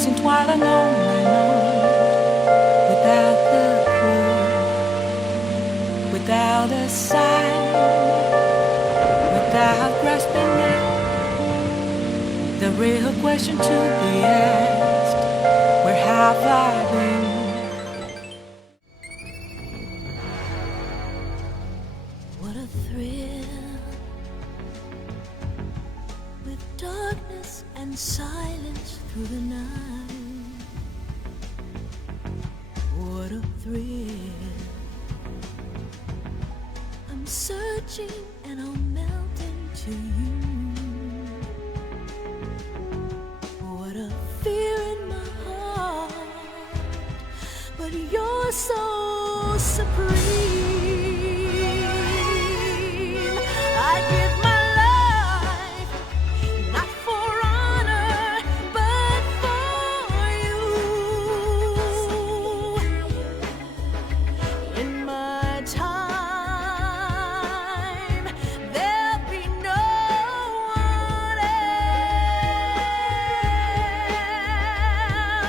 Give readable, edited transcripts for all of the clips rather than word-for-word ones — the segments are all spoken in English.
chasing twilight on and on, without the clue, without a sign, without grasping it. The real question to be asked: where have I been? What a thrill, with darkness and silence through the night. What a thrill, I'm searching and I'll melt into you. What a fear in my heart, but you're so supreme. I give my life, not for honor, but for you. In my time, there'll be no one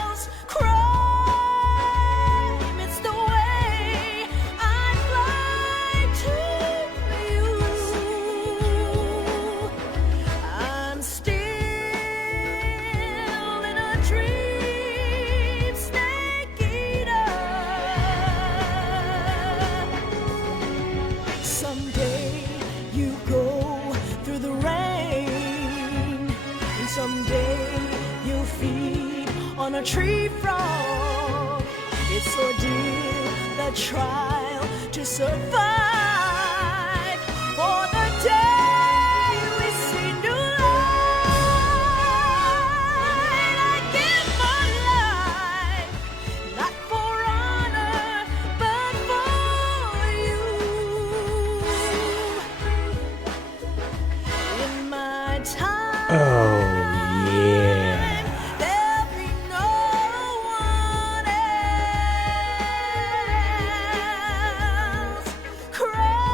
else. Crime, it's the way I fly to you. I'm still in a dream, snake eater. Someday you go through the rain, and someday you'll feed on a tree frog. It's ordeal, the trial to survive, for the day we see new light. I give my life, not for honor, but for you. In my time, Oh, yeah. there'll be no one else. Cry.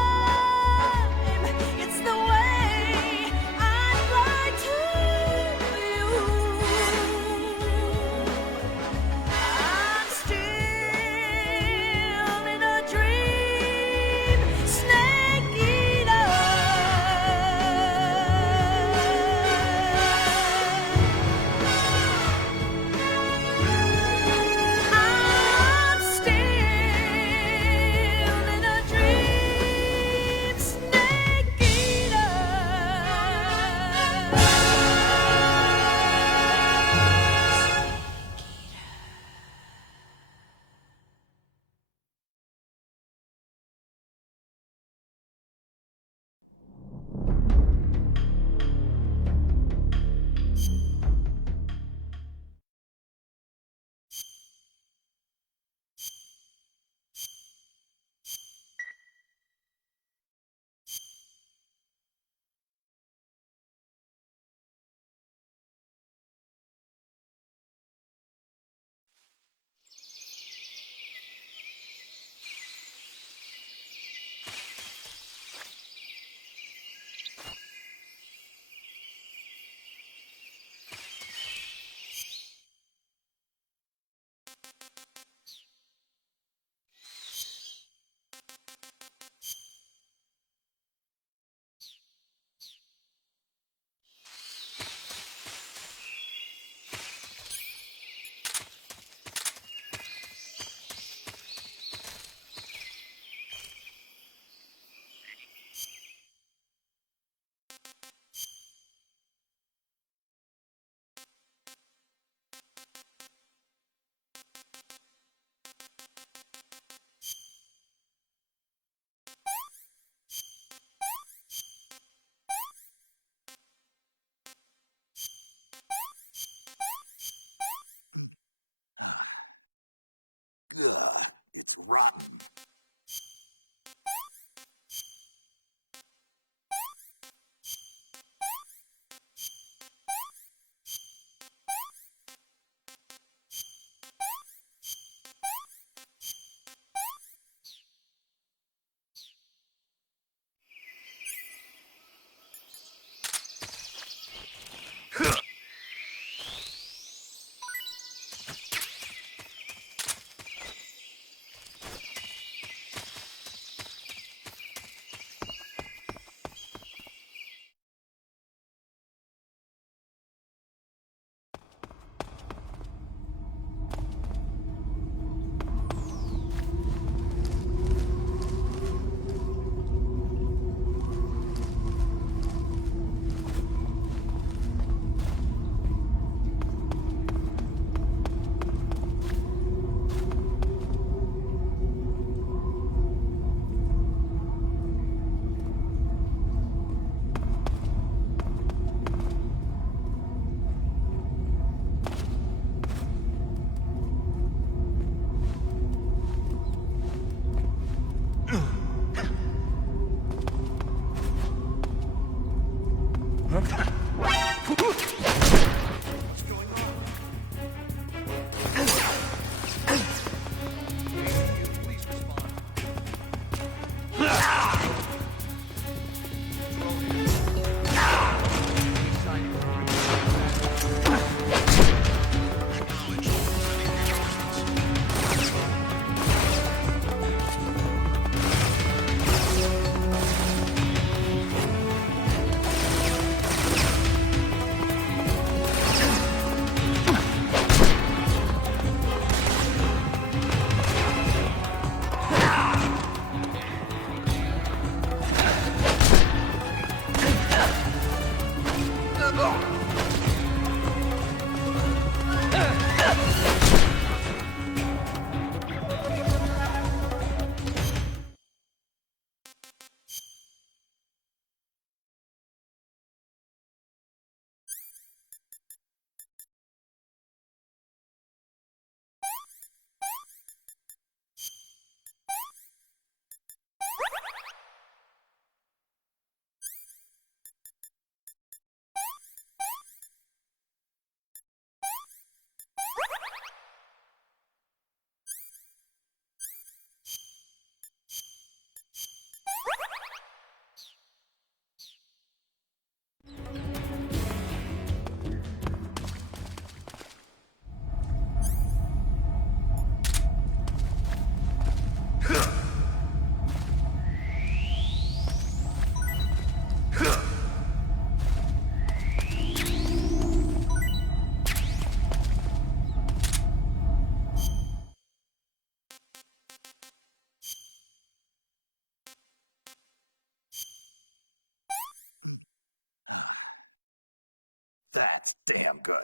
That's damn good.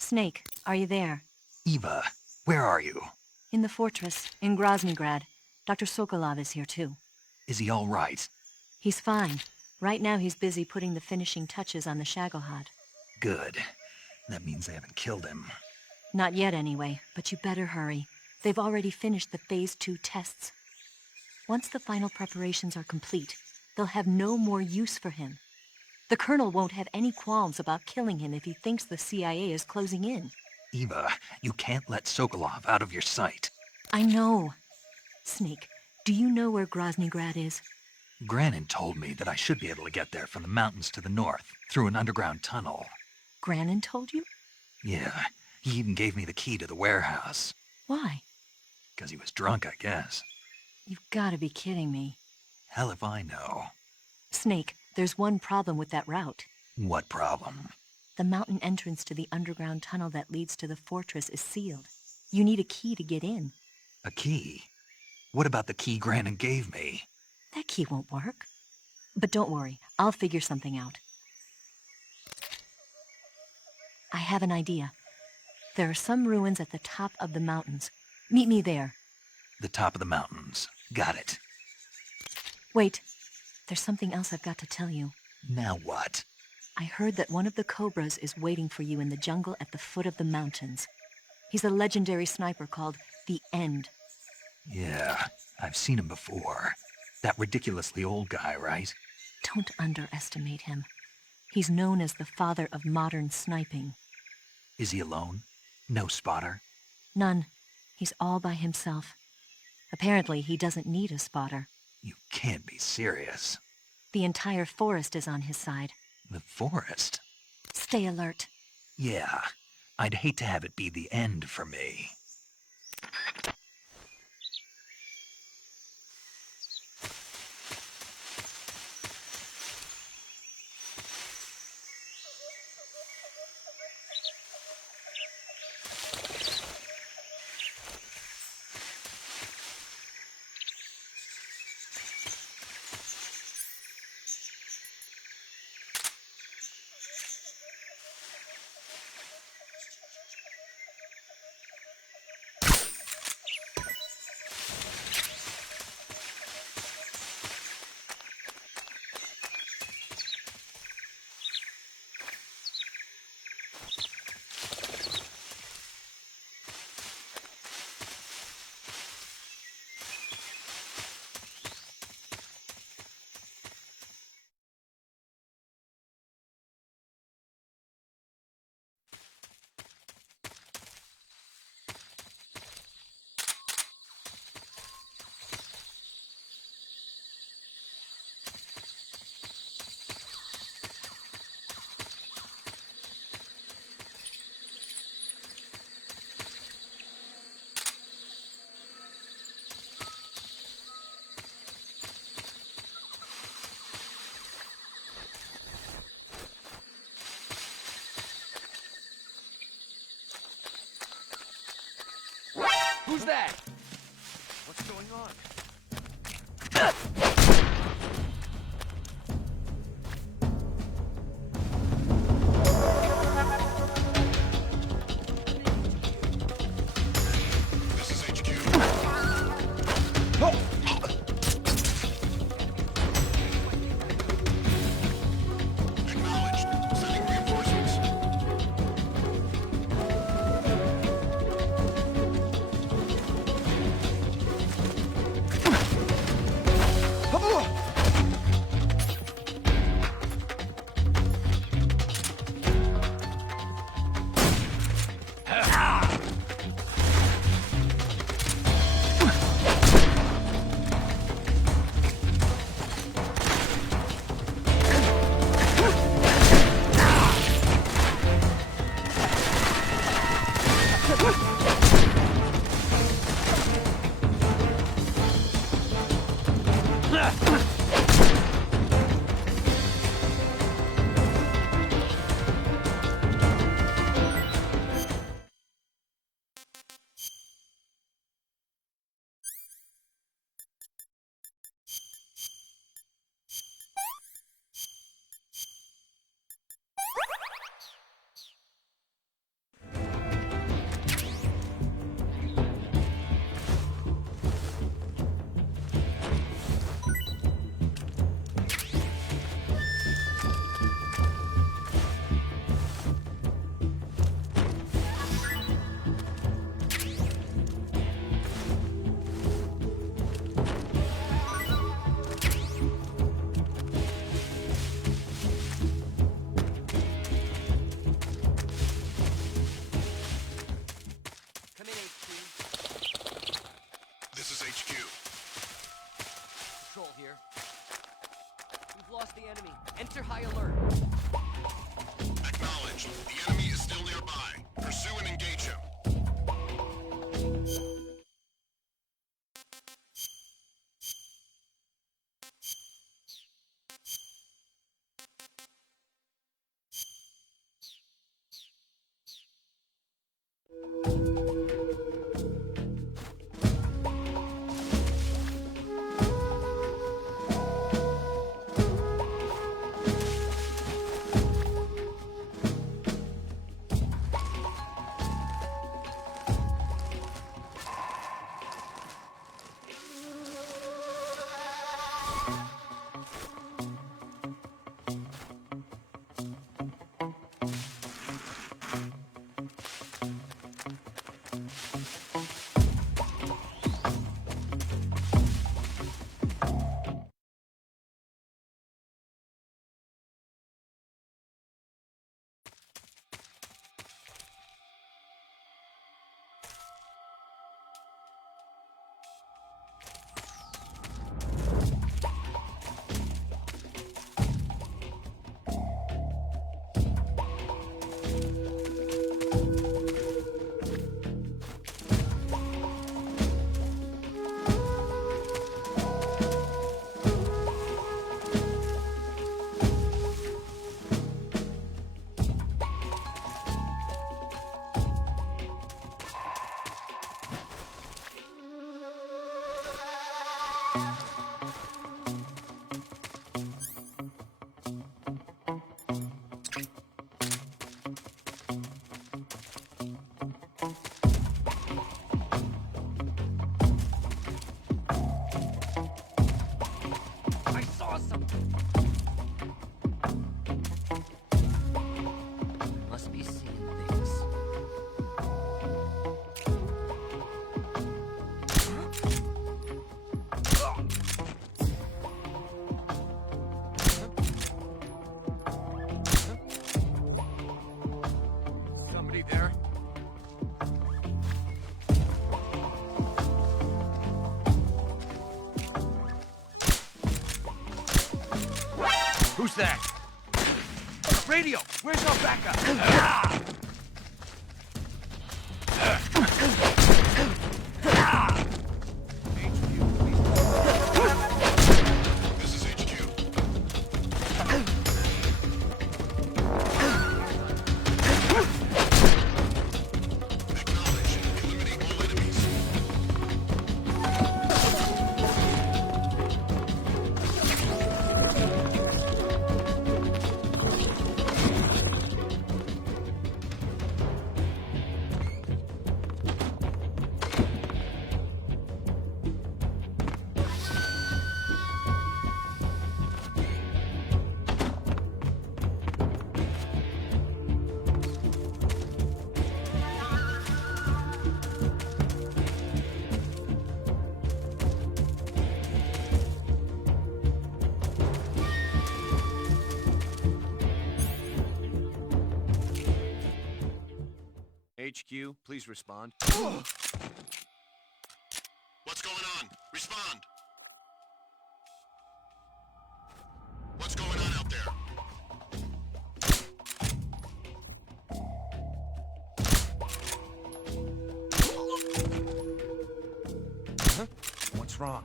Snake, are you there? Eva, where are you? In the fortress, in Groznygrad. Dr. Sokolov is here too. Is he all right? He's fine. Right now he's busy putting the finishing touches on the Shagohod. Good. That means they haven't killed him. Not yet anyway, but you better hurry. They've already finished the Phase 2 tests. Once the final preparations are complete, they'll have no more use for him. The Colonel won't have any qualms about killing him if he thinks the CIA is closing in. Eva, you can't let Sokolov out of your sight. I know. Snake, do you know where Groznygrad is? Granin told me that I should be able to get there from the mountains to the north, through an underground tunnel. Granin told you? Yeah, he even gave me the key to the warehouse. Why? 'Cause he was drunk, I guess. You've got to be kidding me. Hell if I know. Snake, there's one problem with that route. What problem? The mountain entrance to the underground tunnel that leads to the fortress is sealed. You need a key to get in. A key? What about the key Granin gave me? That key won't work. But don't worry, I'll figure something out. I have an idea. There are some ruins at the top of the mountains. Meet me there. The top of the mountains. Got it. Wait, there's something else I've got to tell you. Now what? I heard that one of the Cobras is waiting for you in the jungle at the foot of the mountains. He's a legendary sniper called the End. Yeah, I've seen him before. That ridiculously old guy, right? Don't underestimate him. He's known as the father of modern sniping. Is he alone? No spotter? None. He's all by himself. Apparently, he doesn't need a spotter. You can't be serious. The entire forest is on his side. The forest? Stay alert. Yeah, I'd hate to have it be the end for me. that? What's going on? This is HQ. Acknowledged. Sending reinforcements. Come in, HQ. This is HQ. Patrol here. We've lost the enemy. Enter high alert. Acknowledged. The enemy is still nearby. Pursue and engage him. I saw something. Must be seeing things. Somebody there? Who's that? Radio! Where's our backup? This is HQ. Acknowledge. Eliminate all enemies. HQ, please respond. What's going on? Respond! What's going on out there? Huh? What's wrong?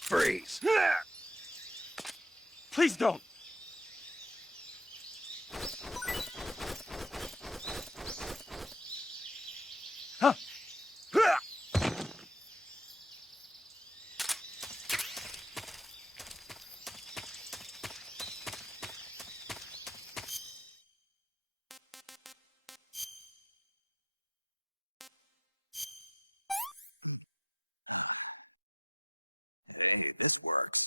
Freeze! Please don't! Huh? Hey, this worked.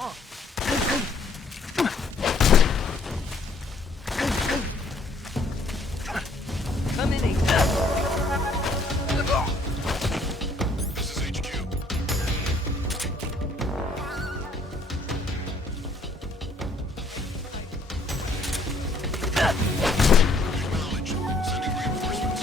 Come in, This is HQ. Acknowledge. Sending reinforcements.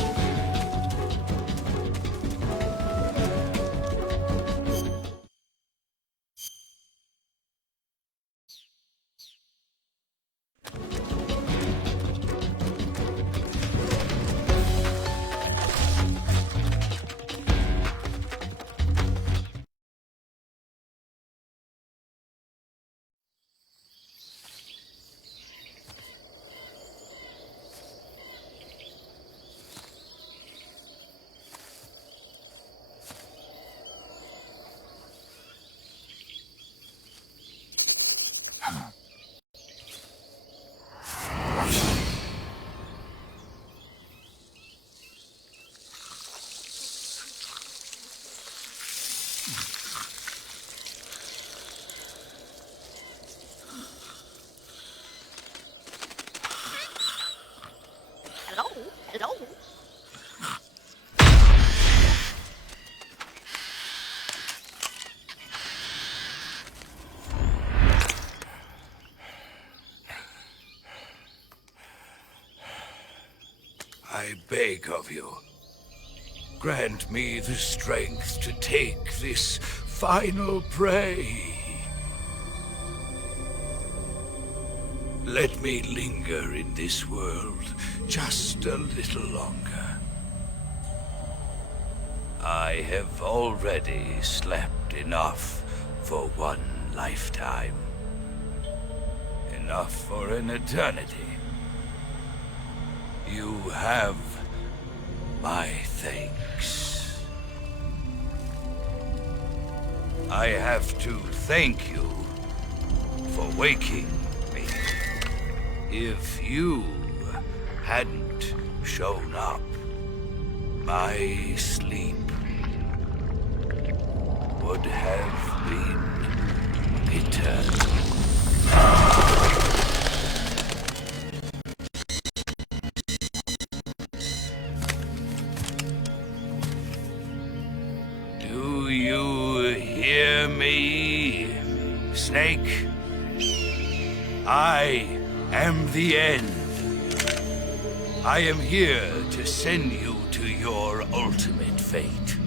I beg of you, grant me the strength to take this final prey. Let me linger in this world just a little longer. I have already slept enough for one lifetime. Enough for an eternity. You have my thanks. I have to thank you for waking me. If you hadn't shown up, my sleep would have been eternal. Do you hear me, Snake? I am the end. I am here to send you to your ultimate fate.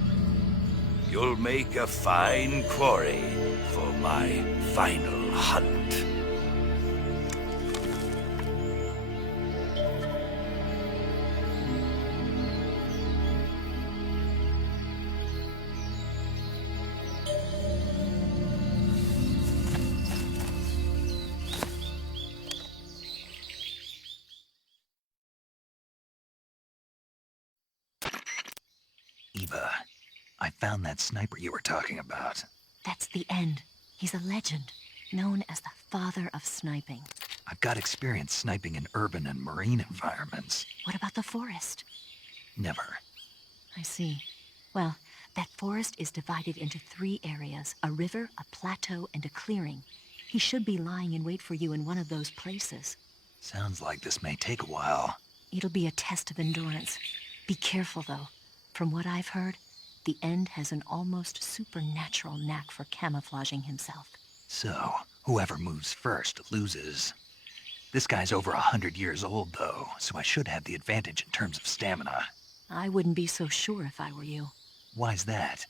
You'll make a fine quarry for my final hunt. Eva, I found that sniper you were talking about. That's the end. He's a legend, known as the father of sniping. I've got experience sniping in urban and marine environments. What about the forest? Never. I see. Well, that forest is divided into 3 areas, a river, a plateau, and a clearing. He should be lying in wait for you in one of those places. Sounds like this may take a while. It'll be a test of endurance. Be careful, though. From what I've heard, the End has an almost supernatural knack for camouflaging himself. So, whoever moves first loses. This guy's over 100 years old, though, so I should have the advantage in terms of stamina. I wouldn't be so sure if I were you. Why's that?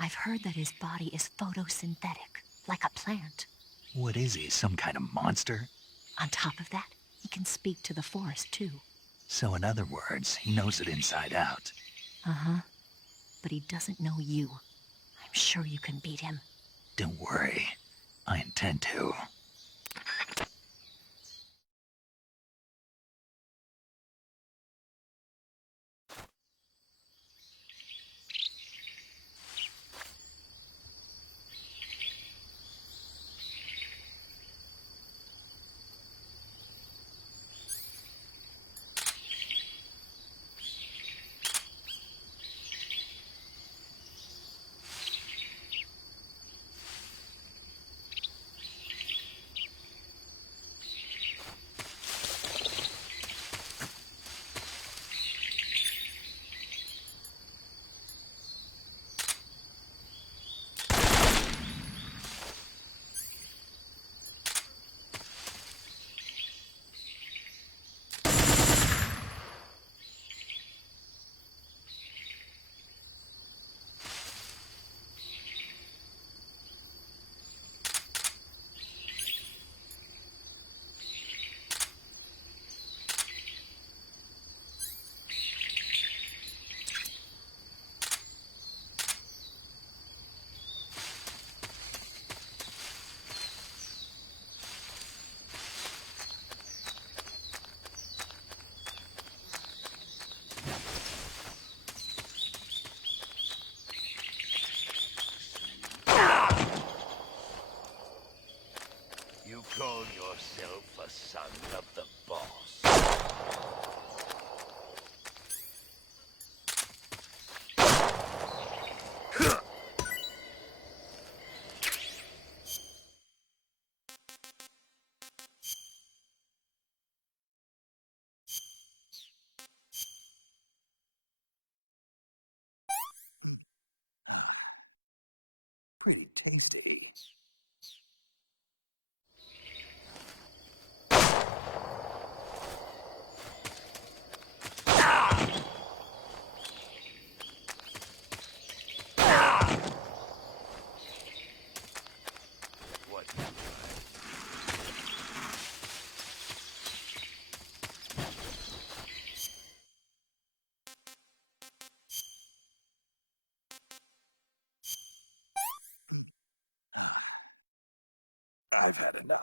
I've heard that his body is photosynthetic, like a plant. What is he, some kind of monster? On top of that, he can speak to the forest, too. So in other words, he knows it inside out. Uh-huh. But he doesn't know you. I'm sure you can beat him. Don't worry. I intend to. You call yourself a son of the boss? Pretty tasty. What? I've had enough.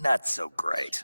Not so great.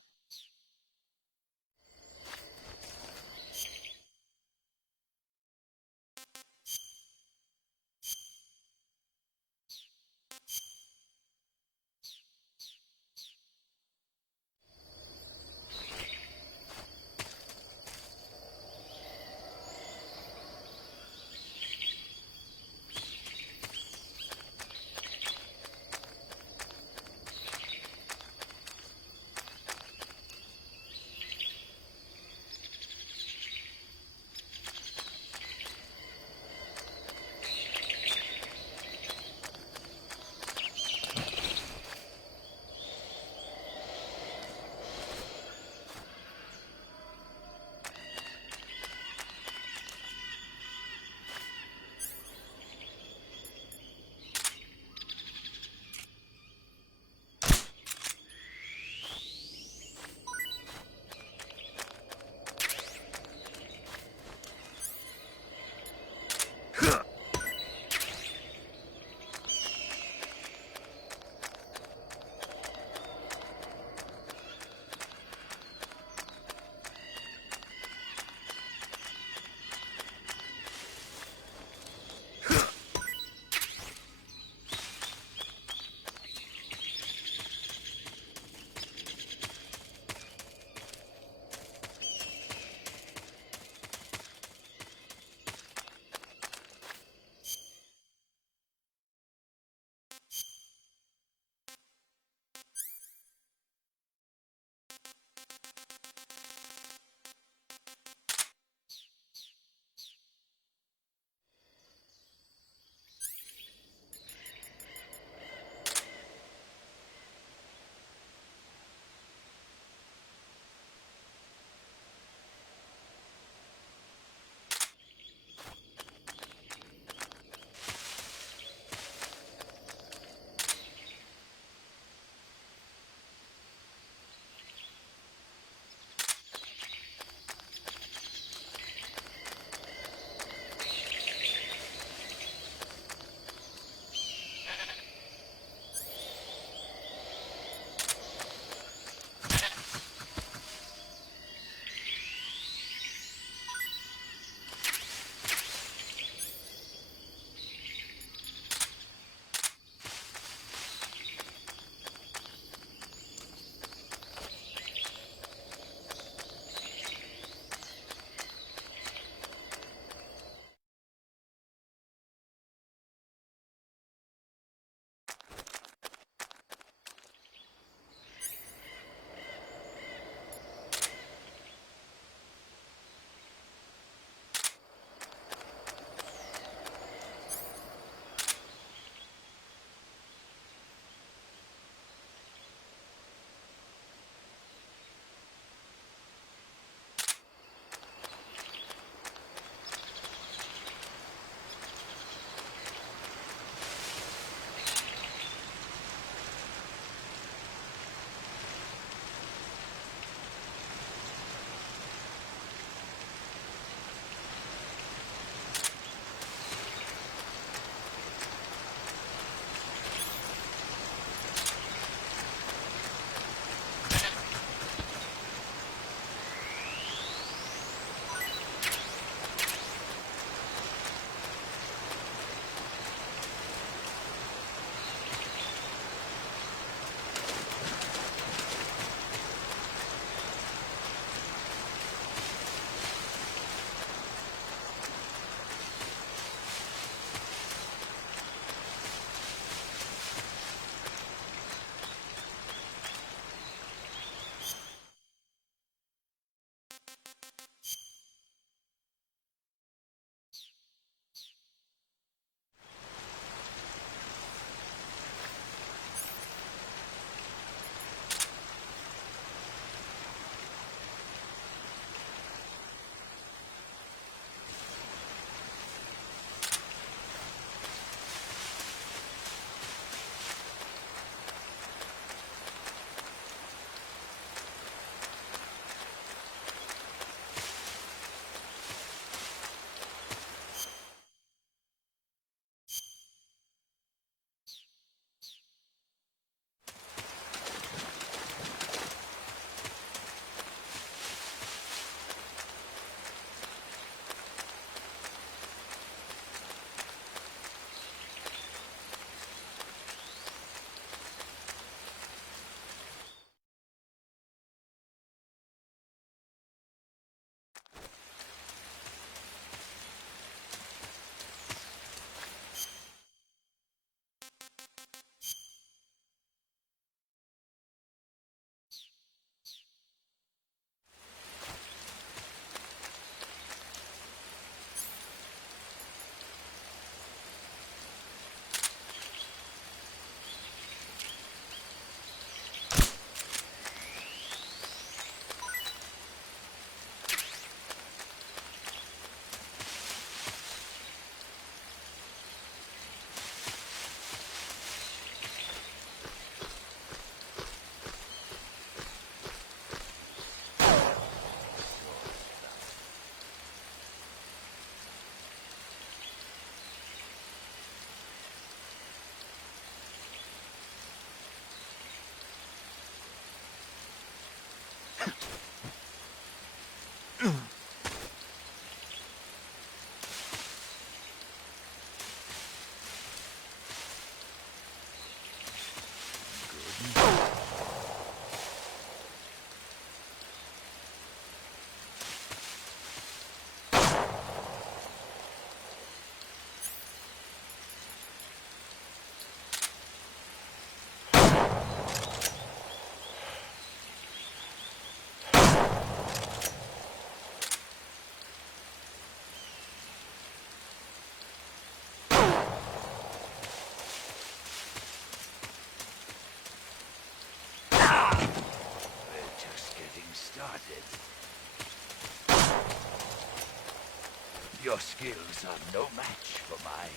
Your skills are no match for mine.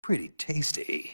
Pretty tasty.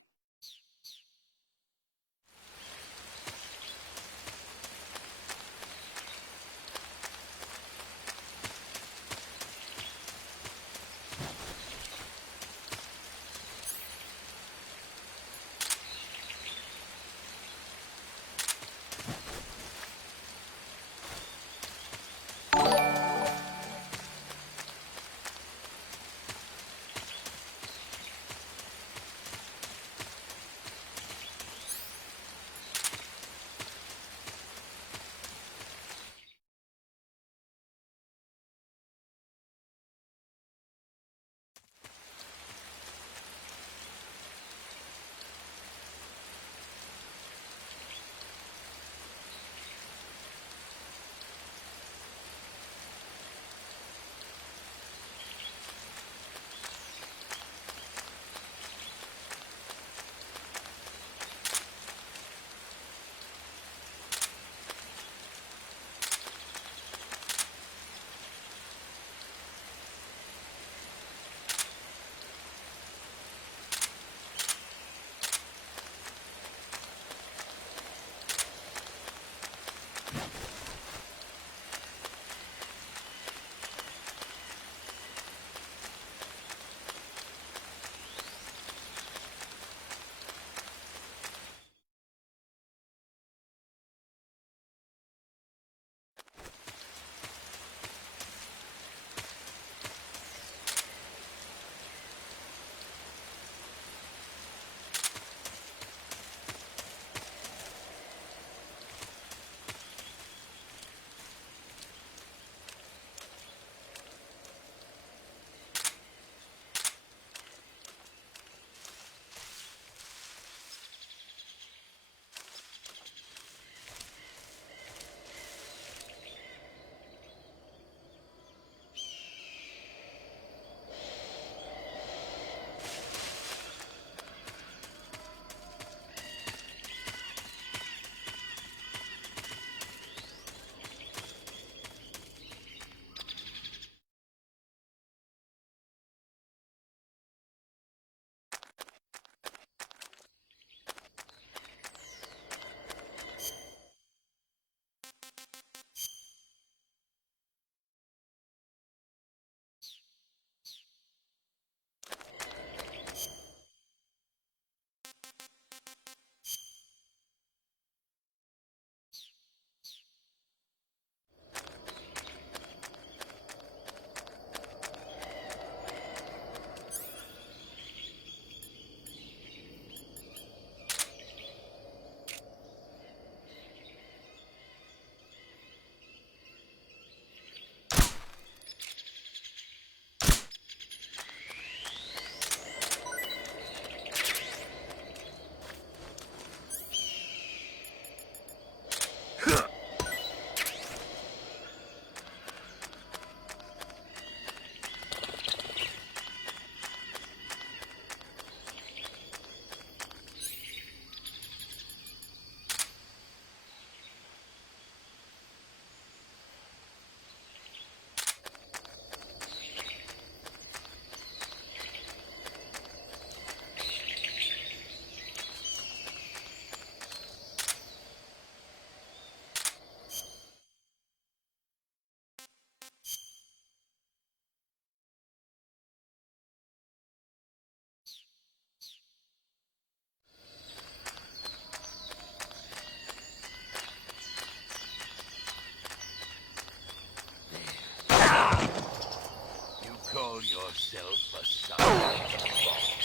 Call yourself a silent boss.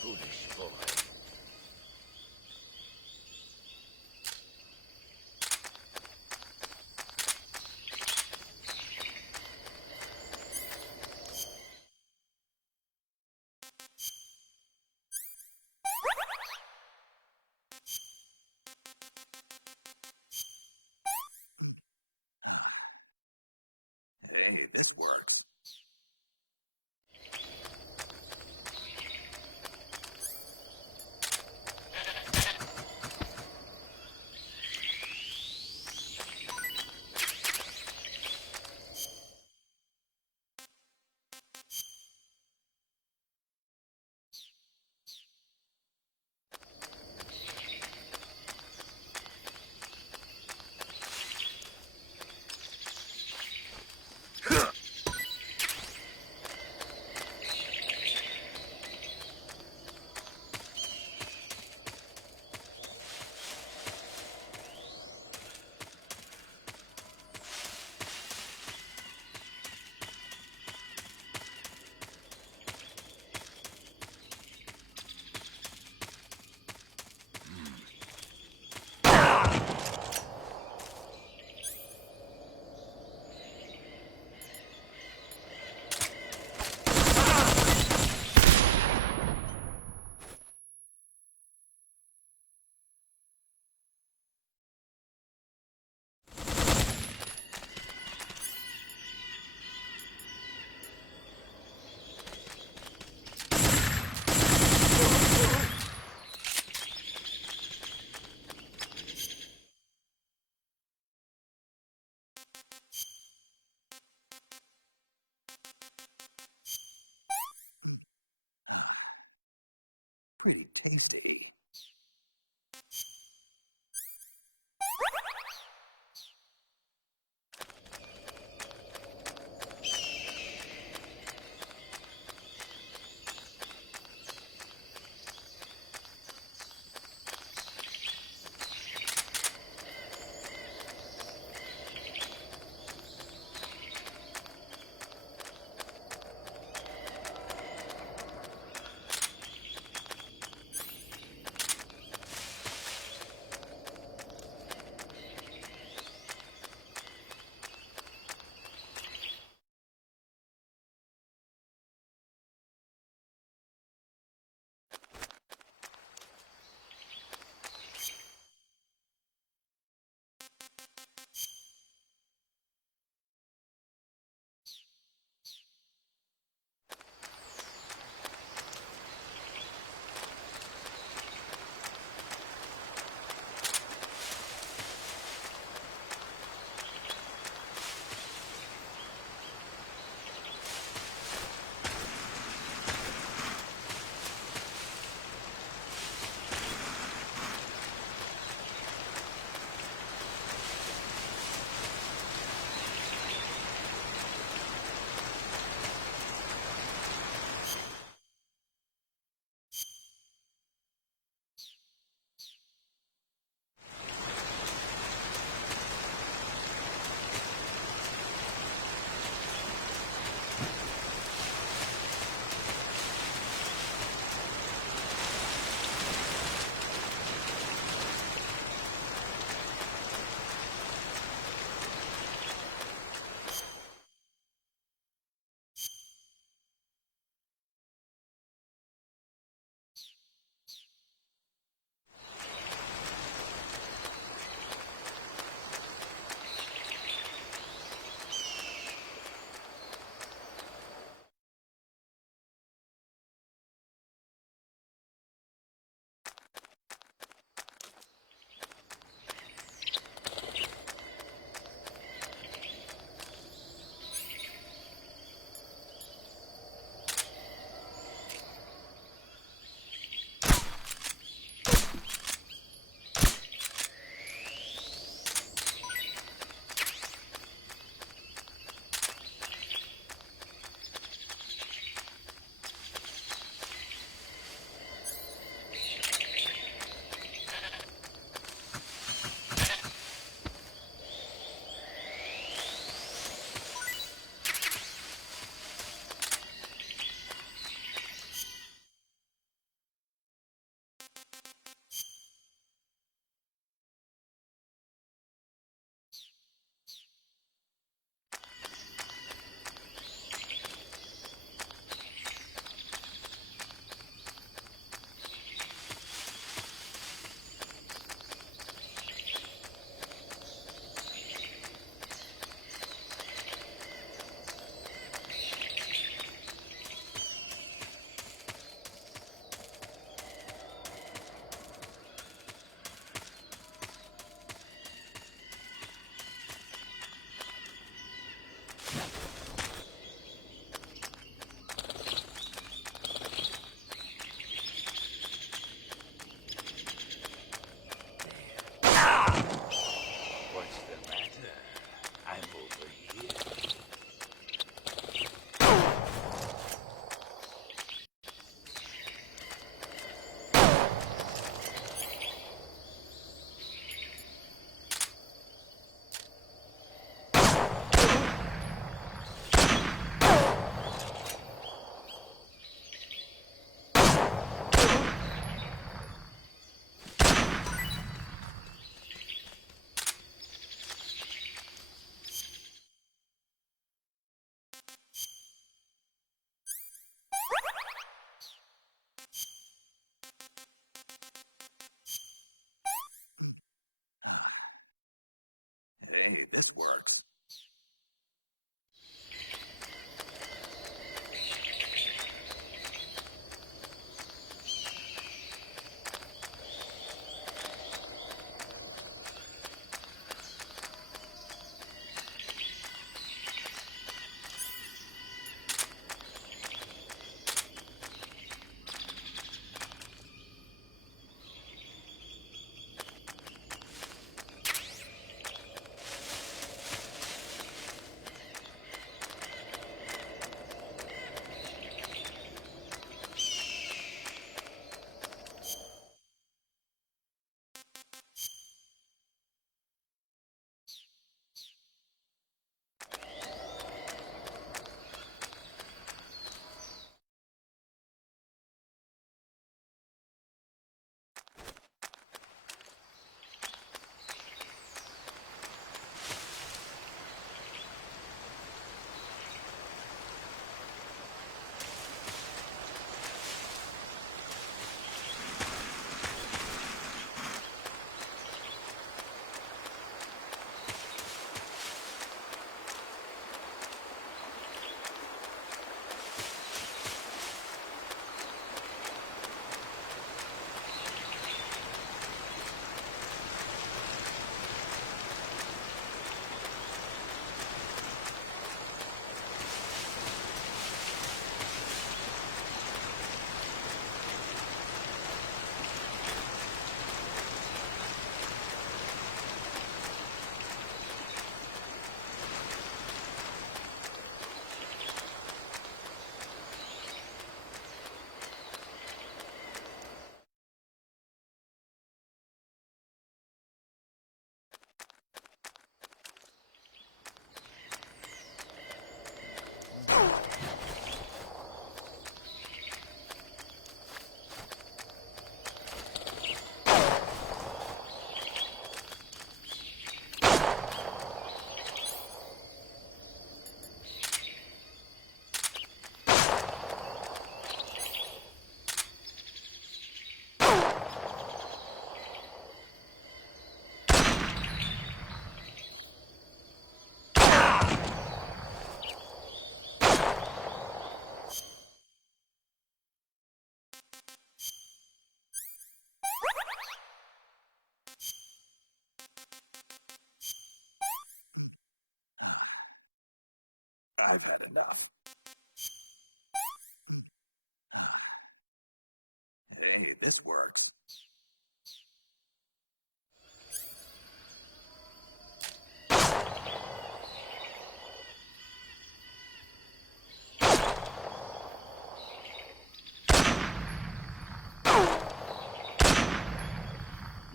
Foolish boy. any of this work.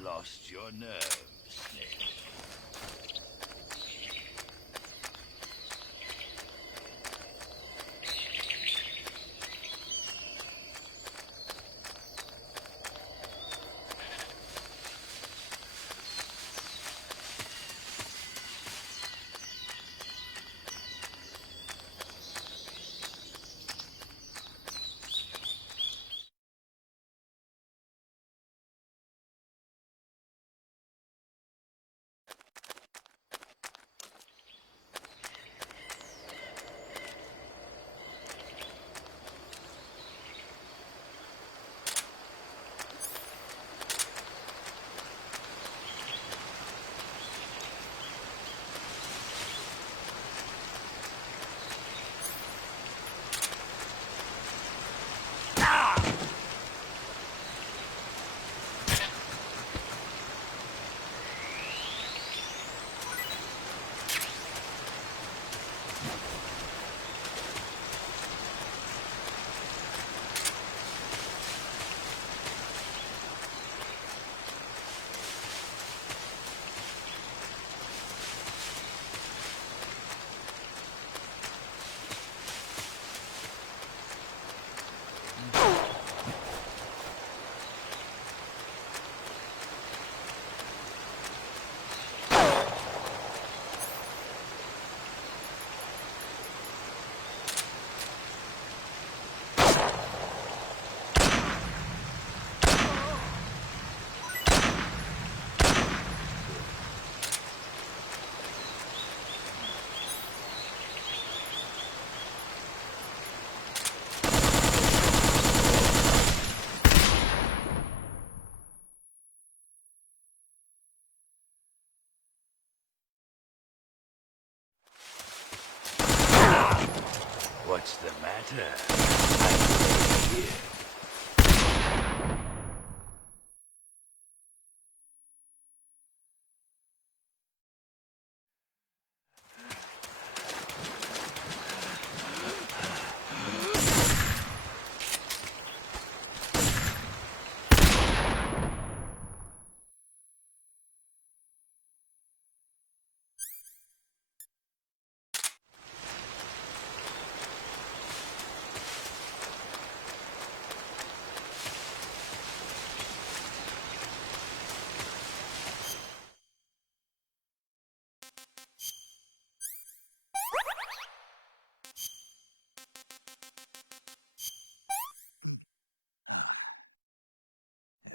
Lost your nerve, Snake. What's the matter? I'm here.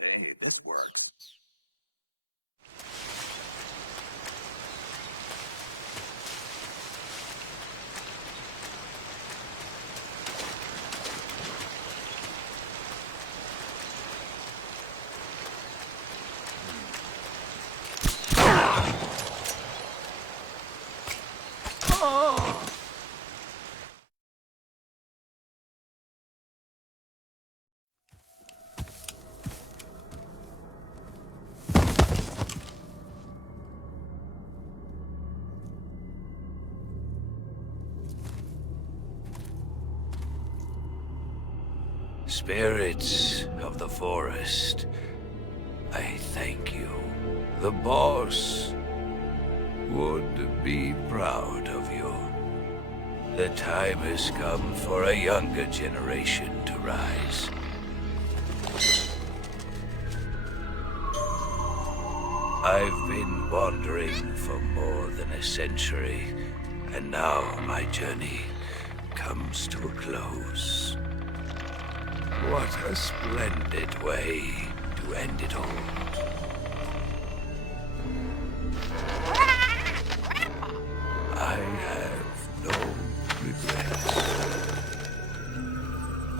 Hey, it did work. Spirits of the forest, I thank you. The boss would be proud of you. The time has come for a younger generation to rise. I've been wandering for more than a century, and now my journey comes to a close. What a splendid way to end it all. I have no regrets.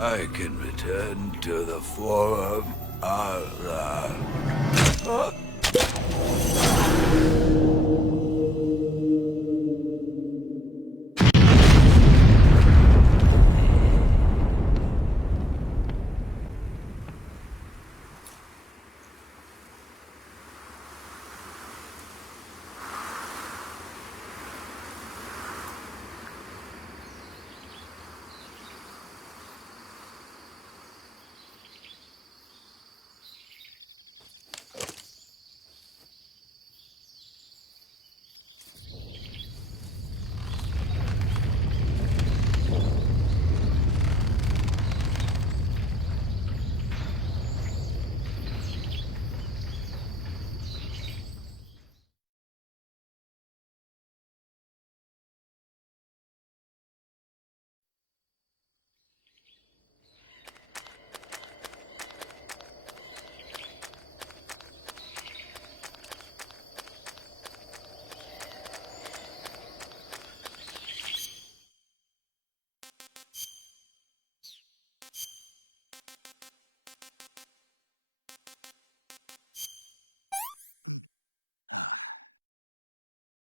I can return to the Forum.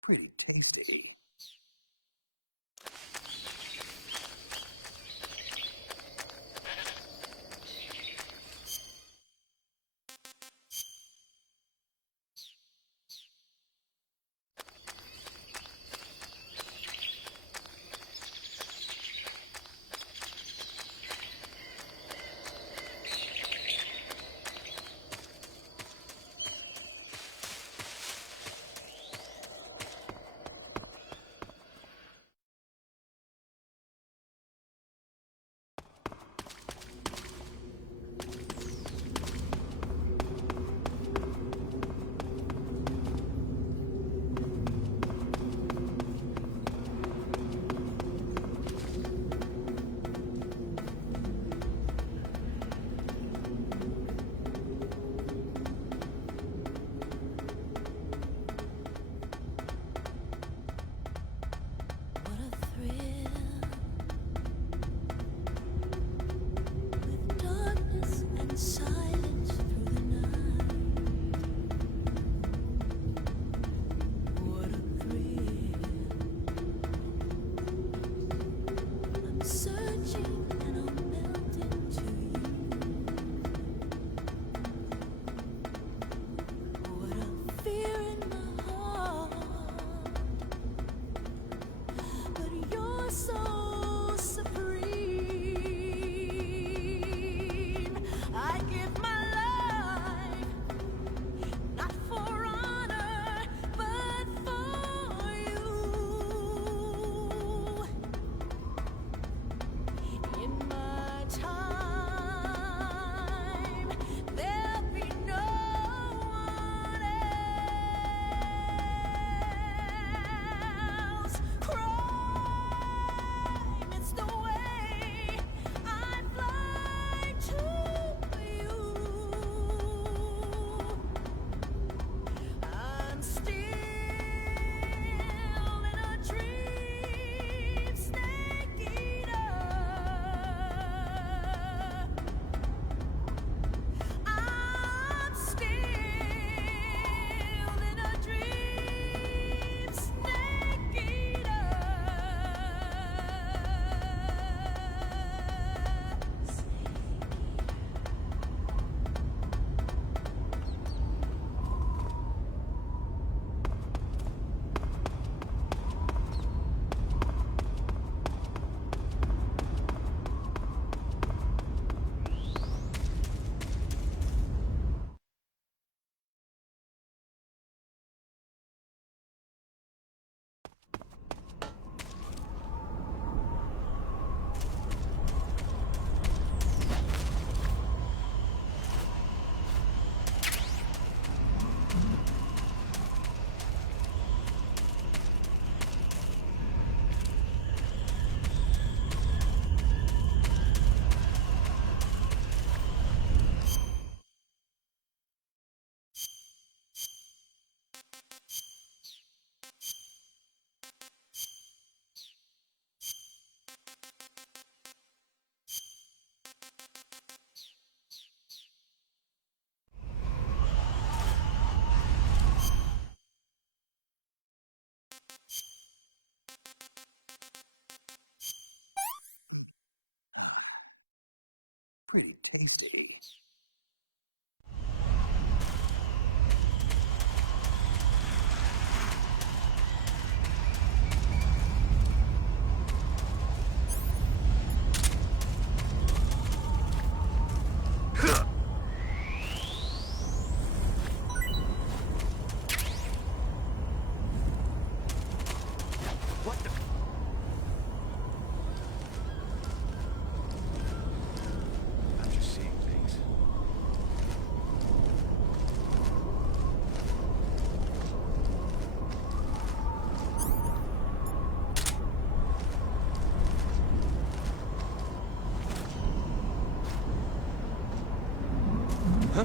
Pretty tasty. safety. What the? I'm just seeing things. Huh?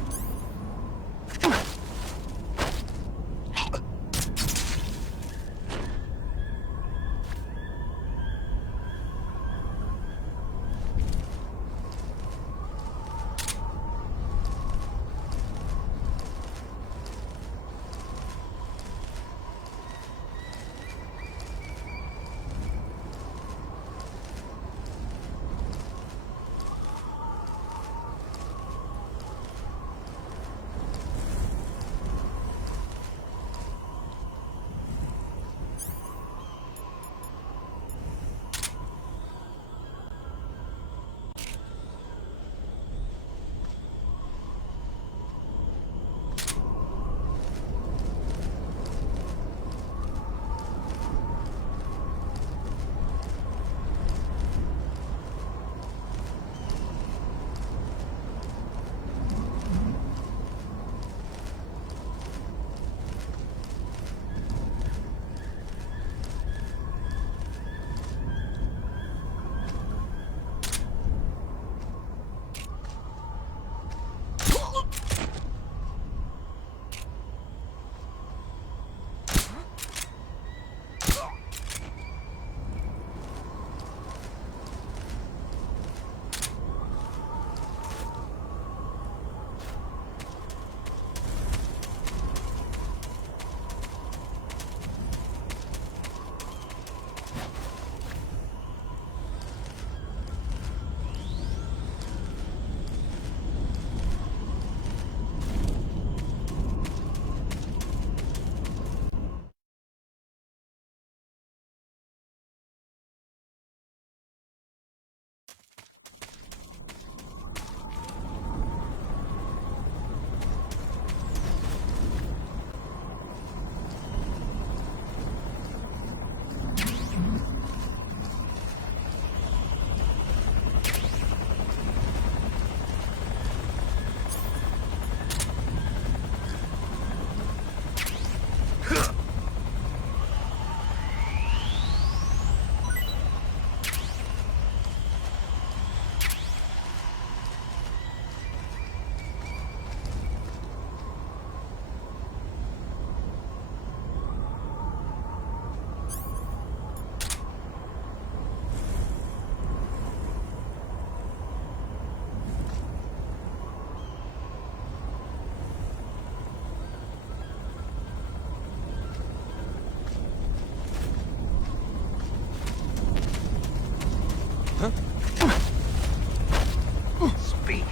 Speak.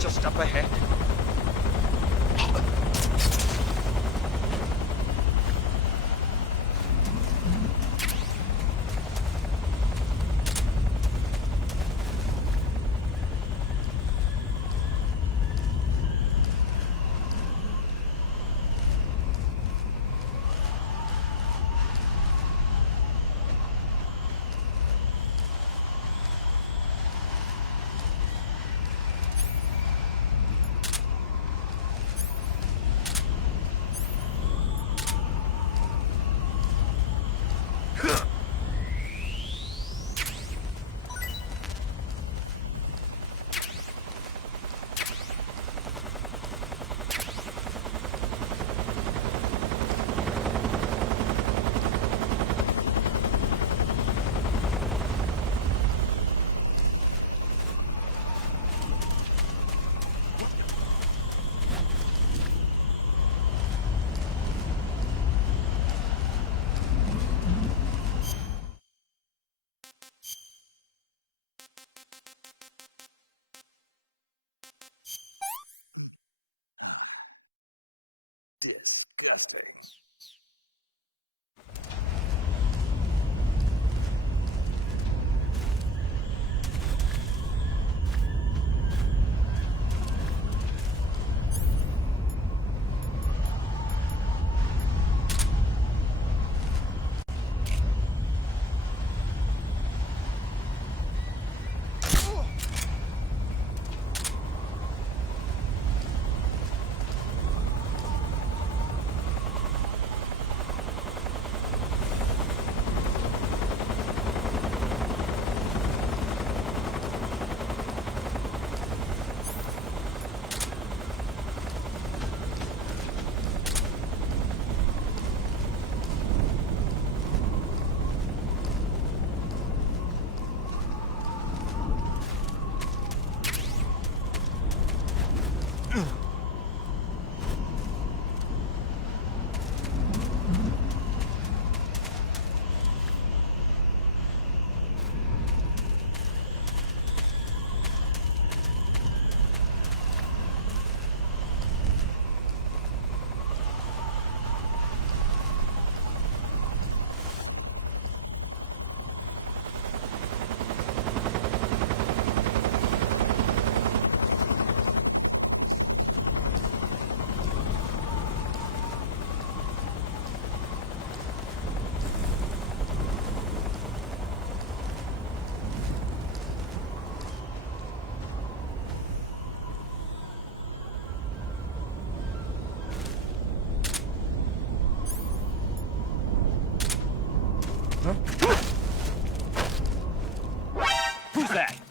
Just up ahead. Who's that?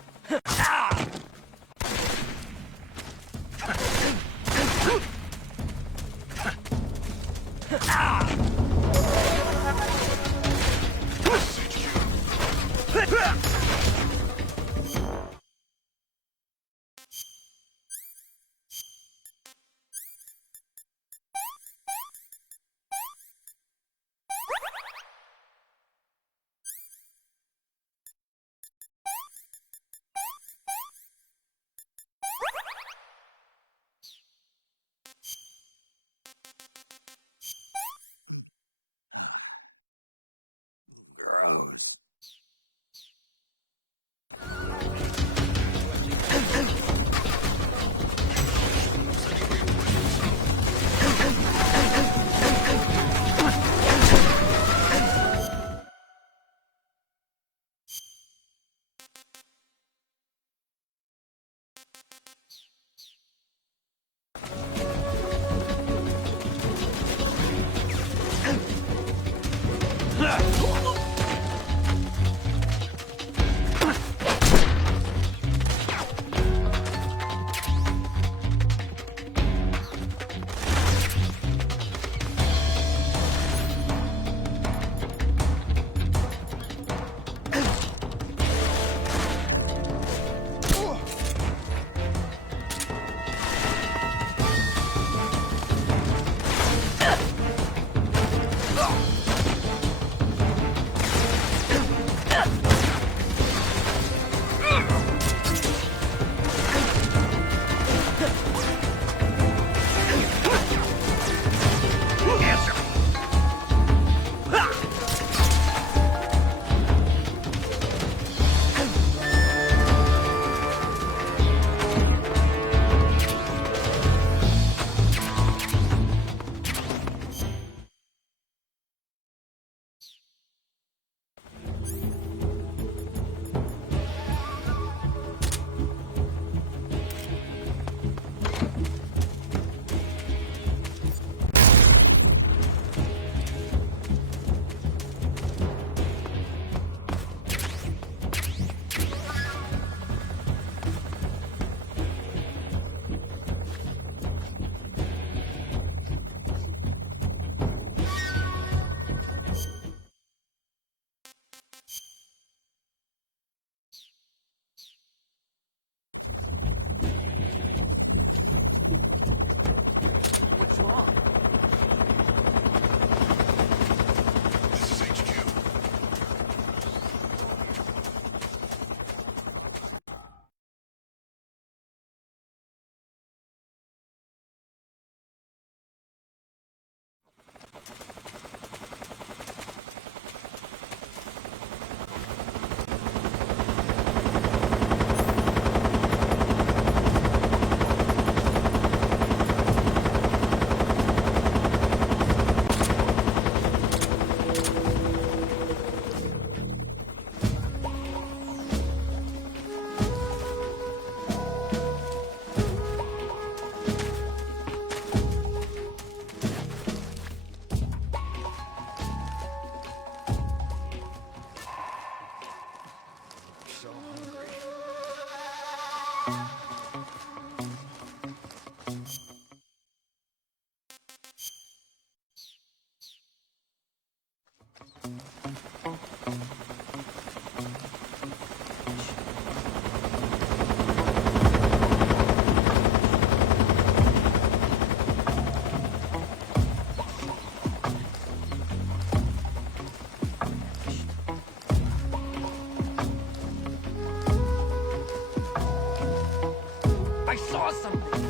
I saw something!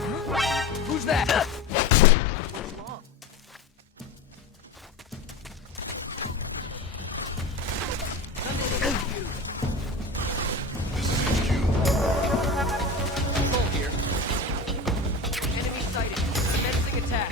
Who's that? Control here. Enemy sighted. Commencing attack.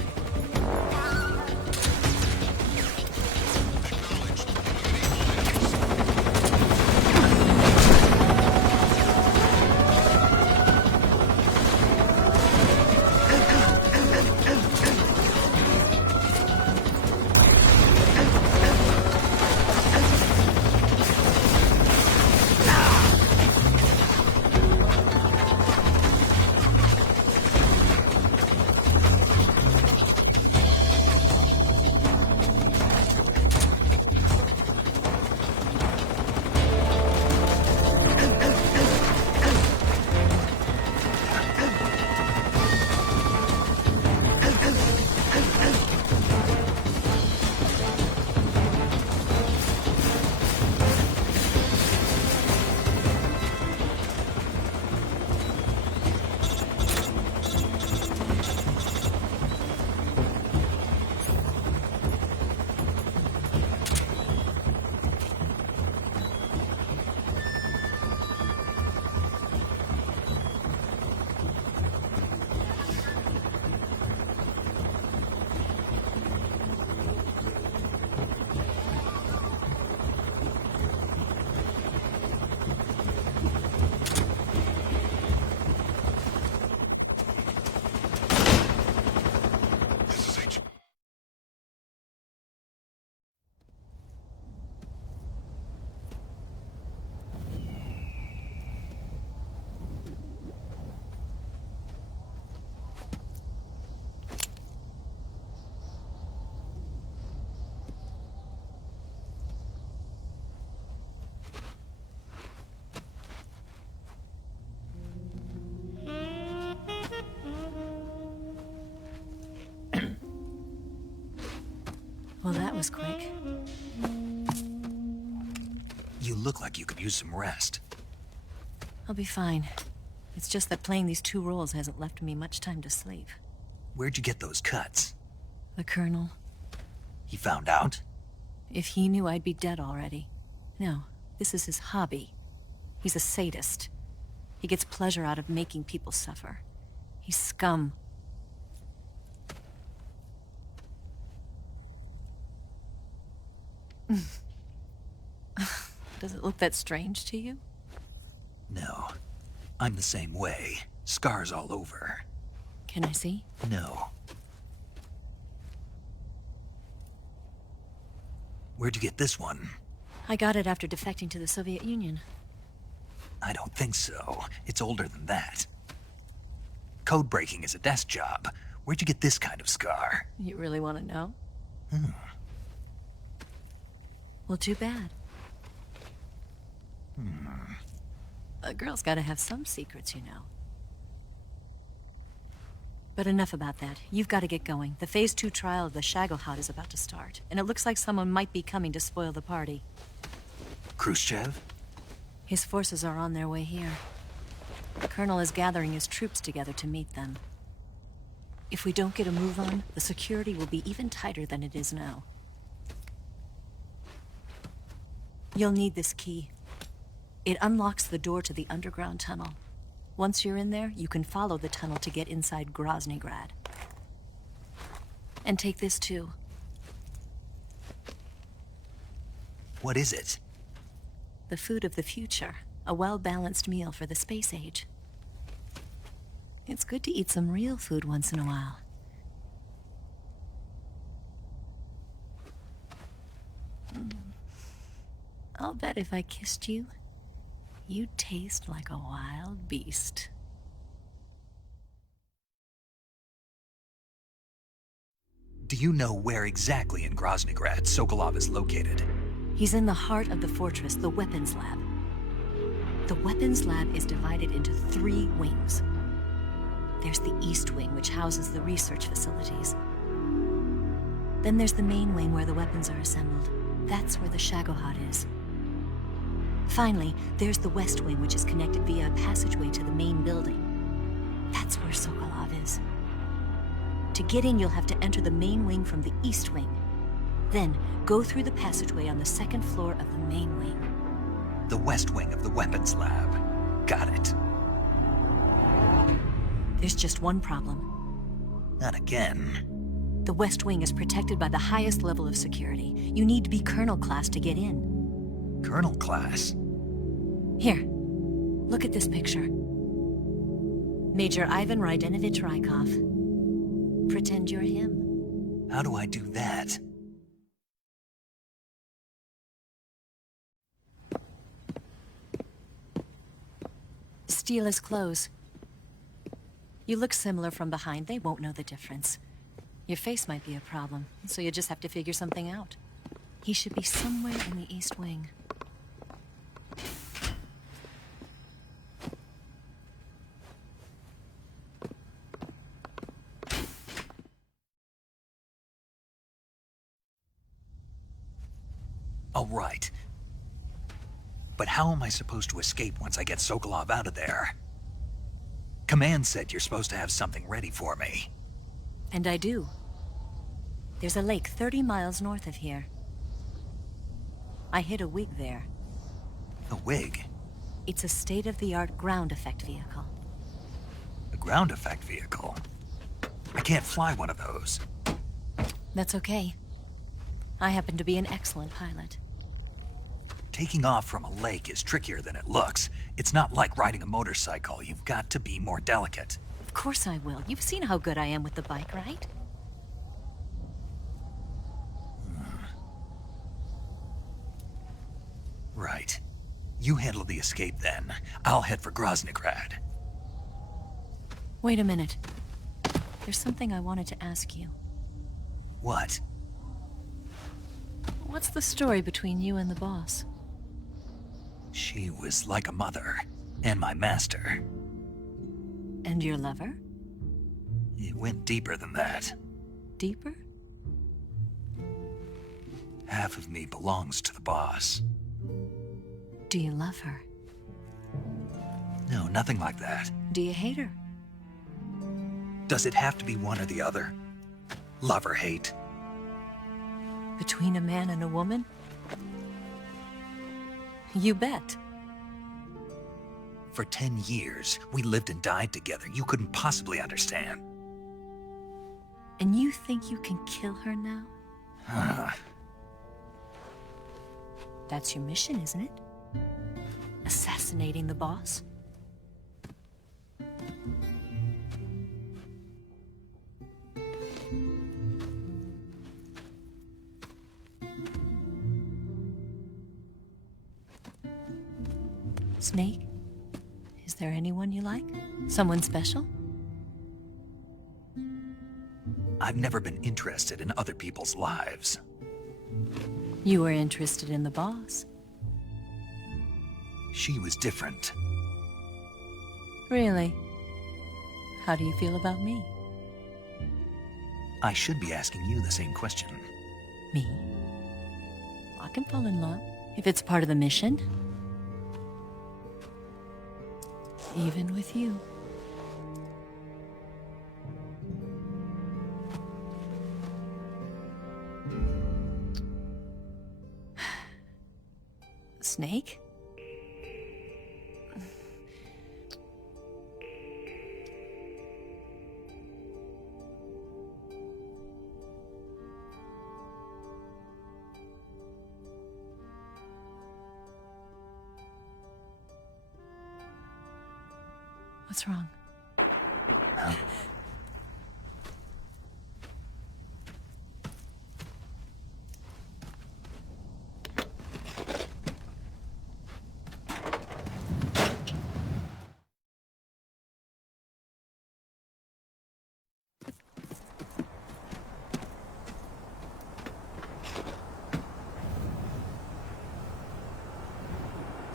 Well, that was quick. You look like you could use some rest. I'll be fine. It's just that playing these two roles hasn't left me much time to sleep. Where'd you get those cuts? The Colonel. He found out? If he knew, I'd be dead already. No, this is his hobby. He's a sadist. He gets pleasure out of making people suffer. He's scum. Does it look that strange to you? No. I'm the same way. Scars all over. Can I see? No. Where'd you get this one? I got it after defecting to the Soviet Union. I don't think so. It's older than that. Code breaking is a desk job. Where'd you get this kind of scar? You really want to know? Well, too bad. A girl's gotta have some secrets, you know. But enough about that. You've got to get going. The Phase 2 trial of the Shagelhot is about to start, and it looks like someone might be coming to spoil the party. Khrushchev? His forces are on their way here. The Colonel is gathering his troops together to meet them. If we don't get a move on, the security will be even tighter than it is now. You'll need this key. It unlocks the door to the underground tunnel. Once you're in there, you can follow the tunnel to get inside Groznygrad. And take this too. What is it? The food of the future. A well-balanced meal for the space age. It's good to eat some real food once in a while. I'll bet if I kissed you, you'd taste like a wild beast. Do you know where exactly in Groznygrad Sokolov is located? He's in the heart of the fortress, the weapons lab. The weapons lab is divided into 3 wings. There's the East Wing, which houses the research facilities. Then there's the main wing where the weapons are assembled. That's where the Shagohod is. Finally, there's the West Wing, which is connected via a passageway to the main building. That's where Sokolov is. To get in, you'll have to enter the main wing from the East Wing. Then, go through the passageway on the 2nd floor of the main wing. The West Wing of the weapons lab. Got it. There's just one problem. Not again. The West Wing is protected by the highest level of security. You need to be Colonel class to get in. Colonel class? Here, look at this picture. Major Ivan Rydenovich Rykov. Pretend you're him. How do I do that? Steal his clothes. You look similar from behind. They won't know the difference. Your face might be a problem, so you just have to figure something out. He should be somewhere in the East Wing. All right. But how am I supposed to escape once I get Sokolov out of there? Command said you're supposed to have something ready for me. And I do. There's a lake 30 miles north of here. I hid a wig there. A wig? It's a state-of-the-art ground effect vehicle. A ground effect vehicle? I can't fly one of those. That's okay. I happen to be an excellent pilot. Taking off from a lake is trickier than it looks. It's not like riding a motorcycle. You've got to be more delicate. Of course I will. You've seen how good I am with the bike, right? Right. You handle the escape then. I'll head for Groznygrad. Wait a minute. There's something I wanted to ask you. What? What's the story between you and the boss? She was like a mother, and my master. And your lover? It went deeper than that. Deeper? Half of me belongs to the boss. Do you love her? No, nothing like that. Do you hate her? Does it have to be one or the other? Love or hate? Between a man and a woman? You bet. For 10 years, we lived and died together. You couldn't possibly understand. And you think you can kill her now? That's your mission, isn't it? Assassinating the boss? Snake? Is there anyone you like? Someone special? I've never been interested in other people's lives. You were interested in the boss. She was different. Really? How do you feel about me? I should be asking you the same question. Me? I can fall in love if it's part of the mission. Even with you. Snake? What's wrong?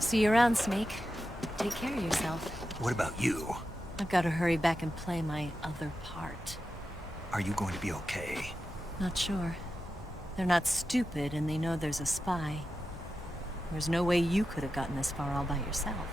See you around, Snake. Take care of yourself. What about you? I've got to hurry back and play my other part. Are you going to be okay? Not sure. They're not stupid, and they know there's a spy. There's no way you could have gotten this far all by yourself.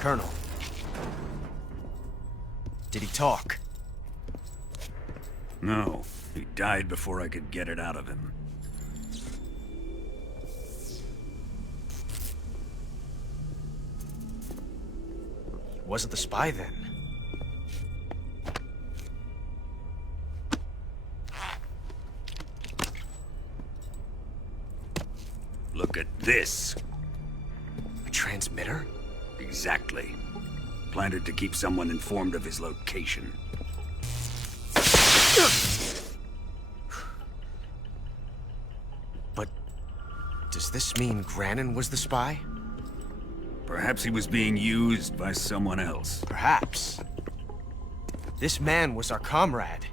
Colonel. Did he talk? No, he died before I could get it out of him. Wasn't the spy then? Look at this. A transmitter? Exactly. Planted to keep someone informed of his location. But does this mean Grannon was the spy? Perhaps he was being used by someone else. Perhaps. This man was our comrade.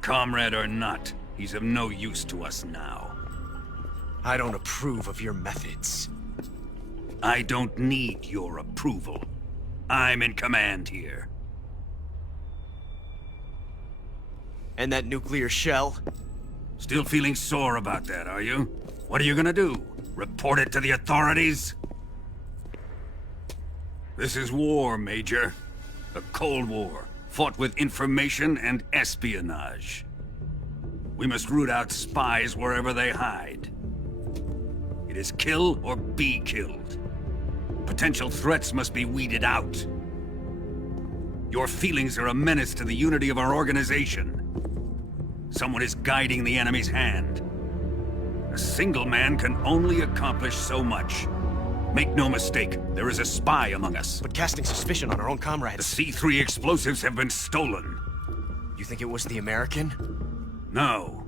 Comrade or not, he's of no use to us now. I don't approve of your methods. I don't need your approval. I'm in command here. And that nuclear shell? Still feeling sore about that, are you? What are you gonna do? Report it to the authorities? This is war, Major. A Cold War, fought with information and espionage. We must root out spies wherever they hide. It is kill or be killed. Potential threats must be weeded out. Your feelings are a menace to the unity of our organization. Someone is guiding the enemy's hand. A single man can only accomplish so much. Make no mistake, there is a spy among us. But casting suspicion on our own The comrades. C3 explosives have been stolen. You think it was the American? No,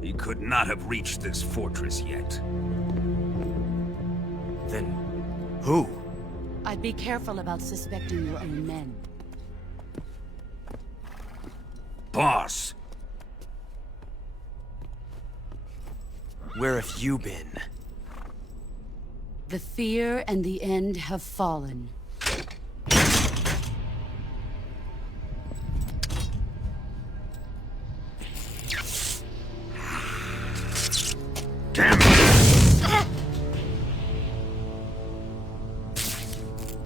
he could not have reached this fortress yet. Then who? I'd be careful about suspecting your own men. Boss, Where have you been? The fear and the end have fallen. damn it!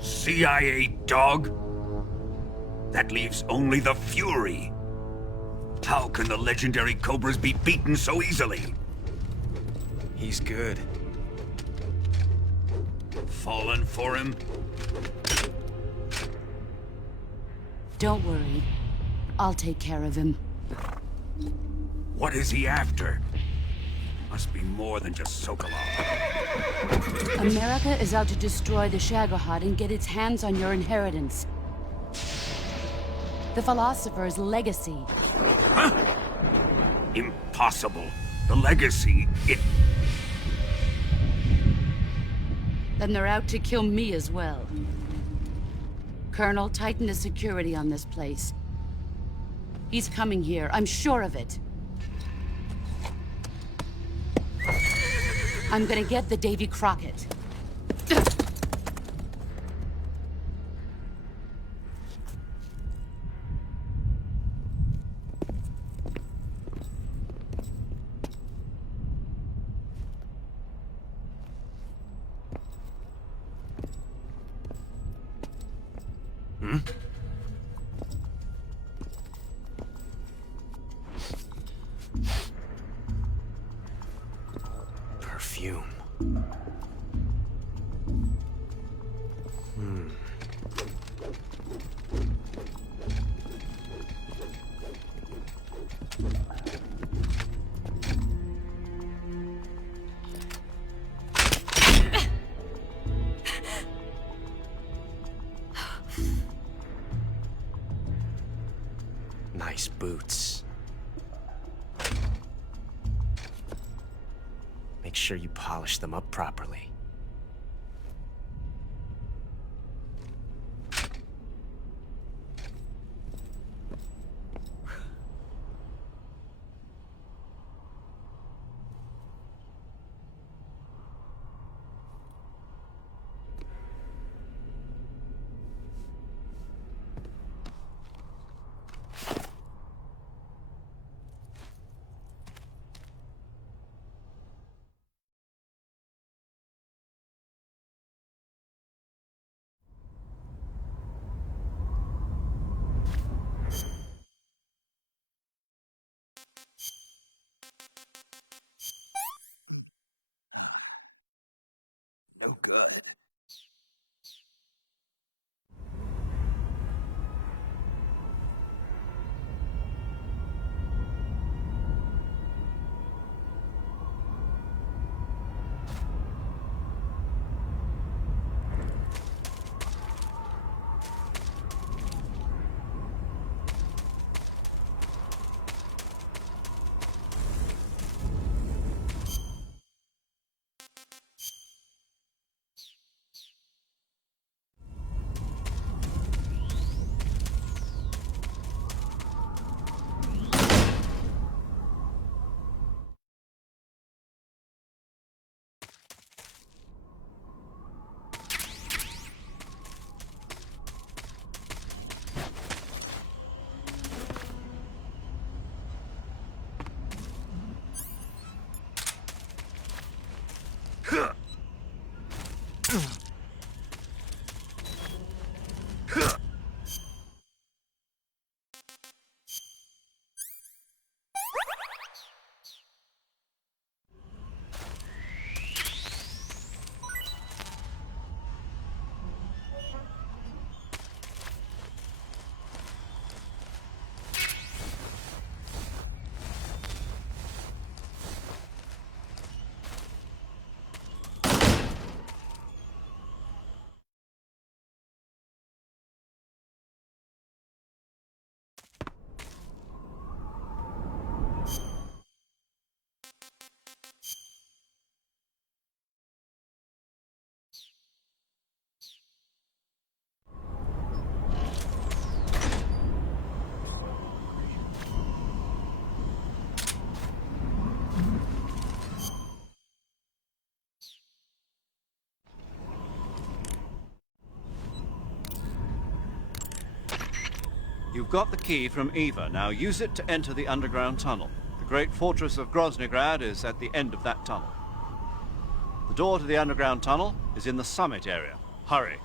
CIA dog? That leaves only the Fury. How can the legendary Cobras be beaten so easily? He's good. Fallen for him? Don't worry. I'll take care of him. What is he after? Must be more than just Sokolov. America is out to destroy the Shagohod and get its hands on your inheritance. The Philosopher's legacy. Huh? Impossible. The legacy, Then they're out to kill me as well. Colonel, tighten the security on this place. He's coming here, I'm sure of it. I'm gonna get the Davy Crockett. Perfume. Nice boots. Make sure you polish them up properly. You've got the key from Eva. Now use it to enter the underground tunnel. The great fortress of Groznygrad is at the end of that tunnel. The door to the underground tunnel is in the summit area. Hurry.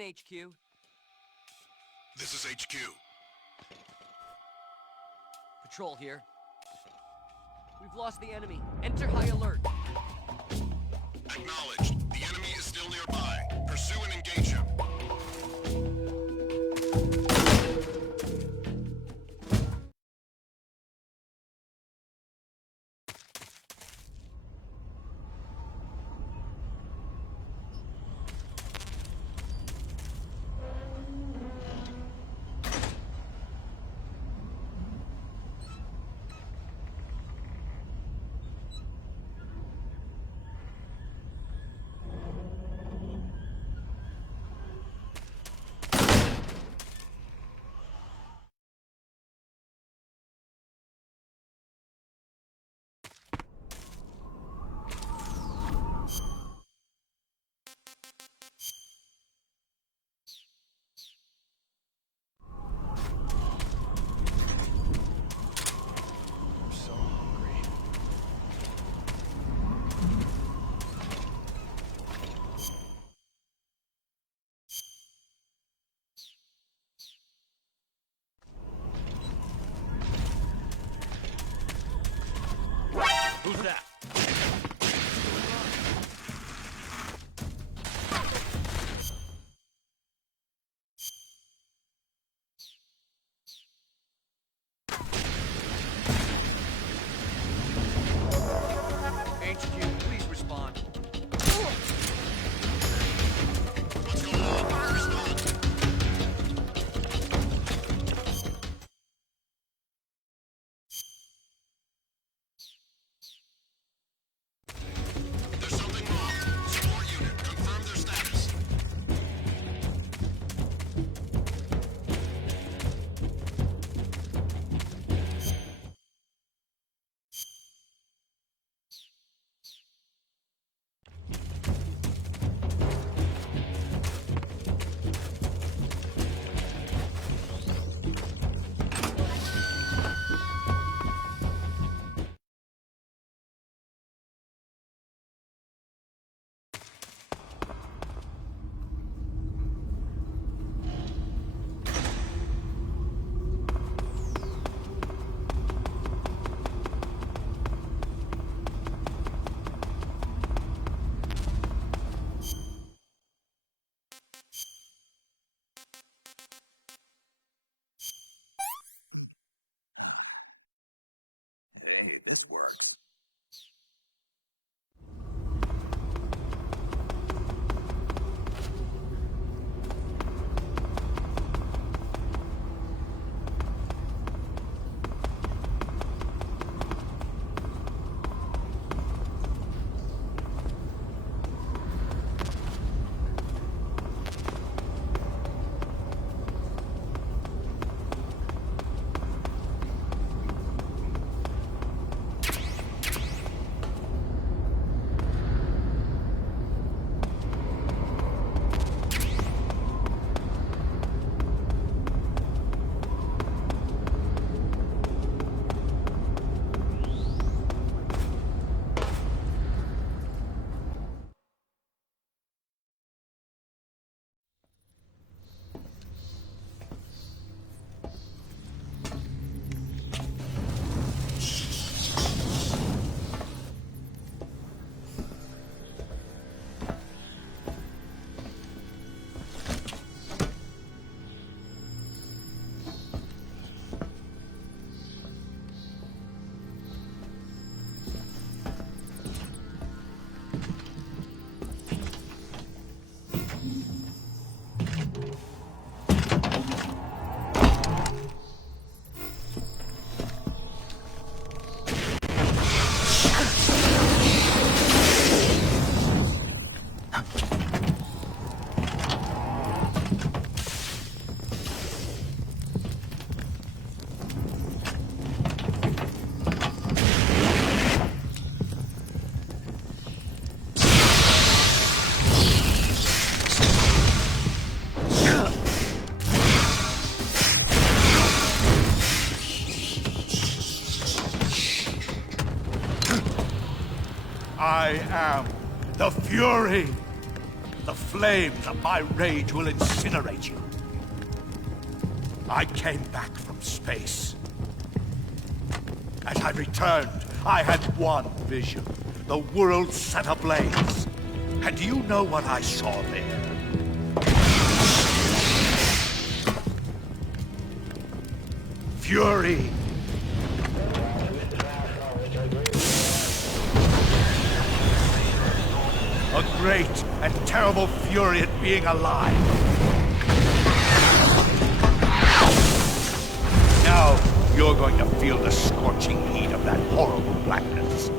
in, HQ. This is HQ. Patrol here. We've lost the enemy. Enter high alert. Acknowledged. The enemy is still nearby. Pursue and engage him. Who's that? HQ, please respond. What's going on? Respond. There's something wrong. Support unit, confirm their status. Hey, this works. I am the Fury! The flames of my rage will incinerate you. I came back from space. As I returned, I had one vision. The world set ablaze. And do you know what I saw there? Fury. A great and terrible fury at being alive. Now, you're going to feel the scorching heat of that horrible blackness.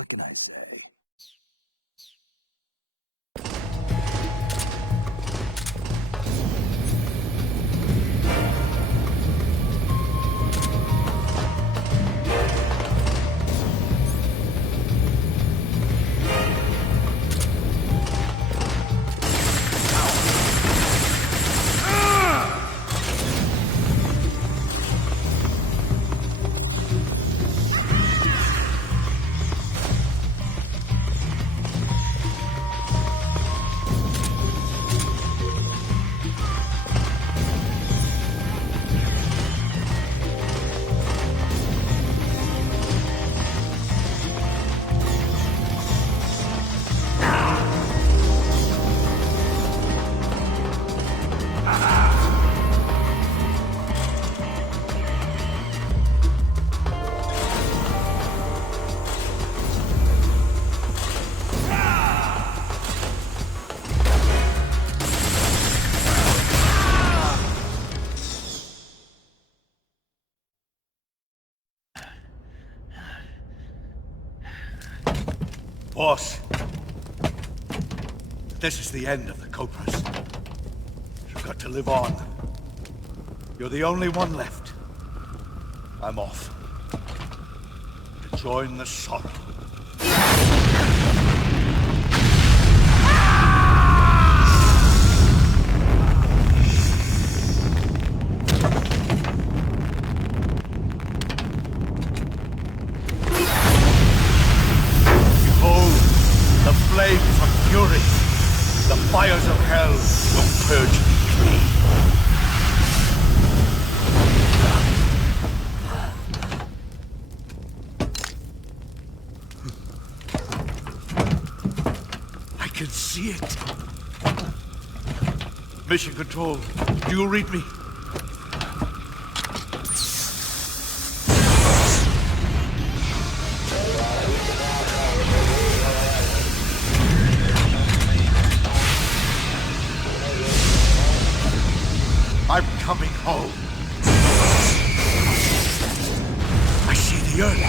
What can I say? Boss, this is the end of the Cobras. You've got to live on. You're the only one left. I'm off. To join the sorrow. Flames of fury, the fires of hell will purge me clean. I can see it. Mission Control, do you read me? I'm coming home. I see the earth.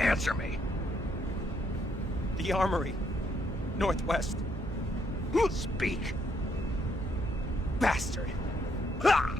Answer me. The armory. Northwest. Speak. Bastard. Ha!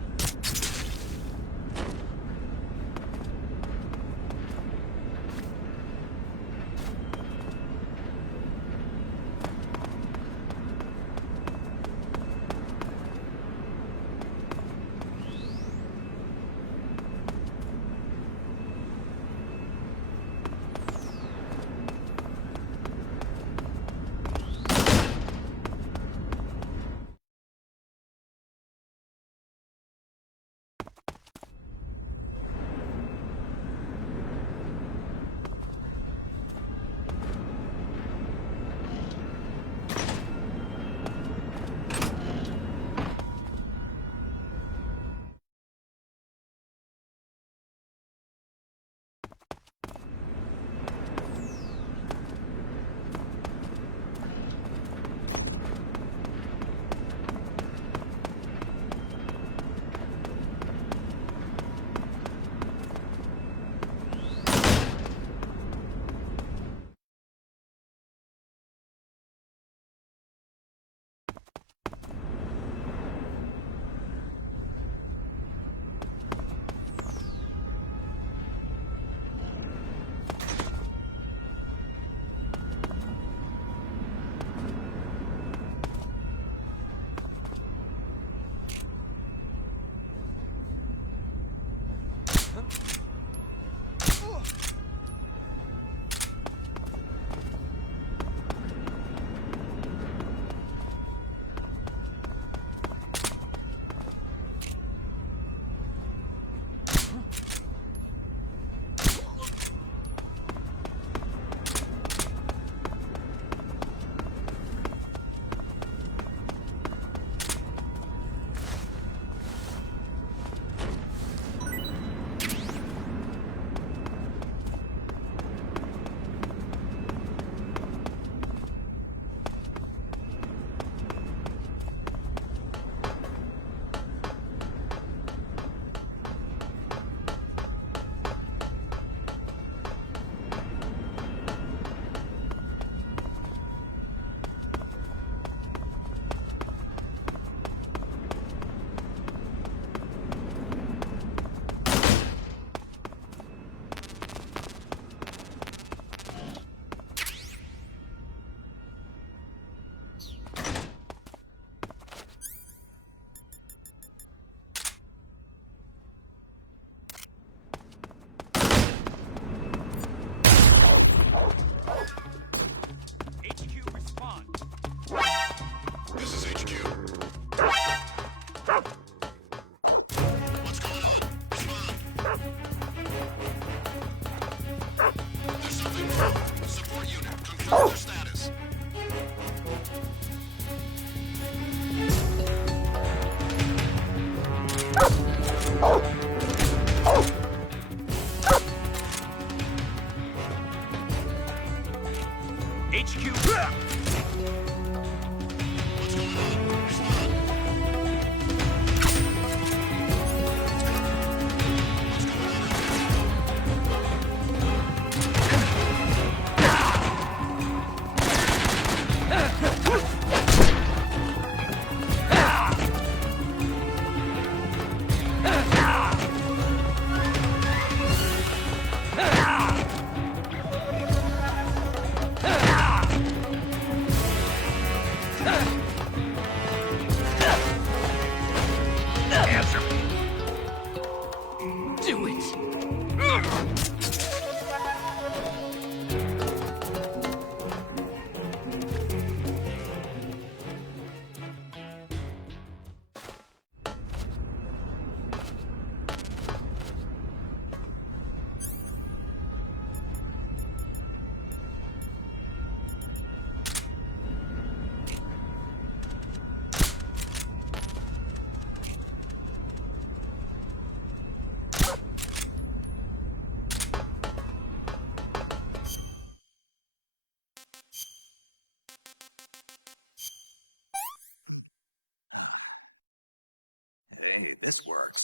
Hey, this works.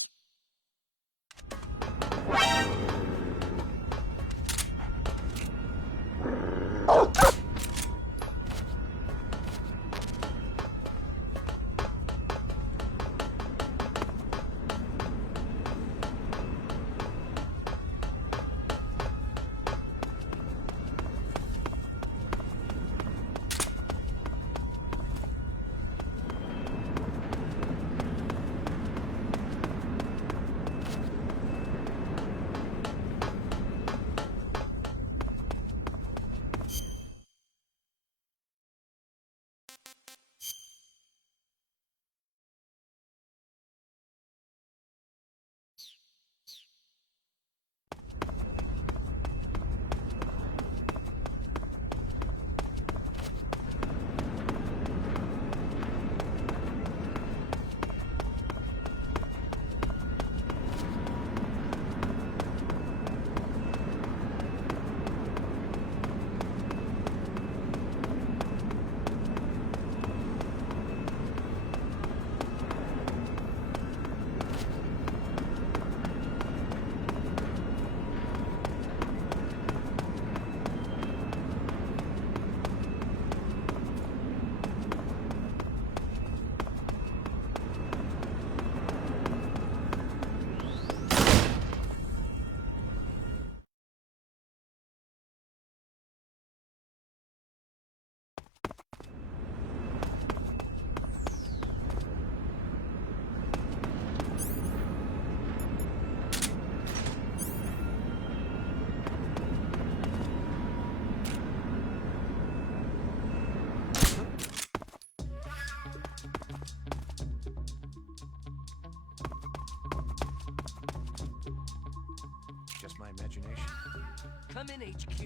Come in, HQ.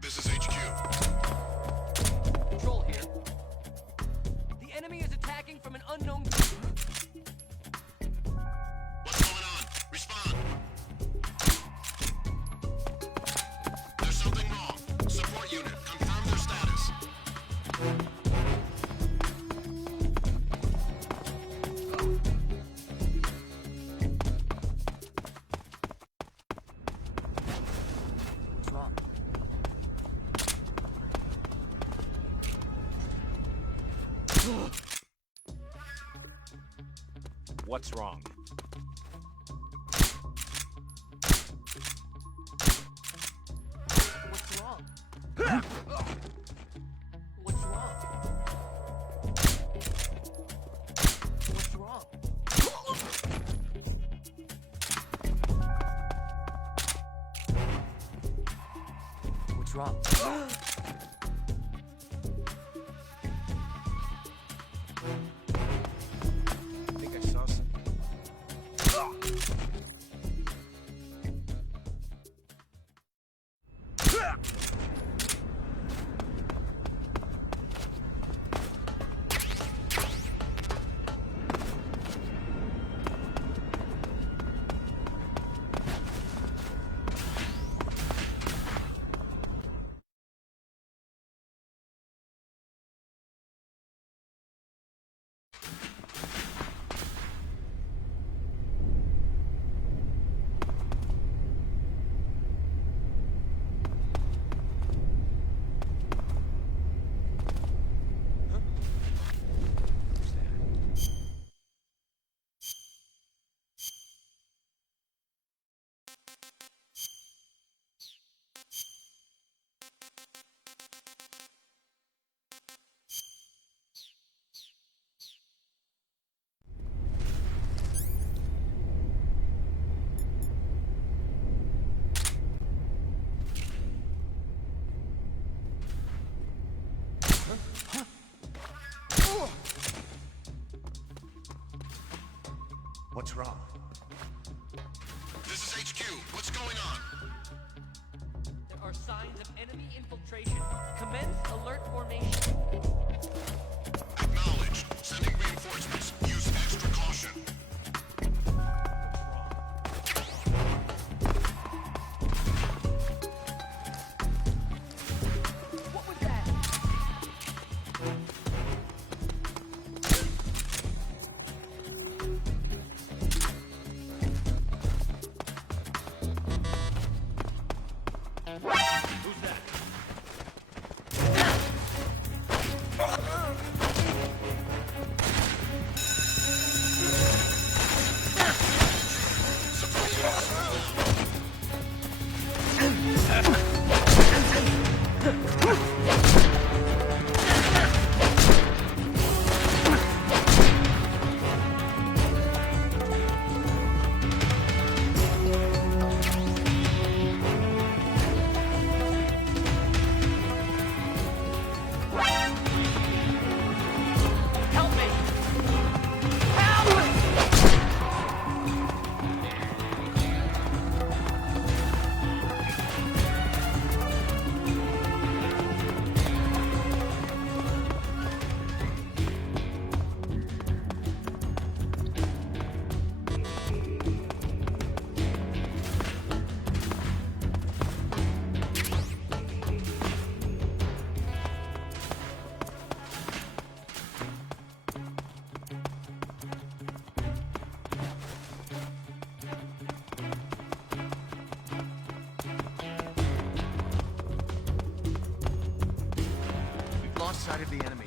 This is HQ. Control here. The enemy is attacking from an unknown group. What's going on? Respond. There's something wrong. Support unit, confirm their status. What's wrong? What's wrong? What's wrong? What's wrong? What's wrong? What's wrong? I think I saw something. What's wrong? This is HQ. What's going on? There are signs of enemy infiltration. Commence alert formation. Acknowledged. Sending reinforcements. Use extra caution. What was that? Who's that? Help me! Help! We've lost sight of the enemy.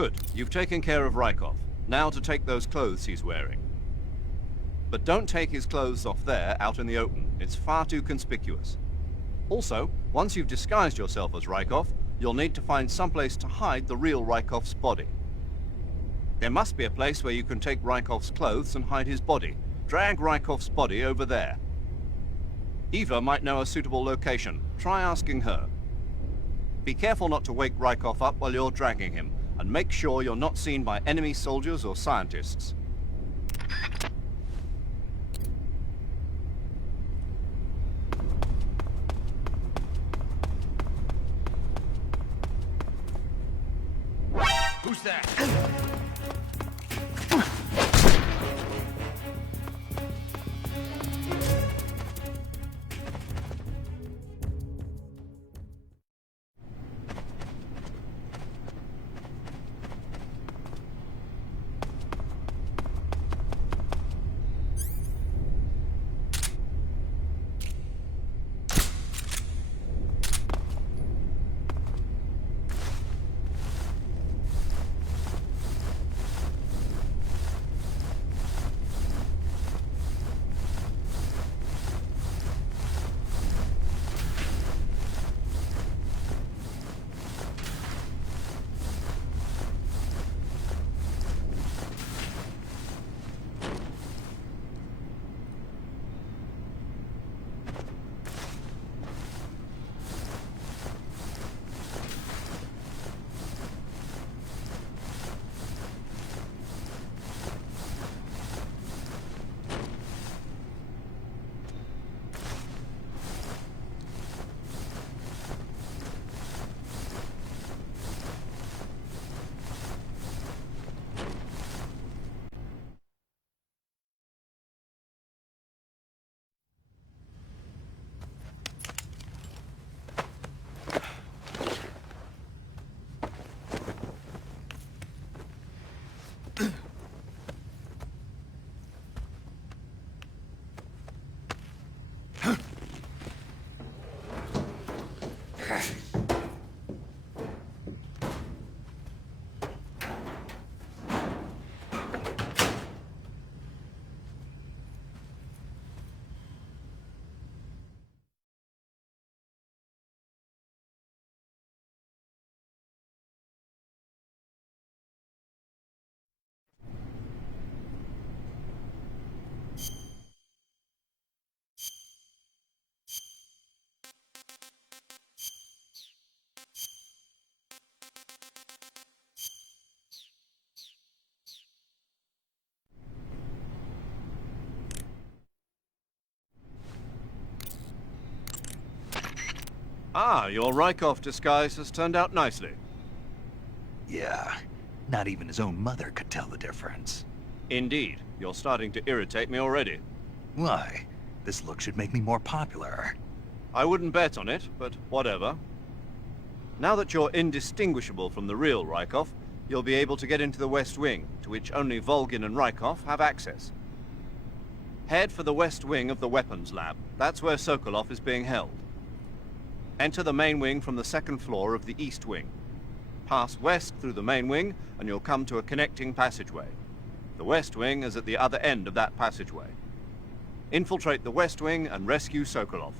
Good. You've taken care of Rykov. Now to take those clothes he's wearing. But don't take his clothes off there, out in the open. It's far too conspicuous. Also, once you've disguised yourself as Rykov, you'll need to find someplace to hide the real Rykov's body. There must be a place where you can take Rykov's clothes and hide his body. Drag Rykov's body over there. Eva might know a suitable location. Try asking her. Be careful not to wake Rykov up while you're dragging him, and make sure you're not seen by enemy soldiers or scientists. Who's that? Ah, your Rykov disguise has turned out nicely. Yeah, not even his own mother could tell the difference. Indeed. You're starting to irritate me already. Why? This look should make me more popular. I wouldn't bet on it, but whatever. Now that you're indistinguishable from the real Rykov, you'll be able to get into the West Wing, to which only Volgin and Rykov have access. Head for the West Wing of the Weapons Lab. That's where Sokolov is being held. Enter the main wing from the second floor of the East Wing. Pass west through the main wing, and you'll come to a connecting passageway. The West Wing is at the other end of that passageway. Infiltrate the West Wing and rescue Sokolov.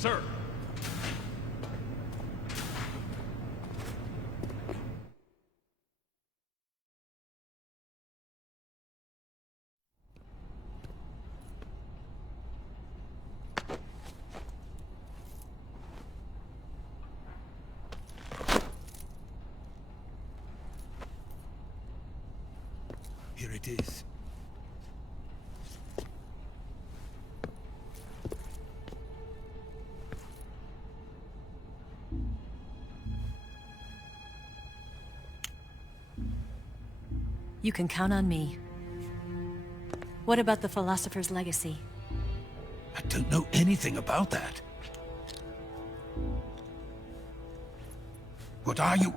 Sir! Here it is. You can count on me. What about the philosopher's legacy? I don't know anything about that. What are you?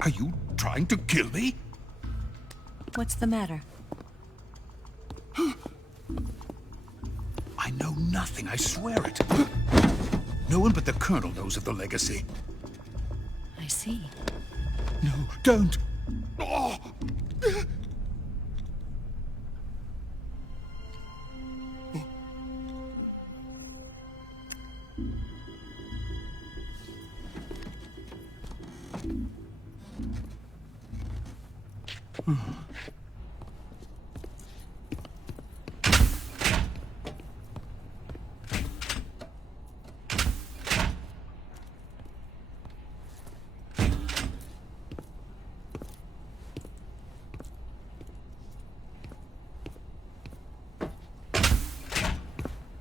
Are you trying to kill me? What's the matter? I know nothing, I swear it. No one but the Colonel knows of the legacy. I see. No, don't! Oh.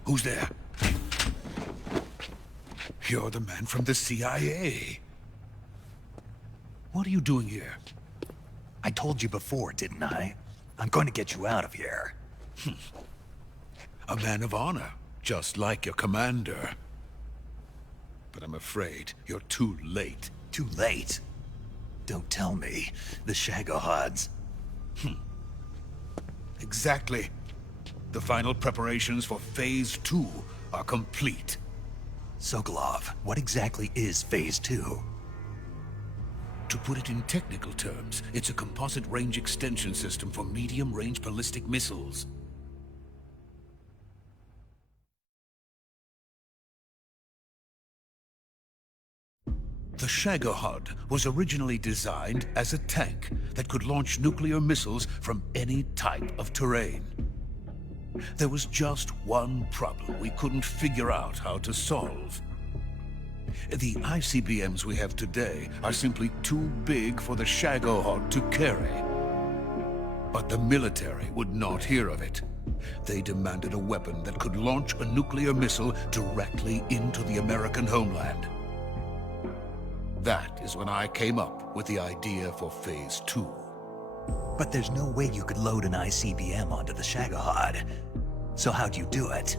Who's there? You're the man from the CIA. What are you doing here? I told you before, didn't I? I'm going to get you out of here. A man of honor, just like your commander. But I'm afraid you're too late. Too late? Don't tell me. The Shagohods. Exactly. The final preparations for Phase 2 are complete. Sokolov, what exactly is Phase 2? To put it in technical terms, it's a composite range extension system for medium-range ballistic missiles. The Shagohod was originally designed as a tank that could launch nuclear missiles from any type of terrain. There was just one problem we couldn't figure out how to solve. The ICBMs we have today are simply too big for the Shagohod to carry. But the military would not hear of it. They demanded a weapon that could launch a nuclear missile directly into the American homeland. That is when I came up with the idea for Phase 2. But there's no way you could load an ICBM onto the Shagohod. So how'd you do it?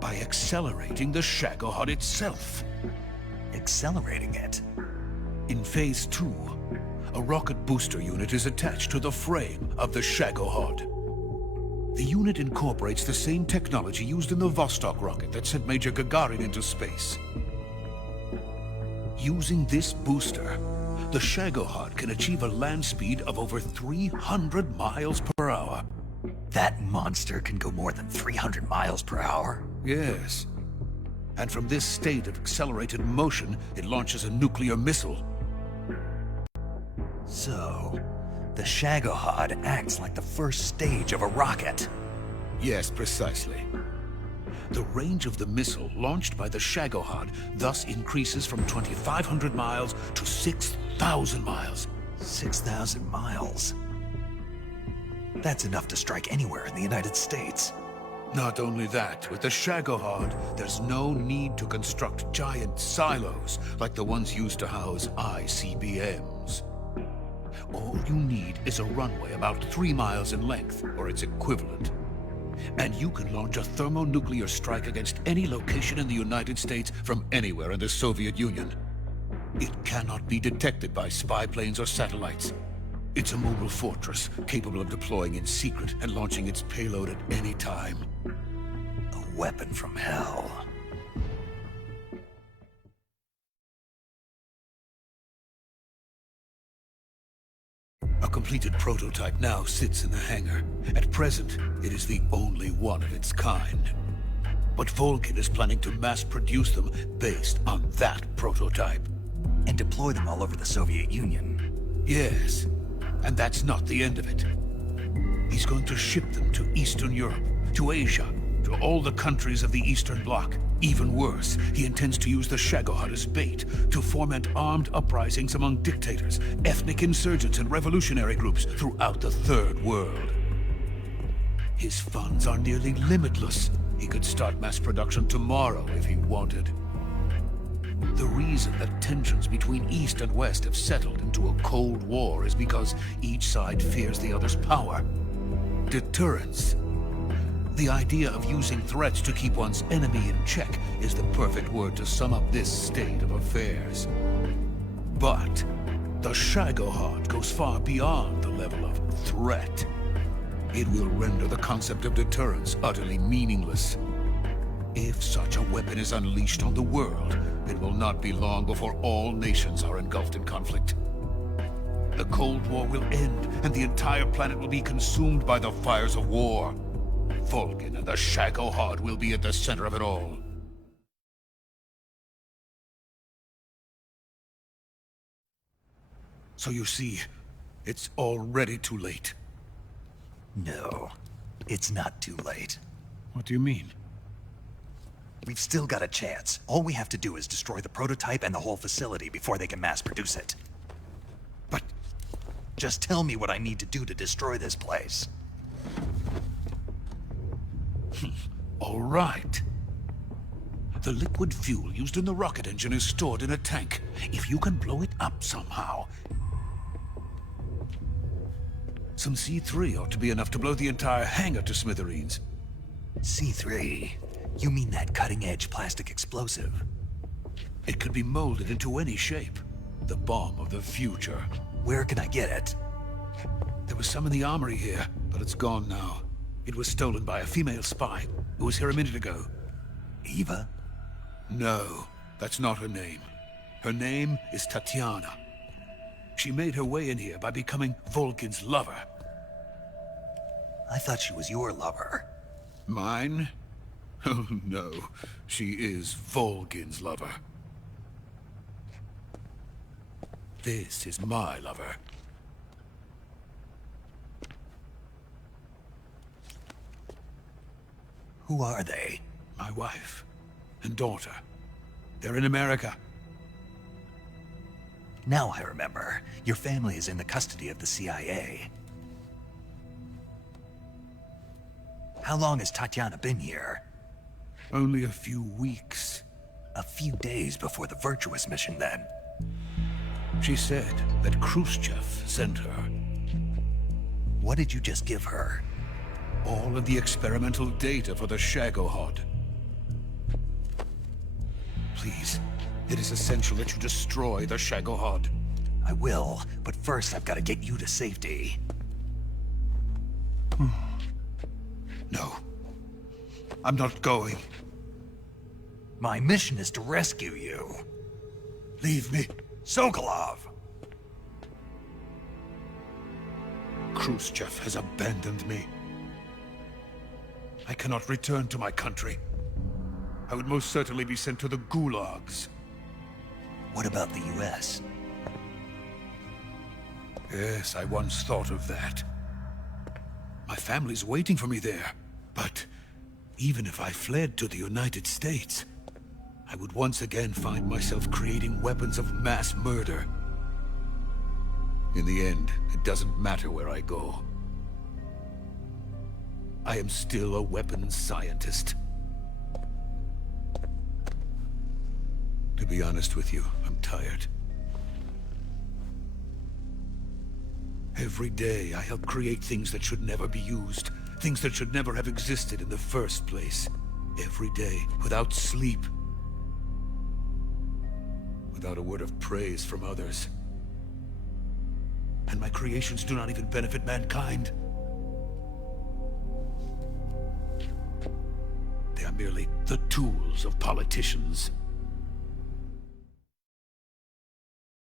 By accelerating the Shagohod itself. Accelerating it? In Phase 2, a rocket booster unit is attached to the frame of the Shagohod. The unit incorporates the same technology used in the Vostok rocket that sent Major Gagarin into space. Using this booster, the Shagohod can achieve a land speed of over 300 miles per hour. That monster can go more than 300 miles per hour? Yes. And from this state of accelerated motion, it launches a nuclear missile. So, the Shagohod acts like the first stage of a rocket. Yes, precisely. The range of the missile launched by the Shagohod thus increases from 2,500 miles to 6,000 miles. 6,000 miles? That's enough to strike anywhere in the United States. Not only that, with the Shagohod, there's no need to construct giant silos like the ones used to house ICBMs. All you need is a runway about 3 miles in length, or its equivalent. And you can launch a thermonuclear strike against any location in the United States from anywhere in the Soviet Union. It cannot be detected by spy planes or satellites. It's a mobile fortress, capable of deploying in secret and launching its payload at any time. A weapon from hell. A completed prototype now sits in the hangar. At present, it is the only one of its kind. But Vulcan is planning to mass-produce them based on that prototype. And deploy them all over the Soviet Union. Yes, and that's not the end of it. He's going to ship them to Eastern Europe, to Asia, to all the countries of the Eastern Bloc. Even worse, he intends to use the Shagohod as bait to foment armed uprisings among dictators, ethnic insurgents, and revolutionary groups throughout the Third World. His funds are nearly limitless. He could start mass production tomorrow if he wanted. The reason that tensions between East and West have settled into a Cold War is because each side fears the other's power. Deterrence. The idea of using threats to keep one's enemy in check is the perfect word to sum up this state of affairs. But the Shagohod goes far beyond the level of threat. It will render the concept of deterrence utterly meaningless. If such a weapon is unleashed on the world, it will not be long before all nations are engulfed in conflict. The Cold War will end, and the entire planet will be consumed by the fires of war. Vulcan and the Shagohod will be at the center of it all. So you see, it's already too late. No, it's not too late. What do you mean? We've still got a chance. All we have to do is destroy the prototype and the whole facility before they can mass produce it. But just tell me what I need to do to destroy this place. All right. The liquid fuel used in the rocket engine is stored in a tank. If you can blow it up somehow... Some C3 ought to be enough to blow the entire hangar to smithereens. C3? You mean that cutting-edge plastic explosive? It could be molded into any shape. The bomb of the future. Where can I get it? There was some in the armory here, but it's gone now. It was stolen by a female spy who was here a minute ago. Eva? No, that's not her name. Her name is Tatiana. She made her way in here by becoming Vulcan's lover. I thought she was your lover. Mine? Oh no, she is Vulcan's lover. This is my lover. Who are they? My wife and daughter. They're in America. Now I remember. Your family is in the custody of the CIA. How long has Tatiana been here? Only a few weeks. A few days before the Virtuous mission, then. She said that Khrushchev sent her. What did you just give her? All of the experimental data for the Shagohod. Please, it is essential that you destroy the Shagohod. I will, but first I've got to get you to safety. No. I'm not going. My mission is to rescue you. Leave me. Sokolov! Khrushchev has abandoned me. I cannot return to my country. I would most certainly be sent to the gulags. What about the US? Yes, I once thought of that. My family's waiting for me there. But even if I fled to the United States, I would once again find myself creating weapons of mass murder. In the end, it doesn't matter where I go. I am still a weapons scientist. To be honest with you, I'm tired. Every day, I help create things that should never be used. Things that should never have existed in the first place. Every day, without sleep. Without a word of praise from others. And my creations do not even benefit mankind. They are merely the tools of politicians.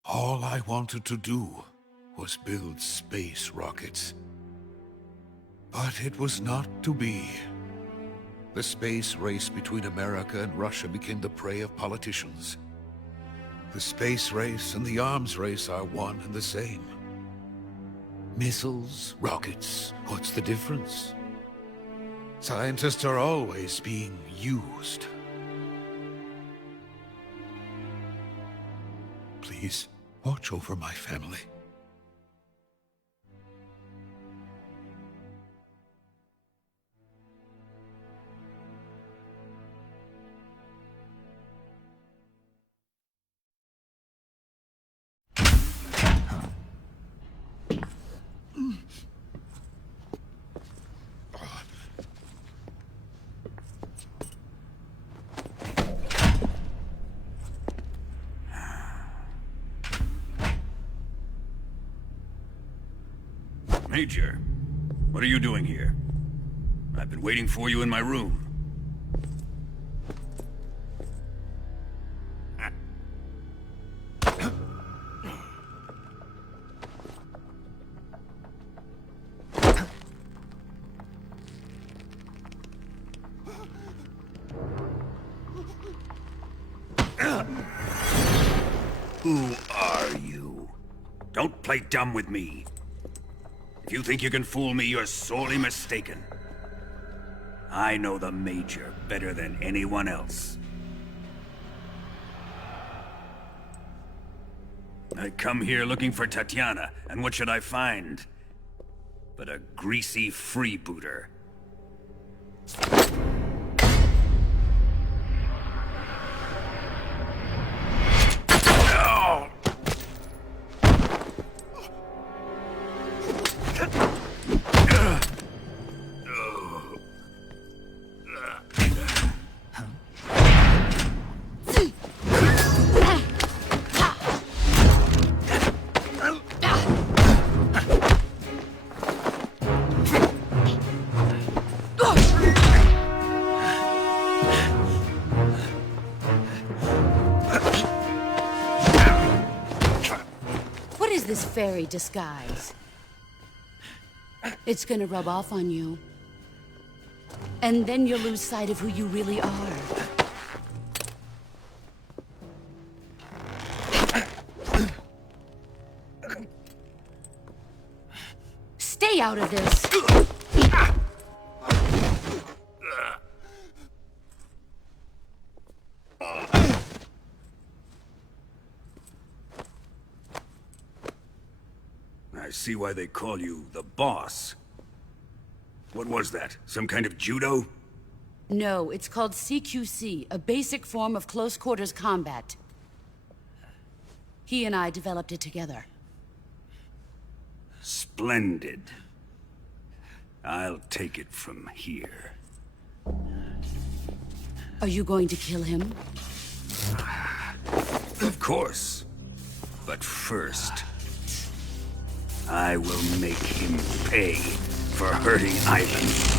All I wanted to do was build space rockets. But it was not to be. The space race between America and Russia became the prey of politicians. The space race and the arms race are one and the same. Missiles, rockets, what's the difference? Scientists are always being used. Please, watch over my family. Major, what are you doing here? I've been waiting for you in my room. Who are you? Don't play dumb with me. If you think you can fool me, you're sorely mistaken. I know the Major better than anyone else. I come here looking for Tatiana, and what should I find? But a greasy freebooter. This fairy disguise. It's gonna rub off on you. And then you'll lose sight of who you really are. Stay out of this! I see why they call you the boss. What was that? Some kind of judo? No, it's called CQC, a basic form of close quarters combat. He and I developed it together. Splendid. I'll take it from here. Are you going to kill him? Of course. But first, I will make him pay for hurting Ivan.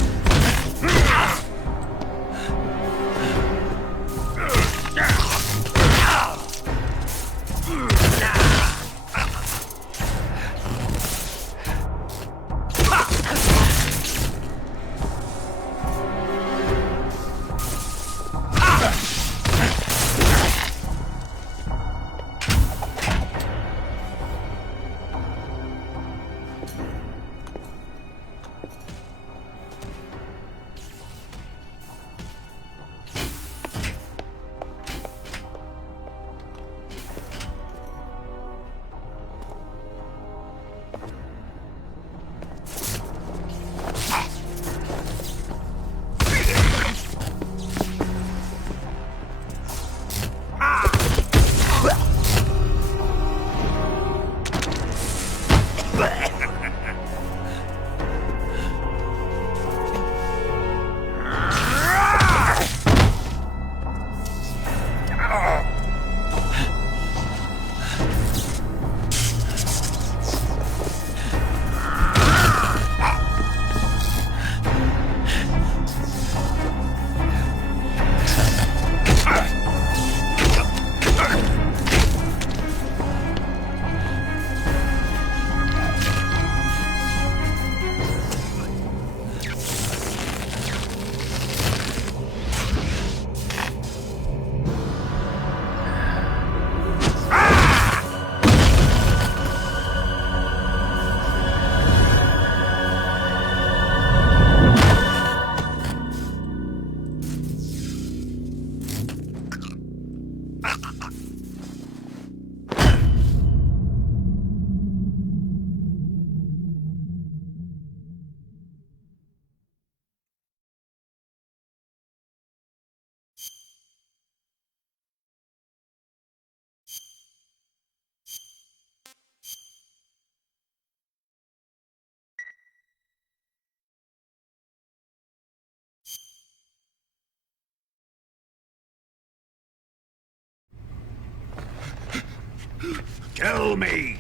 Tell me!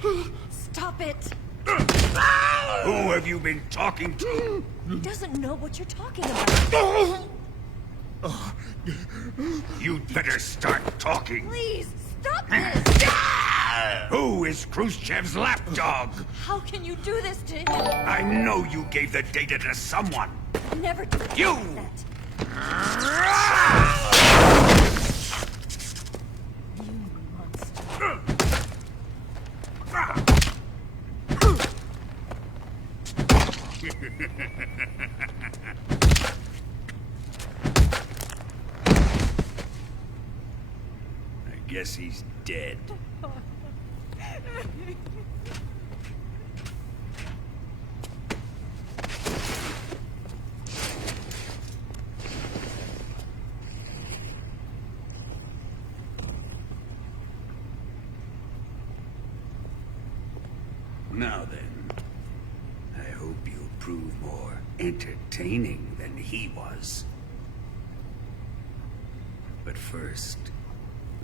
Stop it! Who have you been talking to? He doesn't know what you're talking about. You'd better start talking. Please, stop this! Who is Khrushchev's lapdog? How can you do this to him? I know you gave the data to someone. Never do You! that. I guess he's dead. Now then, I hope you'll prove more entertaining than he was. But first,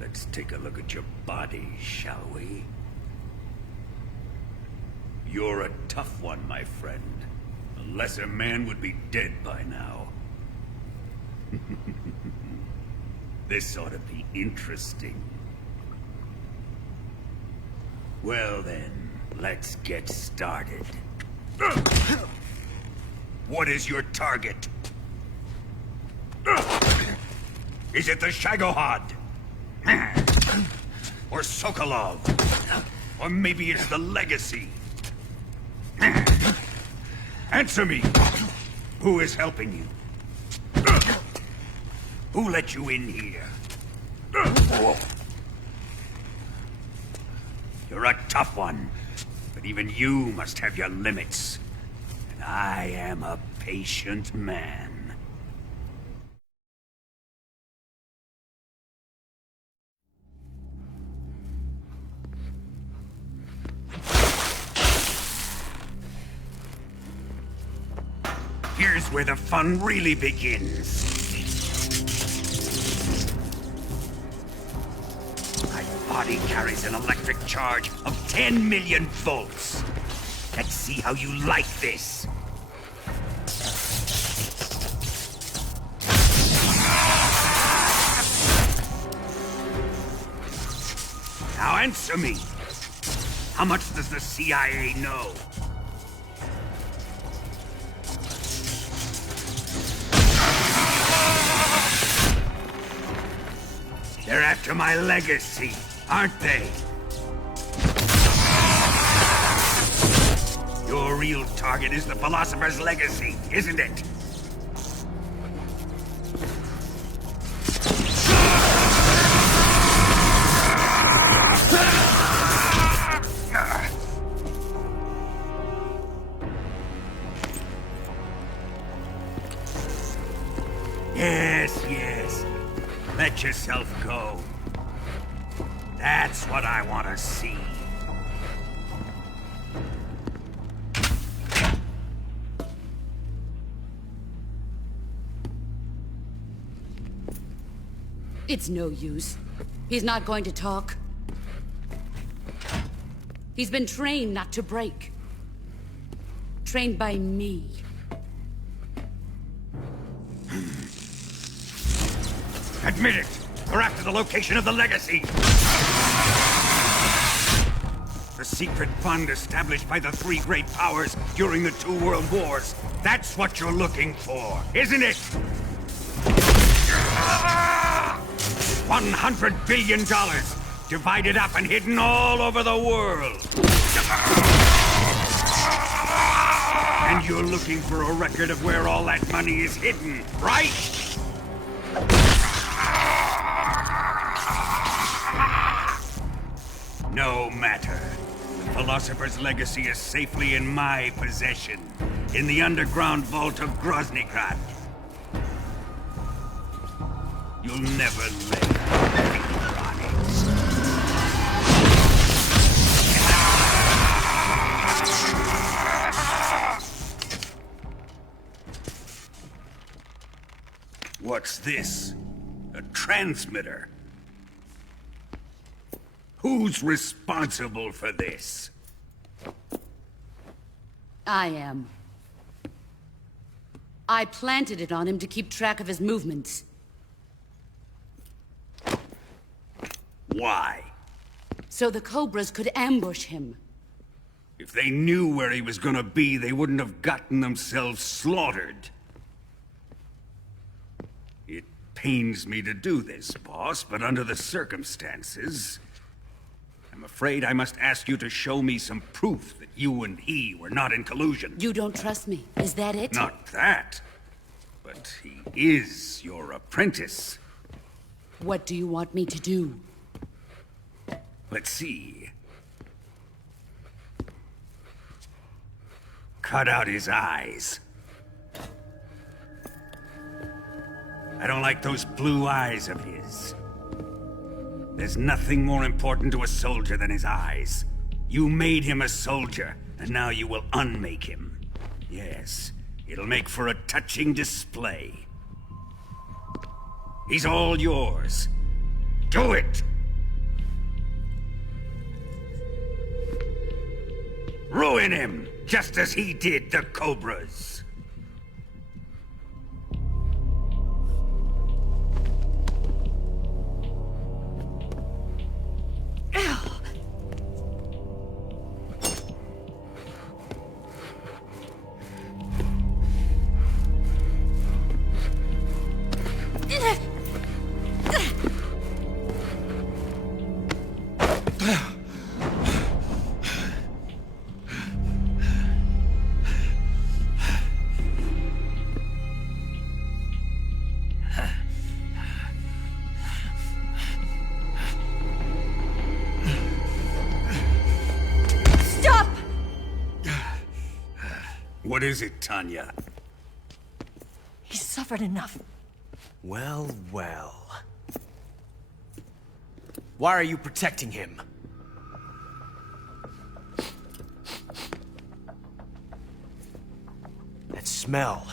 let's take a look at your body, shall we? You're a tough one, my friend. A lesser man would be dead by now. This ought to be interesting. Well then, let's get started. What is your target? Is it the Shagohod? Or Sokolov? Or maybe it's the Legacy? Answer me! Who is helping you? Who let you in here? You're a tough one, but even you must have your limits. And I am a patient man. Here's where the fun really begins. My body carries an electric charge of 10 million volts. Let's see how you like this. Now answer me. How much does the CIA know? They're after my legacy, aren't they? Your real target is the Philosopher's Legacy, isn't it? Yes. Let yourself go. That's what I want to see. It's no use. He's not going to talk. He's been trained not to break. Trained by me. Admit it! You're after the location of the Legacy! The secret fund established by the three great powers during the 2 world wars. That's what you're looking for, isn't it? $100 billion, divided up and hidden all over the world. And you're looking for a record of where all that money is hidden, right? No matter. The Philosopher's Legacy is safely in my possession, in the underground vault of Groznygrad. You'll never lay a finger on it. What's this? A transmitter? Who's responsible for this? I am. I planted it on him to keep track of his movements. Why? So the Cobras could ambush him. If they knew where he was gonna be, they wouldn't have gotten themselves slaughtered. It pains me to do this, boss, but under the circumstances, I'm afraid I must ask you to show me some proof that you and he were not in collusion. You don't trust me, is that it? Not that, but he is your apprentice. What do you want me to do? Let's see. Cut out his eyes. I don't like those blue eyes of his. There's nothing more important to a soldier than his eyes. You made him a soldier, and now you will unmake him. Yes, it'll make for a touching display. He's all yours. Do it! Ruin him, just as he did the Cobras. What is it, Tanya? He's suffered enough. Well, well. Why are you protecting him? That smell.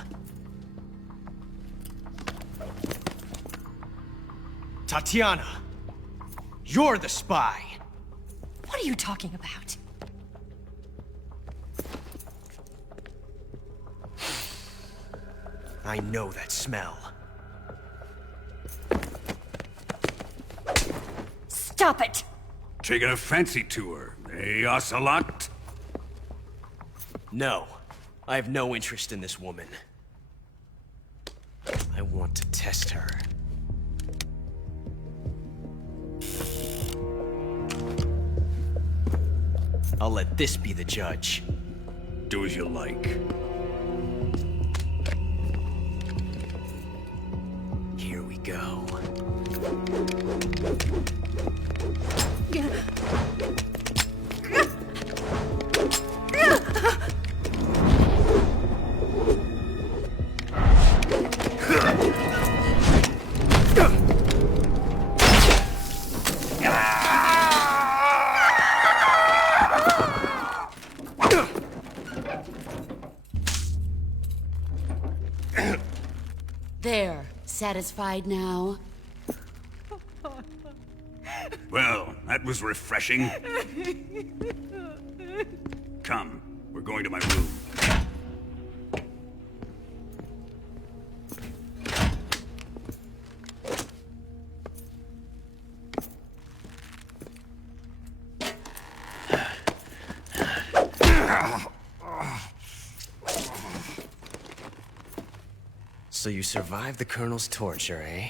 Tatiana! You're the spy! What are you talking about? I know that smell. Stop it! Taking a fancy to her, eh, Ocelot? No. I have no interest in this woman. I want to test her. I'll let this be the judge. Do as you like. Here we go. There. Satisfied now? Well, that was refreshing. Come, we're going to my room. So you survived the Colonel's torture, eh?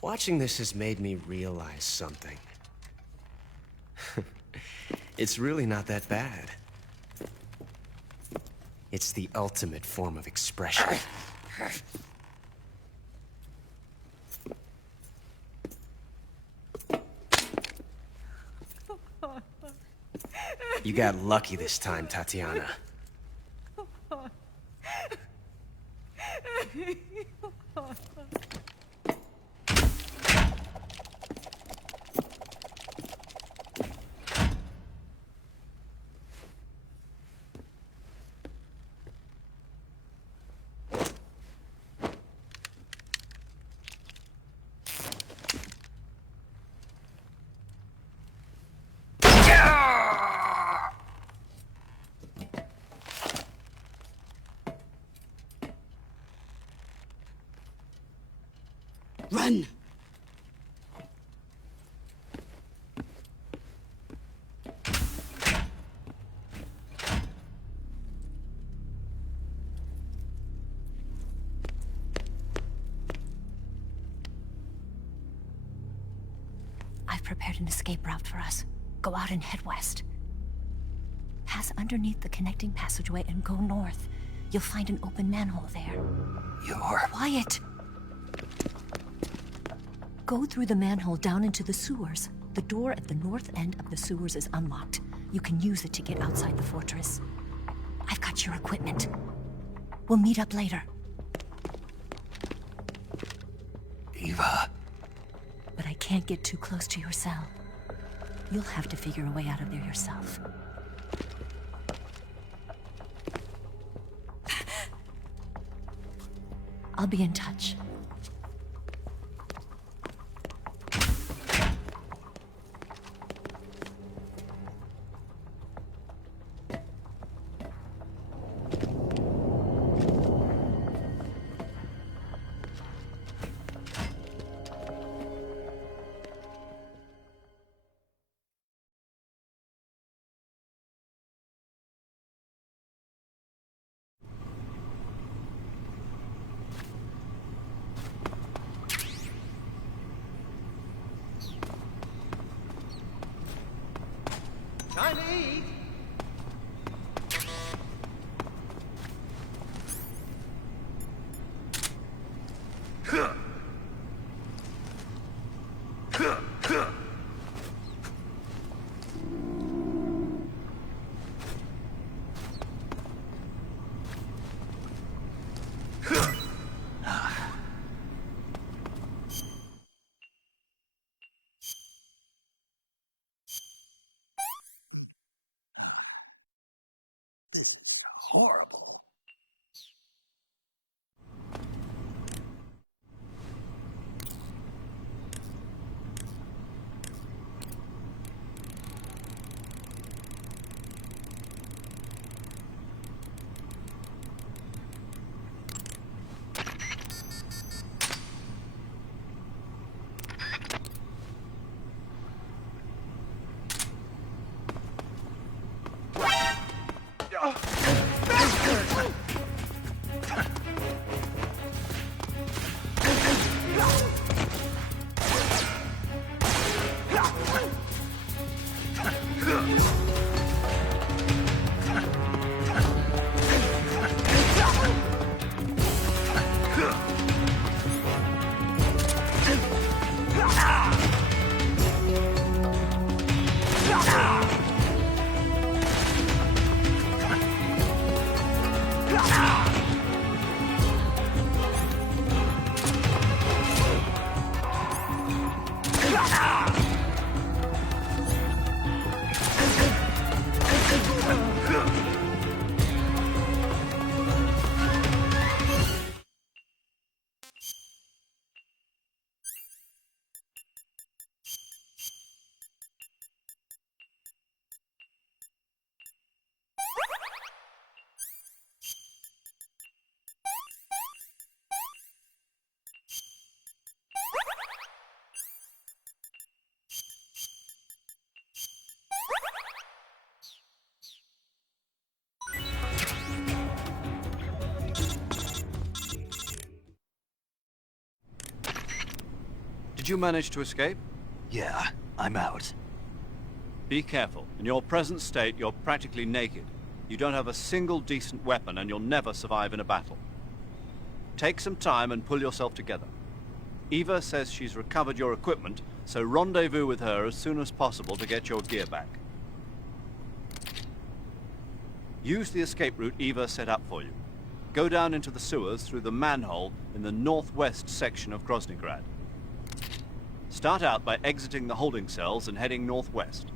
Watching this has made me realize something. It's really not that bad. It's the ultimate form of expression. You got lucky this time, Tatiana. Run! I've prepared an escape route for us. Go out and head west. Pass underneath the connecting passageway and go north. You'll find an open manhole there. You're... Quiet! Go through the manhole down into the sewers. The door at the north end of the sewers is unlocked. You can use it to get outside the fortress. I've got your equipment. We'll meet up later. Eva... But I can't get too close to your cell. You'll have to figure a way out of there yourself. I'll be in touch. Time to eat! Horrible. Did you manage to escape? Yeah, I'm out. Be careful. In your present state, you're practically naked. You don't have a single decent weapon, and you'll never survive in a battle. Take some time and pull yourself together. Eva says she's recovered your equipment, so rendezvous with her as soon as possible to get your gear back. Use the escape route Eva set up for you. Go down into the sewers through the manhole in the northwest section of Groznygrad. Start out by exiting the holding cells and heading northwest.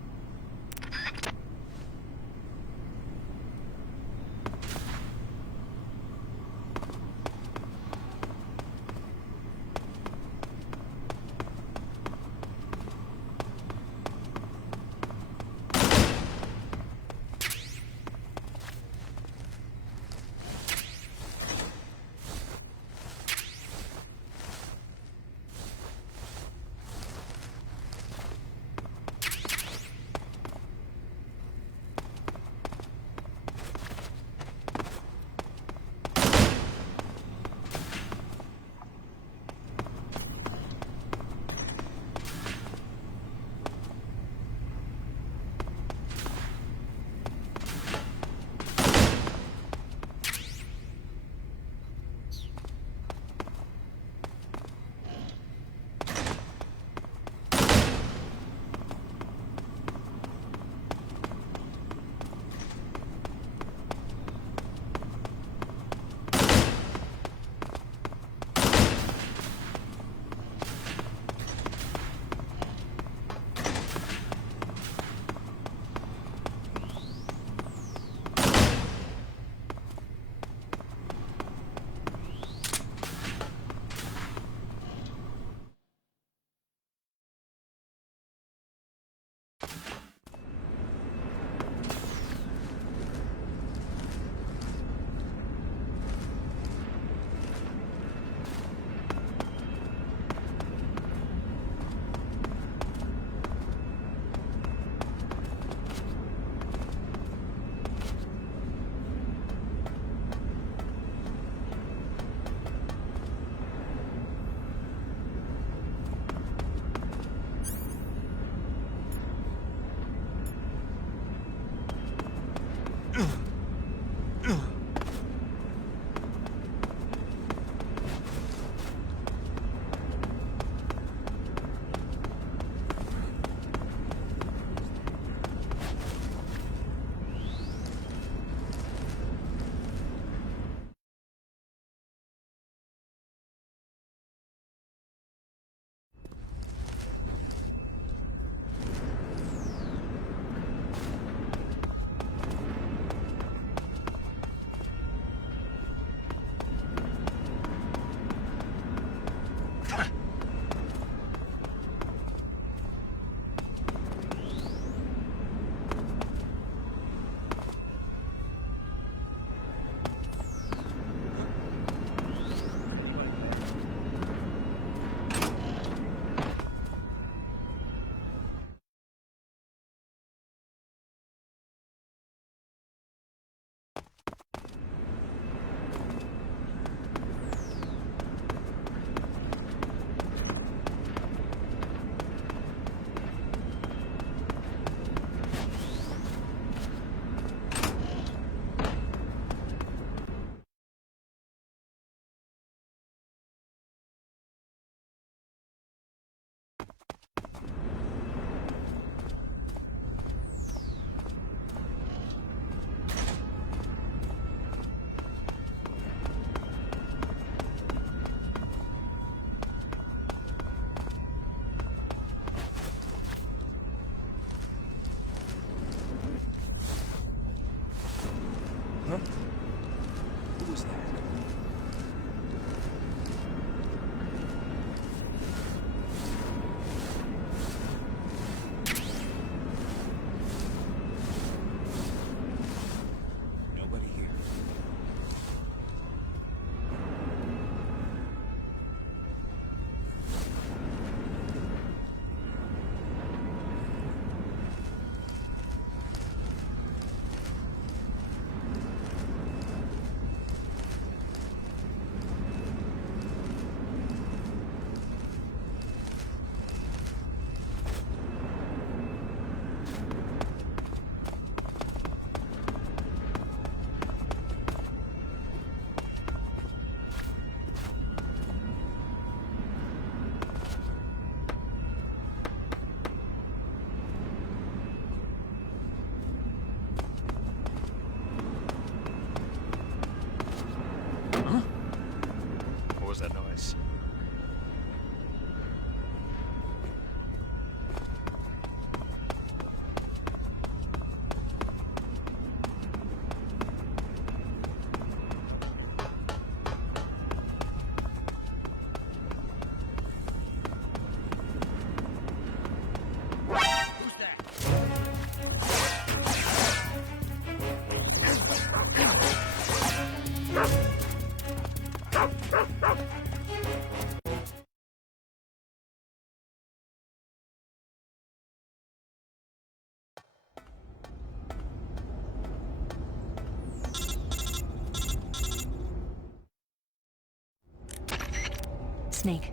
Snake,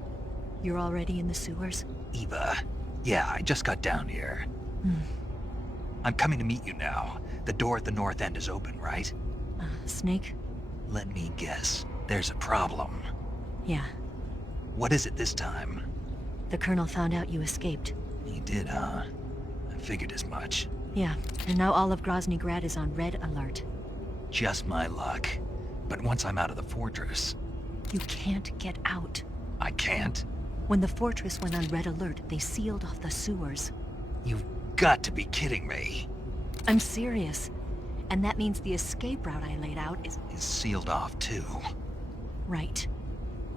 you're already in the sewers? Eva. Yeah, I just got down here. I'm coming to meet you now. The door at the north end is open, right? Snake? Let me guess. There's a problem. Yeah. What is it this time? The Colonel found out you escaped. He did, huh? I figured as much. Yeah, and now all of Grozny Grad is on red alert. Just my luck. But once I'm out of the fortress... You can't get out. I can't? When the fortress went on red alert, they sealed off the sewers. You've got to be kidding me. I'm serious. And that means the escape route I laid out is sealed off, too. Right.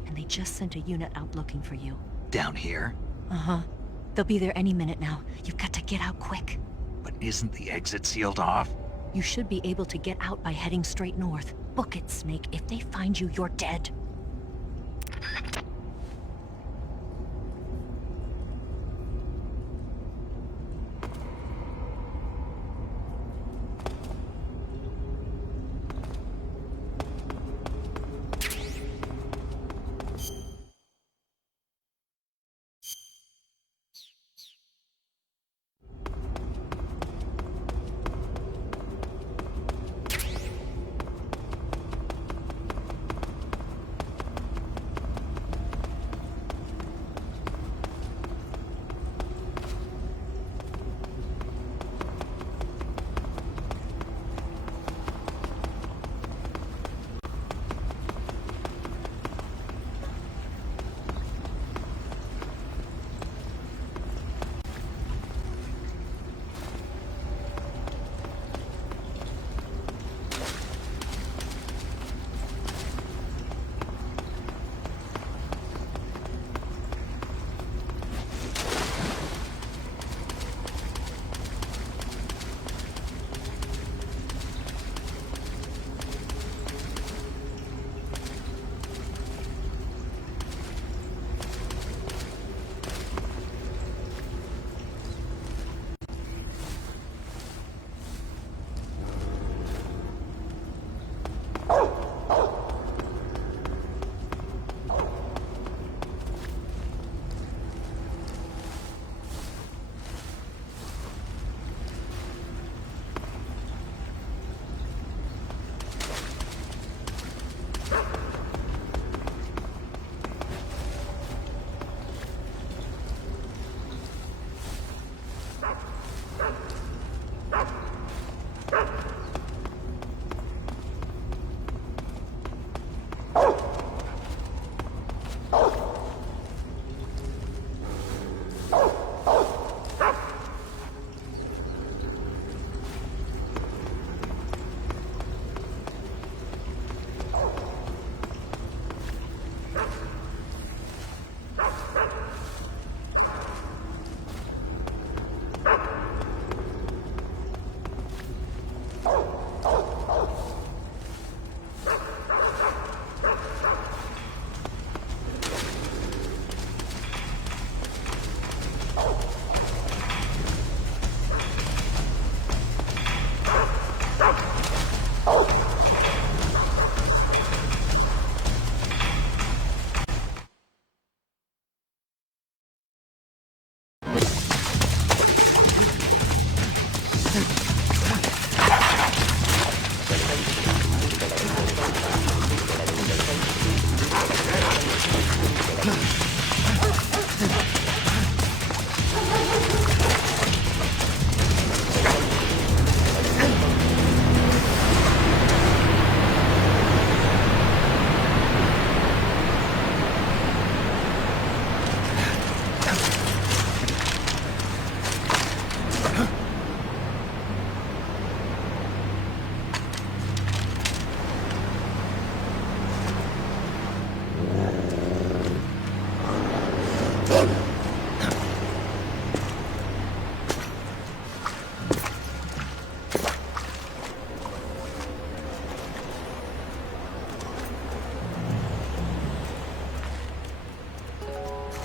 And they just sent a unit out looking for you. Down here? Uh-huh. They'll be there any minute now. You've got to get out quick. But isn't the exit sealed off? You should be able to get out by heading straight north. Book it, Snake. If they find you, you're dead.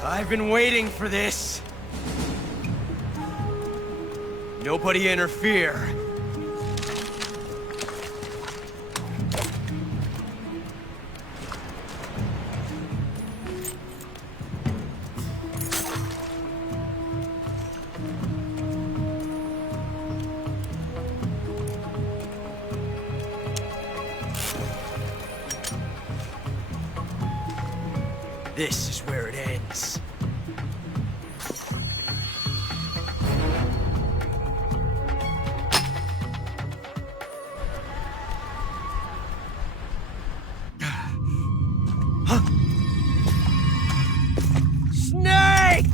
I've been waiting for this. Nobody interfere. This is where it ends. Snake!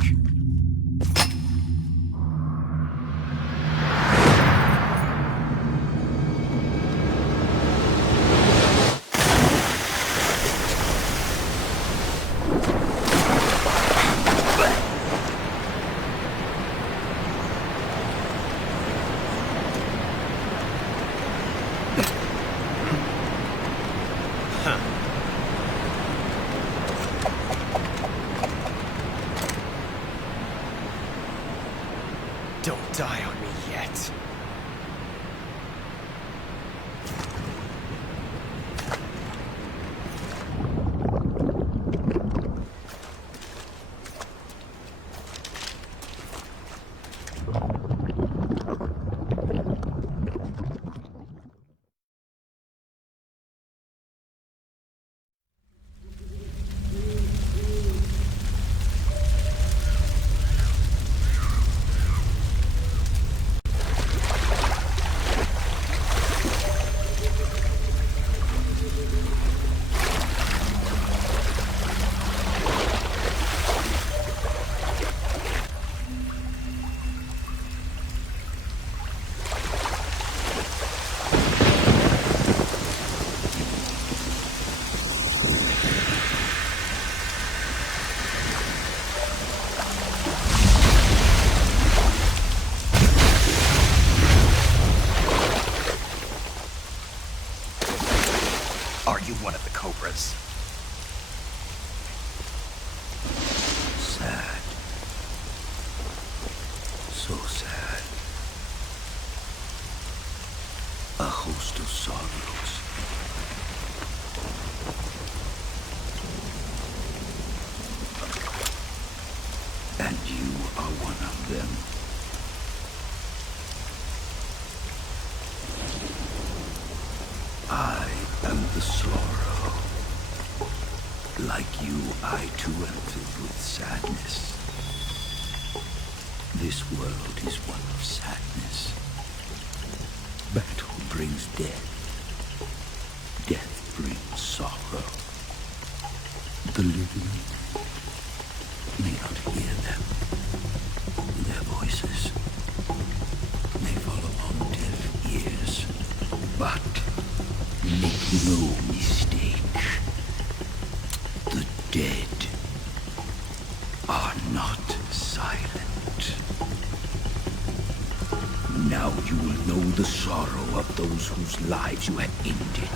Don't die on me yet. Are you one of the Cobras? Sad. So sad. A host of sorrows. And you are one of them. I am the sorrow. Like you, I too am filled with sadness. This world is one of sadness. Battle brings death. Death brings sorrow. The living may not hear them. Their voices may fall upon deaf ears. But make no mistake. The dead are not silent. Now you will know the sorrow of those whose lives you have ended.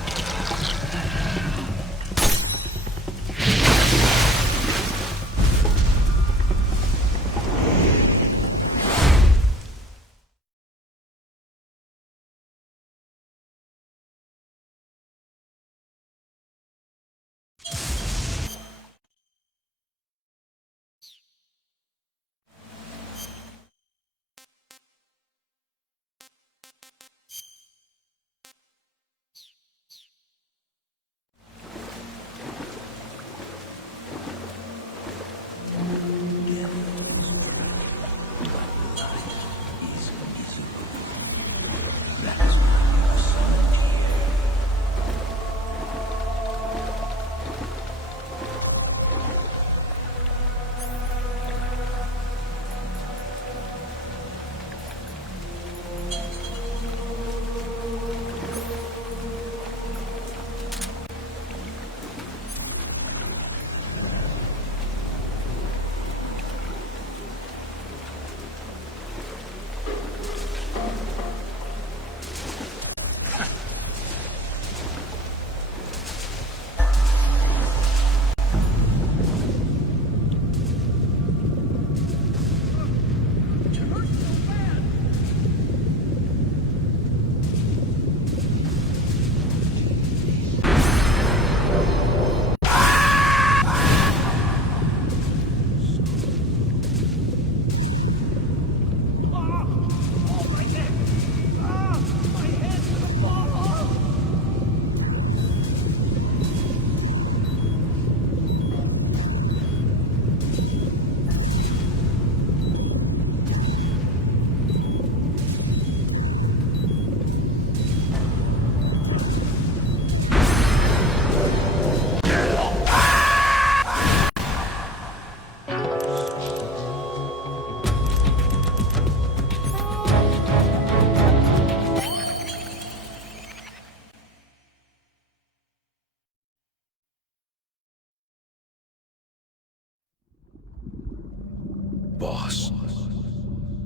Boss,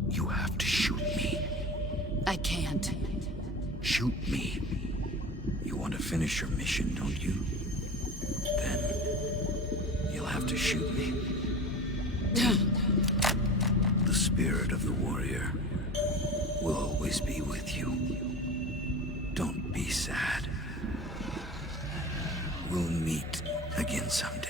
you have to shoot me. I can't. Shoot me. You want to finish your mission, don't you? Then you'll have to shoot me. The spirit of the warrior will always be with you. Don't be sad. We'll meet again someday.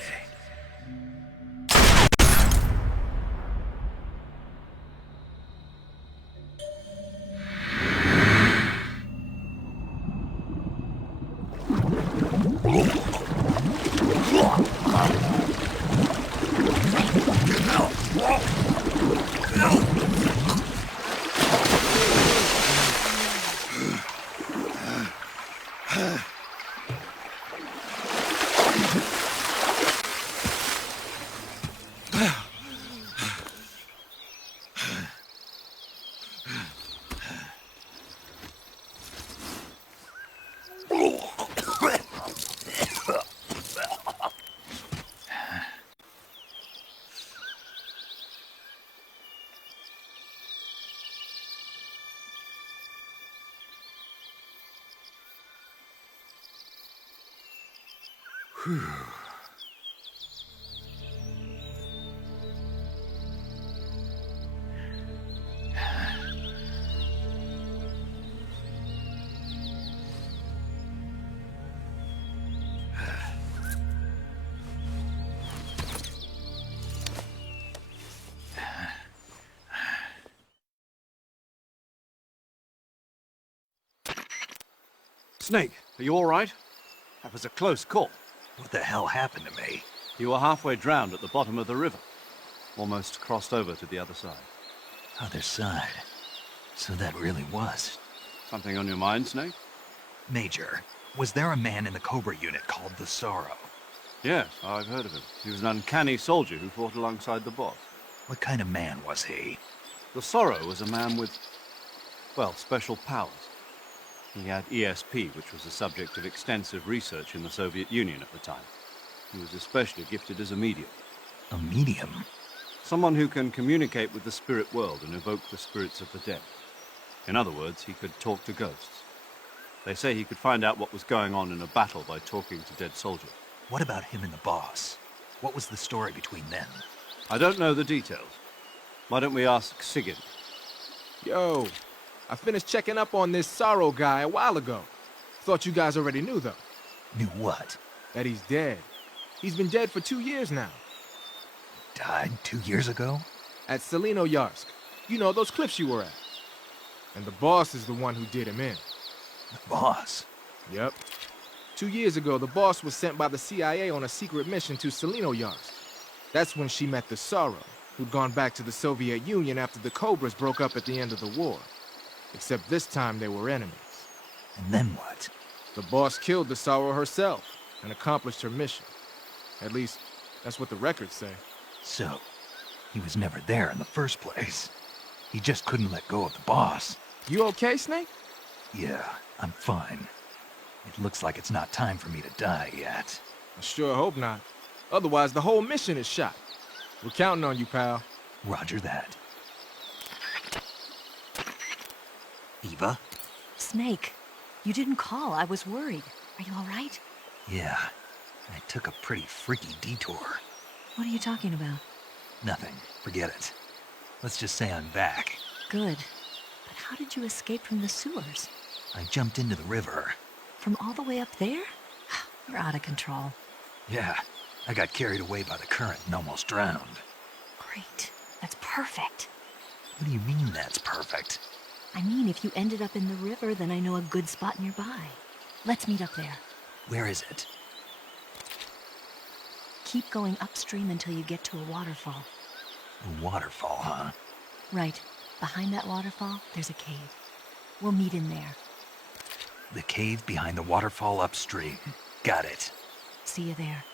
Snake, are you all right? That was a close call. What the hell happened to me? You were halfway drowned at the bottom of the river. Almost crossed over to the other side. Other side. So that really was. Something on your mind, Snake? Major, was there a man in the Cobra unit called the Sorrow? Yes, I've heard of him. He was an uncanny soldier who fought alongside the boss. What kind of man was he? The Sorrow was a man with, well, special powers. He had ESP, which was the subject of extensive research in the Soviet Union at the time. He was especially gifted as a medium. A medium? Someone who can communicate with the spirit world and evoke the spirits of the dead. In other words, he could talk to ghosts. They say he could find out what was going on in a battle by talking to dead soldiers. What about him and the boss? What was the story between them? I don't know the details. Why don't we ask Sigurd? Yo, I finished checking up on this Sorrow guy a while ago. Thought you guys already knew, though. Knew what? That he's dead. He's been dead for 2 years now. Died 2 years ago? At Selino-Yarsk. You know, those cliffs you were at. And the boss is the one who did him in. The boss? Yep. 2 years ago, the boss was sent by the CIA on a secret mission to Selino-Yarsk. That's when she met the Sorrow, who'd gone back to the Soviet Union after the Cobras broke up at the end of the war. Except this time they were enemies. And then what? The boss killed the Sorrow herself and accomplished her mission. At least, that's what the records say. So, he was never there in the first place. He just couldn't let go of the boss. You okay, Snake? Yeah, I'm fine. It looks like it's not time for me to die yet. I sure hope not. Otherwise, the whole mission is shot. We're counting on you, pal. Roger that. Eva? Snake, you didn't call. I was worried. Are you all right? Yeah, I took a pretty freaky detour. What are you talking about? Nothing. Forget it. Let's just say I'm back. Good. But how did you escape from the sewers? I jumped into the river. From all the way up there? You're out of control. Yeah, I got carried away by the current and almost drowned. Great. That's perfect. What do you mean that's perfect? I mean, if you ended up in the river, then I know a good spot nearby. Let's meet up there. Where is it? Keep going upstream until you get to a waterfall. A waterfall, huh? Right. Behind that waterfall, there's a cave. We'll meet in there. The cave behind the waterfall upstream. Got it. See you there.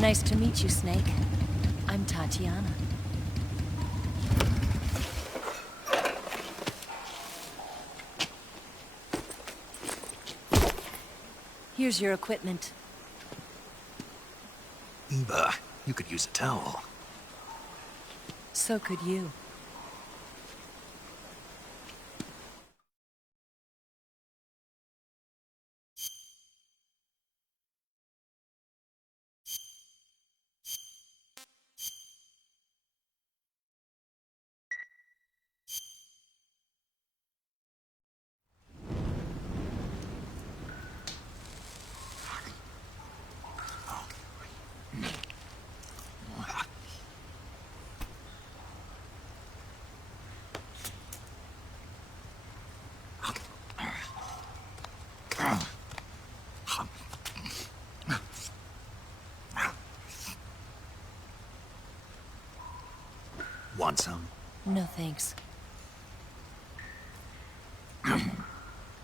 Nice to meet you, Snake. I'm Tatiana. Here's your equipment. Eva, you could use a towel. So could you. Want some? No thanks.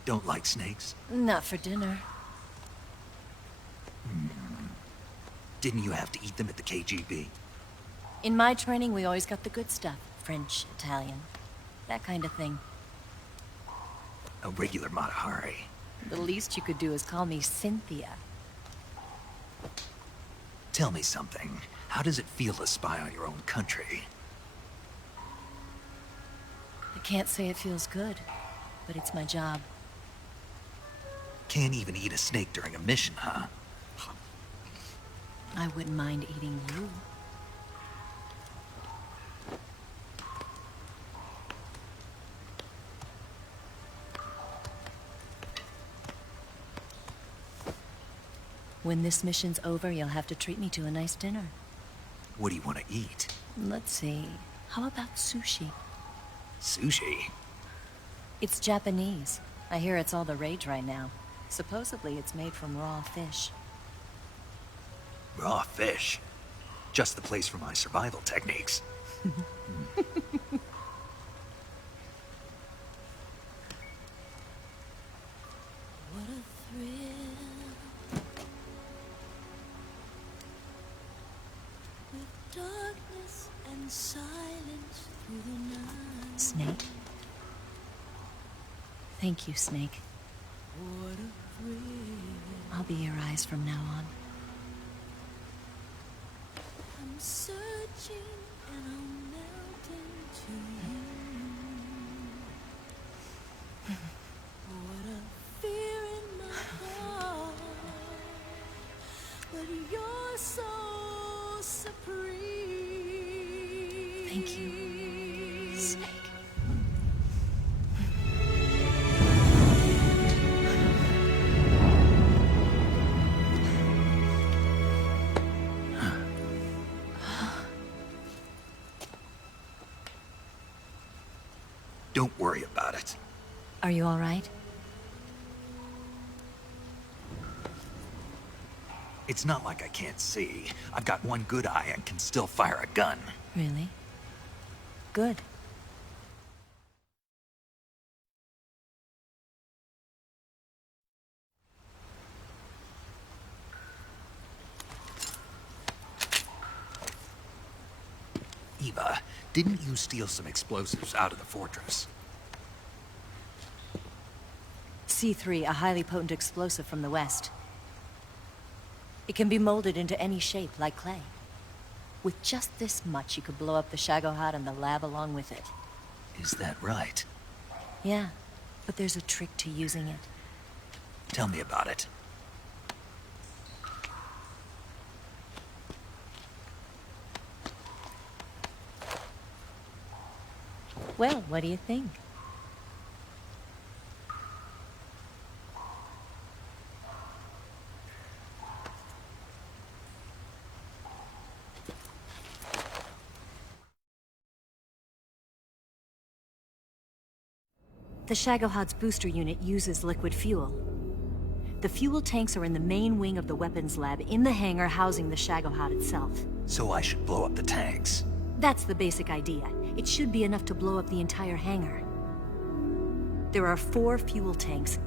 Don't like snakes? Not for dinner. Didn't you have to eat them at the KGB? In my training, we always got the good stuff. French, Italian, that kind of thing. A regular Matahari. The least you could do is call me Cynthia. Tell me something. How does it feel to spy on your own country? I can't say it feels good, but it's my job. Can't even eat a snake during a mission, huh? I wouldn't mind eating you. When this mission's over, you'll have to treat me to a nice dinner. What do you want to eat? Let's see. How about sushi? Sushi? It's Japanese. I hear it's all the rage right now. Supposedly it's made from raw fish. Raw fish? Just the place for my survival techniques. What a thrill. With darkness and silence through the night. Snake? Thank you, Snake. What a thrill. I'll be your eyes from now on. I'm searching and I'm melting to you. What a fear in my heart, but you're so supreme. Thank you, Snake. Don't worry about it. Are you all right? It's not like I can't see. I've got one good eye and can still fire a gun. Really? Good. Eva, didn't you steal some explosives out of the fortress? C3, a highly potent explosive from the west. It can be molded into any shape, like clay. With just this much, you could blow up the Shagohod and the lab along with it. Is that right? Yeah, but there's a trick to using it. Tell me about it. Well, what do you think? The Shagohod's booster unit uses liquid fuel. The fuel tanks are in the main wing of the weapons lab in the hangar housing the Shagohod itself. So I should blow up the tanks. That's the basic idea. It should be enough to blow up the entire hangar. There are 4 fuel tanks.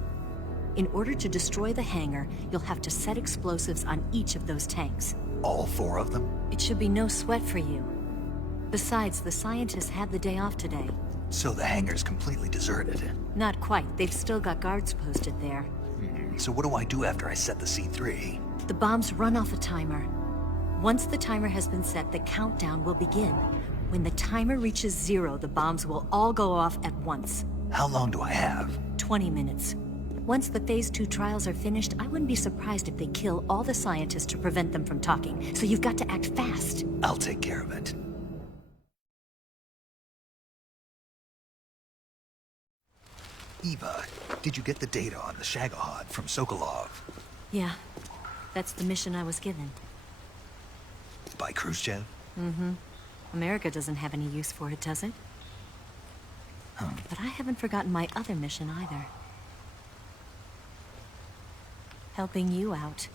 In order to destroy the hangar, you'll have to set explosives on each of those tanks. All 4 of them? It should be no sweat for you. Besides, the scientists had the day off today. So the hangar's completely deserted. Not quite. They've still got guards posted there. So what do I do after I set the C3? The bombs run off a timer. Once the timer has been set, the countdown will begin. When the timer reaches 0, the bombs will all go off at once. How long do I have? 20 minutes. Once the Phase 2 trials are finished, I wouldn't be surprised if they kill all the scientists to prevent them from talking. So you've got to act fast. I'll take care of it. Eva, did you get the data on the Shagohod from Sokolov? Yeah, that's the mission I was given. By Khrushchev? Mm-hmm. America doesn't have any use for it, does it? But I haven't forgotten my other mission either. Helping you out.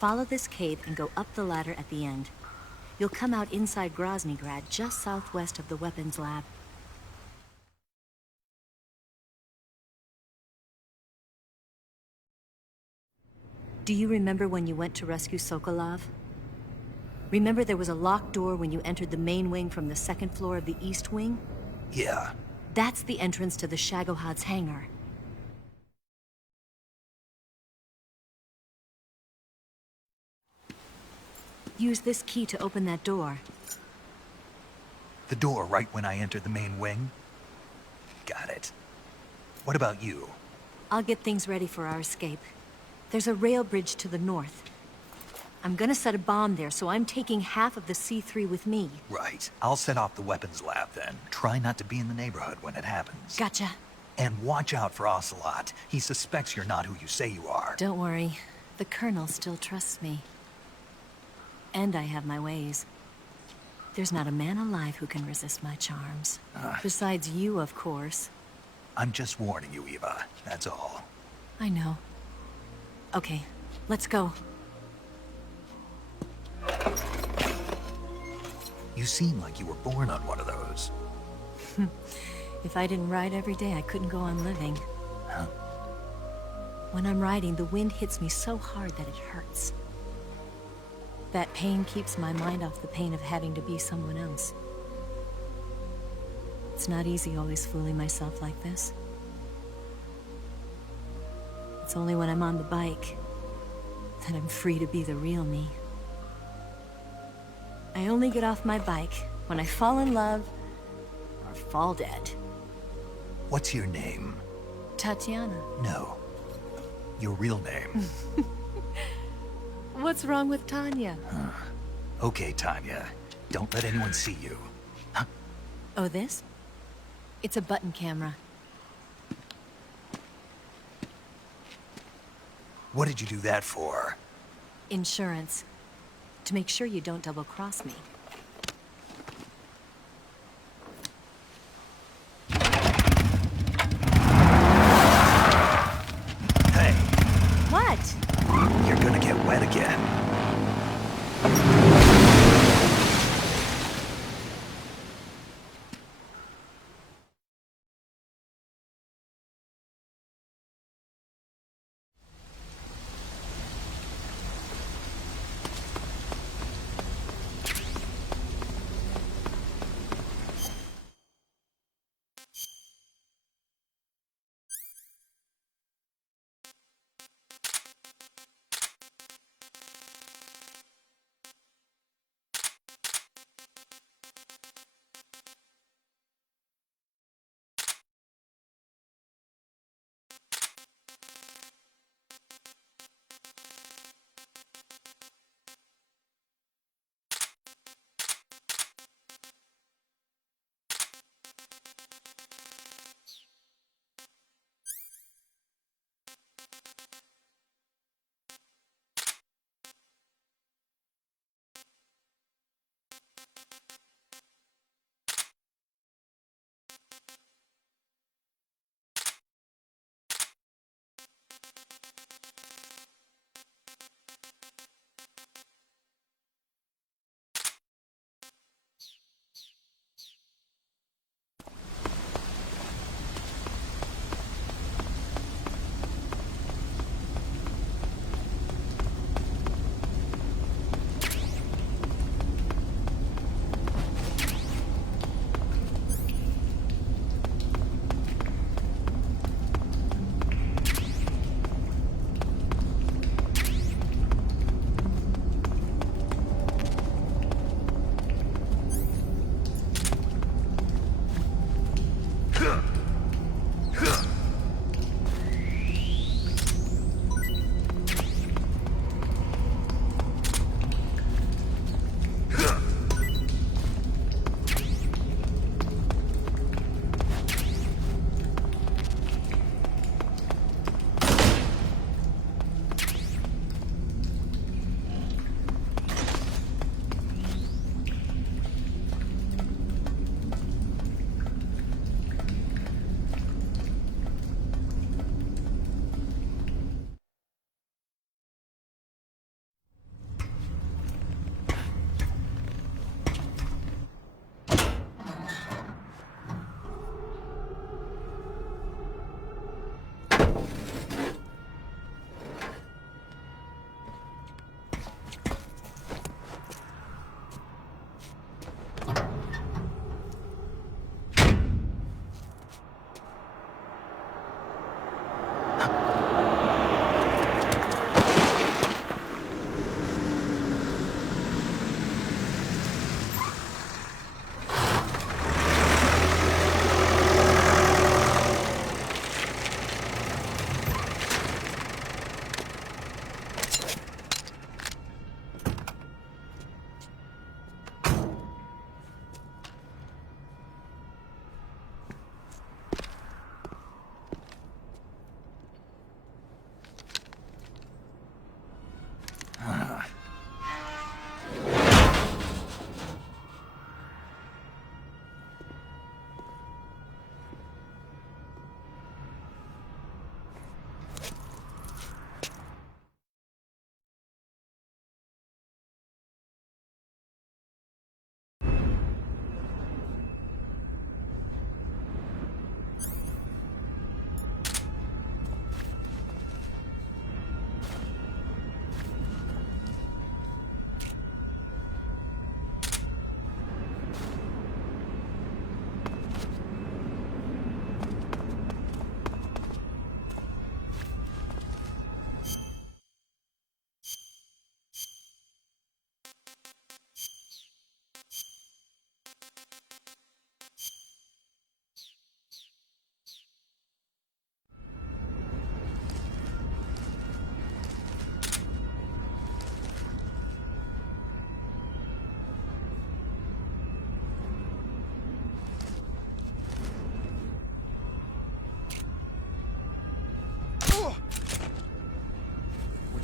Follow this cave and go up the ladder at the end. You'll come out inside Groznygrad, just southwest of the weapons lab. Do you remember when you went to rescue Sokolov? Remember there was a locked door when you entered the main wing from the 2nd floor of the east wing? Yeah. That's the entrance to the Shagohod's hangar. Use this key to open that door. The door right when I entered the main wing? Got it. What about you? I'll get things ready for our escape. There's a rail bridge to the north. I'm gonna set a bomb there, so I'm taking half of the C3 with me. Right. I'll set off the weapons lab then. Try not to be in the neighborhood when it happens. Gotcha. And watch out for Ocelot. He suspects you're not who you say you are. Don't worry. The Colonel still trusts me. And I have my ways. There's not a man alive who can resist my charms. Besides you, of course. I'm just warning you, Eva. That's all. I know. Okay, let's go. You seem like you were born on one of those. If I didn't ride every day, I couldn't go on living. Huh? When I'm riding, the wind hits me so hard that it hurts. That pain keeps my mind off the pain of having to be someone else. It's not easy always fooling myself like this. It's only when I'm on the bike that I'm free to be the real me. I only get off my bike when I fall in love or fall dead. What's your name? Tatiana. No. Your real name. What's wrong with Tanya? Okay, Tanya. Don't let anyone see you. Huh? Oh, this? It's a button camera. What did you do that for? Insurance. To make sure you don't double-cross me. Hey. What? You're gonna get wet again.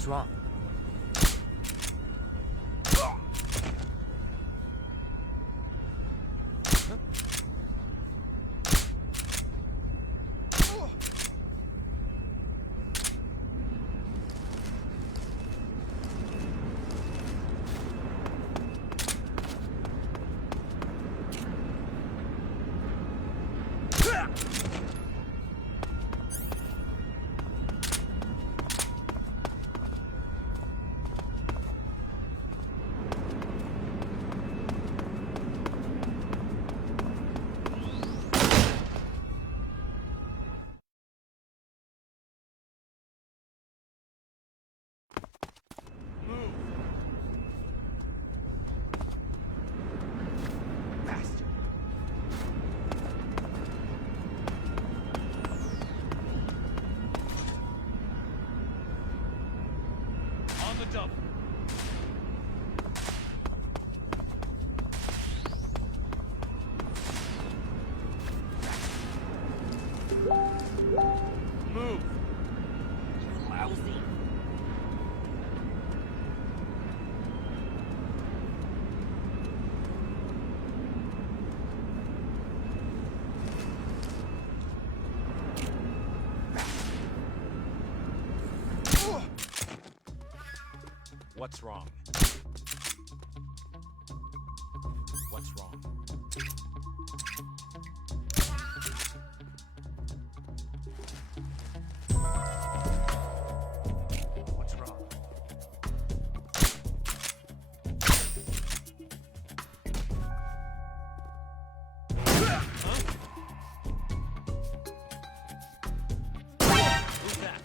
What's wrong? On the double. Move. You lousy. What's wrong? What's wrong? What's wrong? Who's that?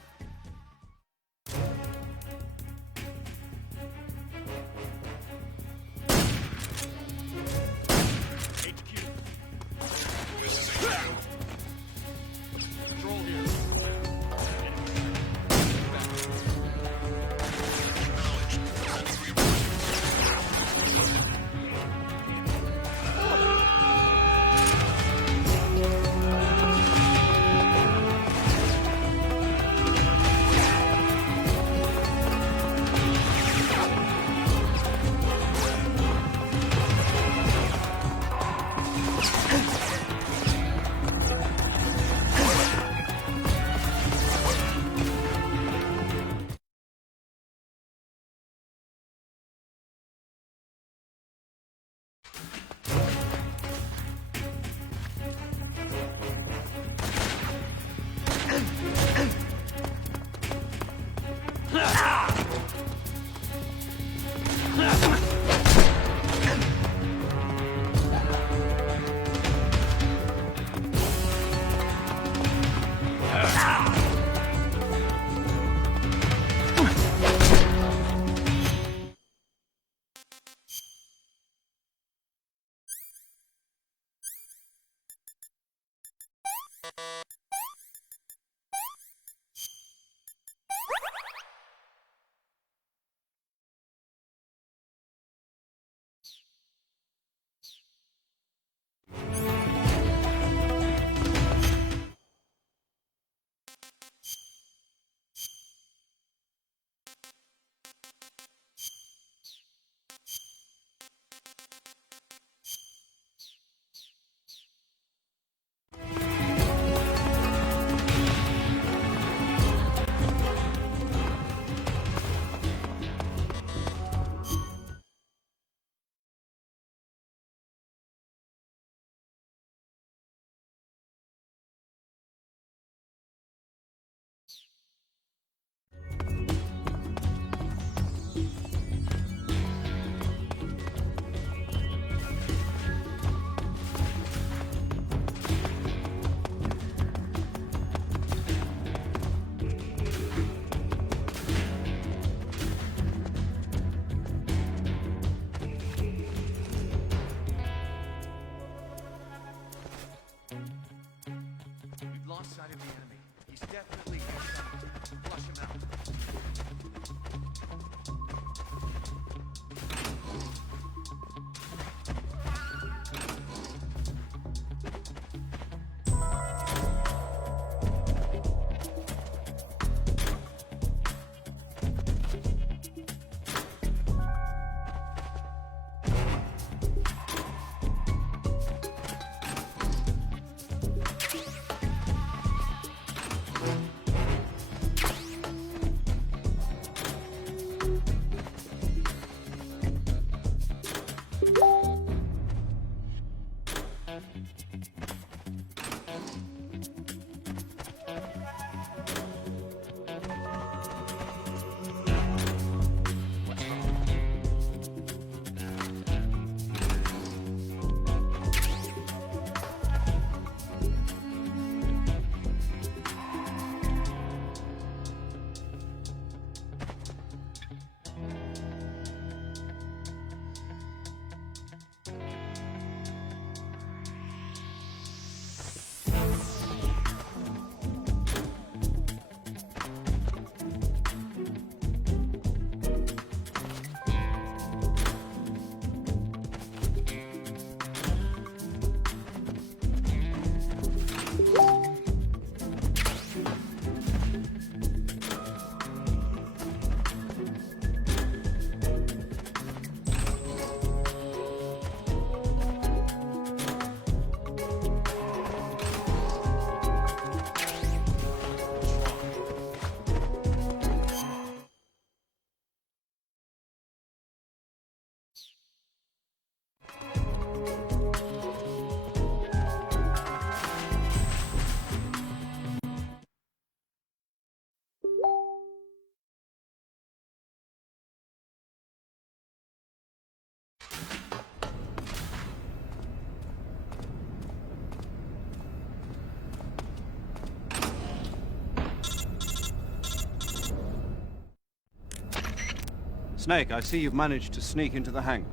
Snake, I see you've managed to sneak into the hangar.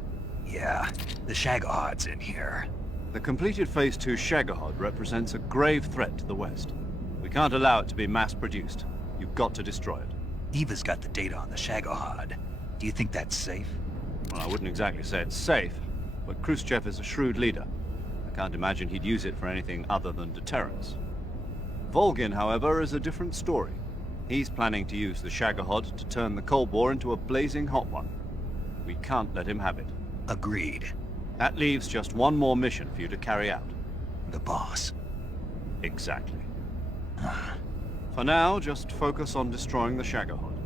Yeah, the Shagahod's in here. The completed Phase 2 Shagahod represents a grave threat to the West. We can't allow it to be mass-produced. You've got to destroy it. Eva's got the data on the Shagahod. Do you think that's safe? Well, I wouldn't exactly say it's safe, but Khrushchev is a shrewd leader. I can't imagine he'd use it for anything other than deterrence. Volgin, however, is a different story. He's planning to use the Shagahod to turn the Cold War into a blazing hot one. We can't let him have it. Agreed. That leaves just one more mission for you to carry out. The boss. Exactly. For now, just focus on destroying the Shagahod.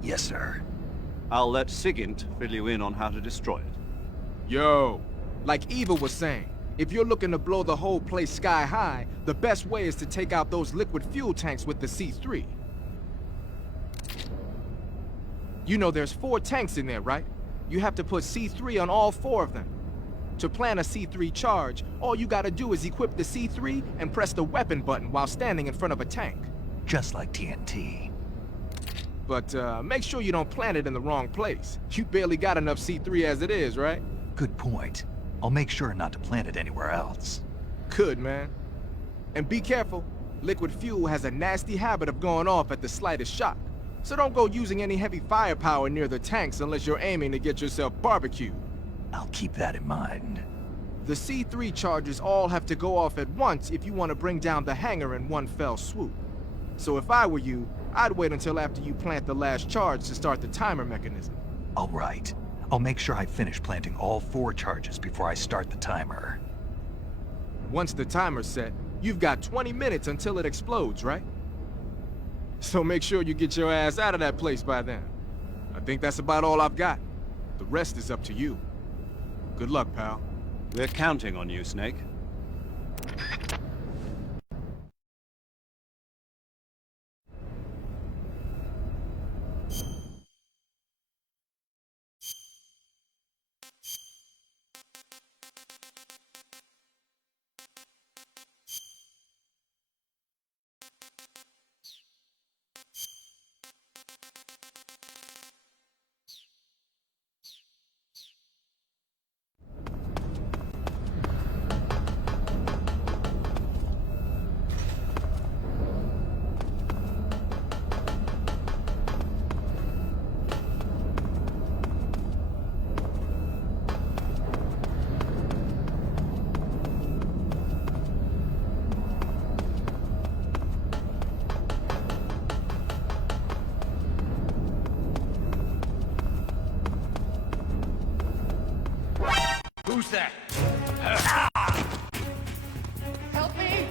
Yes, sir. I'll let Sigint fill you in on how to destroy it. Yo, like Eva was saying, if you're looking to blow the whole place sky high, the best way is to take out those liquid fuel tanks with the C3. You know there's 4 tanks in there, right? You have to put C3 on all 4 of them. To plan a C3 charge, all you gotta do is equip the C3 and press the weapon button while standing in front of a tank. Just like TNT. But make sure you don't plant it in the wrong place. You barely got enough C3 as it is, right? Good point. I'll make sure not to plant it anywhere else. Good, man. And be careful. Liquid fuel has a nasty habit of going off at the slightest shock. So don't go using any heavy firepower near the tanks unless you're aiming to get yourself barbecued. I'll keep that in mind. The C3 charges all have to go off at once if you want to bring down the hangar in one fell swoop. So if I were you, I'd wait until after you plant the last charge to start the timer mechanism. All right. I'll make sure I finish planting all 4 charges before I start the timer. Once the timer's set, you've got 20 minutes until it explodes, right? So make sure you get your ass out of that place by then. I think that's about all I've got. The rest is up to you. Good luck, pal. We're counting on you, Snake. Who's that? Help me!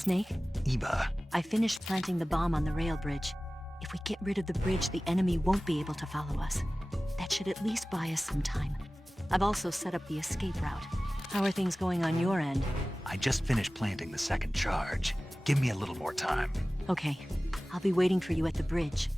Snake? Eva. I finished planting the bomb on the rail bridge. If we get rid of the bridge, the enemy won't be able to follow us. That should at least buy us some time. I've also set up the escape route. How are things going on your end? I just finished planting the second charge. Give me a little more time. Okay. I'll be waiting for you at the bridge.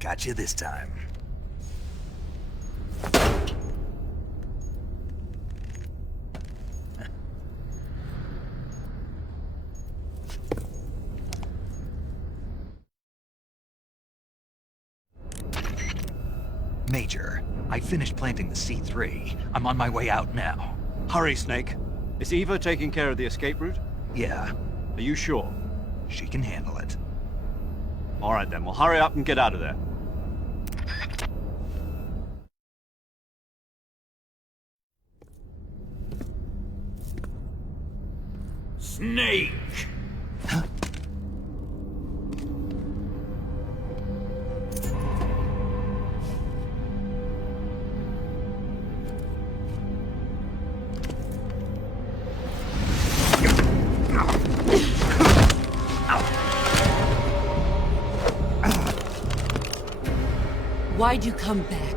Got you this time. Major, I finished planting the C3. I'm on my way out now. Hurry, Snake. Is Eva taking care of the escape route? Yeah. Are you sure? She can handle it. All right then, well hurry up and get out of there. Snake! Huh? Why'd you come back?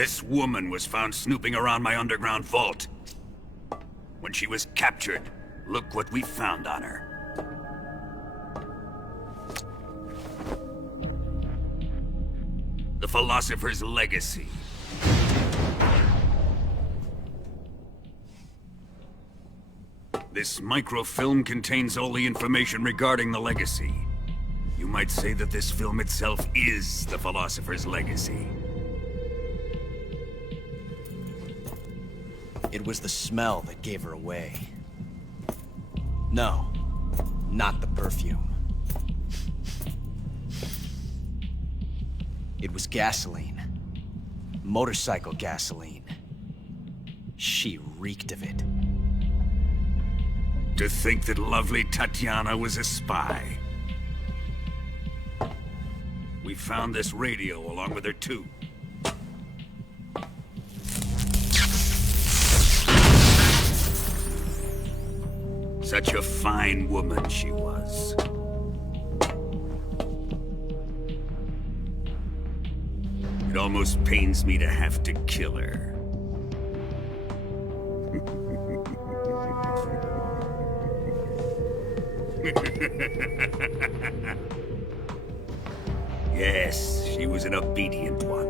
This woman was found snooping around my underground vault. When she was captured, look what we found on her. The Philosopher's Legacy. This microfilm contains all the information regarding the Legacy. You might say that this film itself is the Philosopher's Legacy. It was the smell that gave her away. No, not the perfume. It was gasoline. Motorcycle gasoline. She reeked of it. To think that lovely Tatiana was a spy. We found this radio along with her too. Such a fine woman she was. It almost pains me to have to kill her. Yes, she was an obedient one.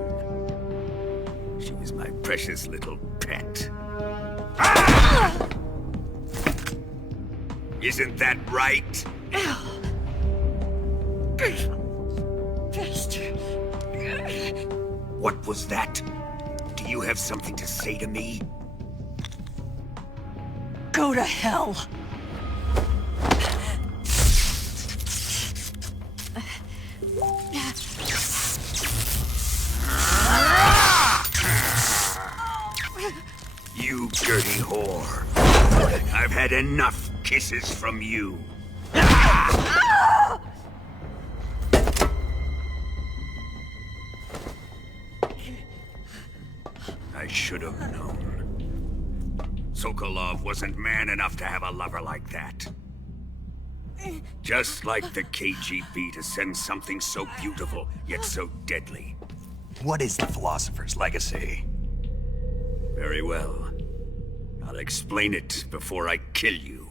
She was my precious little pet. Ah! Isn't that right? Bastard. What was that? Do you have something to say to me? Go to hell. You dirty whore. I've had enough kisses from you. I should have known. Sokolov wasn't man enough to have a lover like that. Just like the KGB to send something so beautiful, yet so deadly. What is the Philosopher's Legacy? Very well. I'll explain it before I kill you.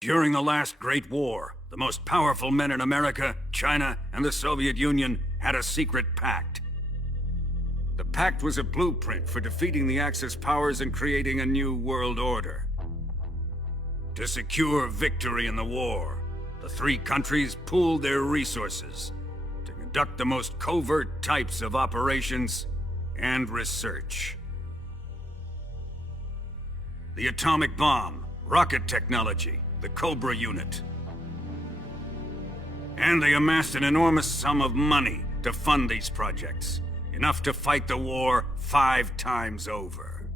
During the last Great War, the most powerful men in America, China, and the Soviet Union had a secret pact. The pact was a blueprint for defeating the Axis powers and creating a new world order. To secure victory in the war, the three countries pooled their resources to conduct the most covert types of operations and research. The atomic bomb, rocket technology, the Cobra unit. And they amassed an enormous sum of money to fund these projects, enough to fight the war 5 times over.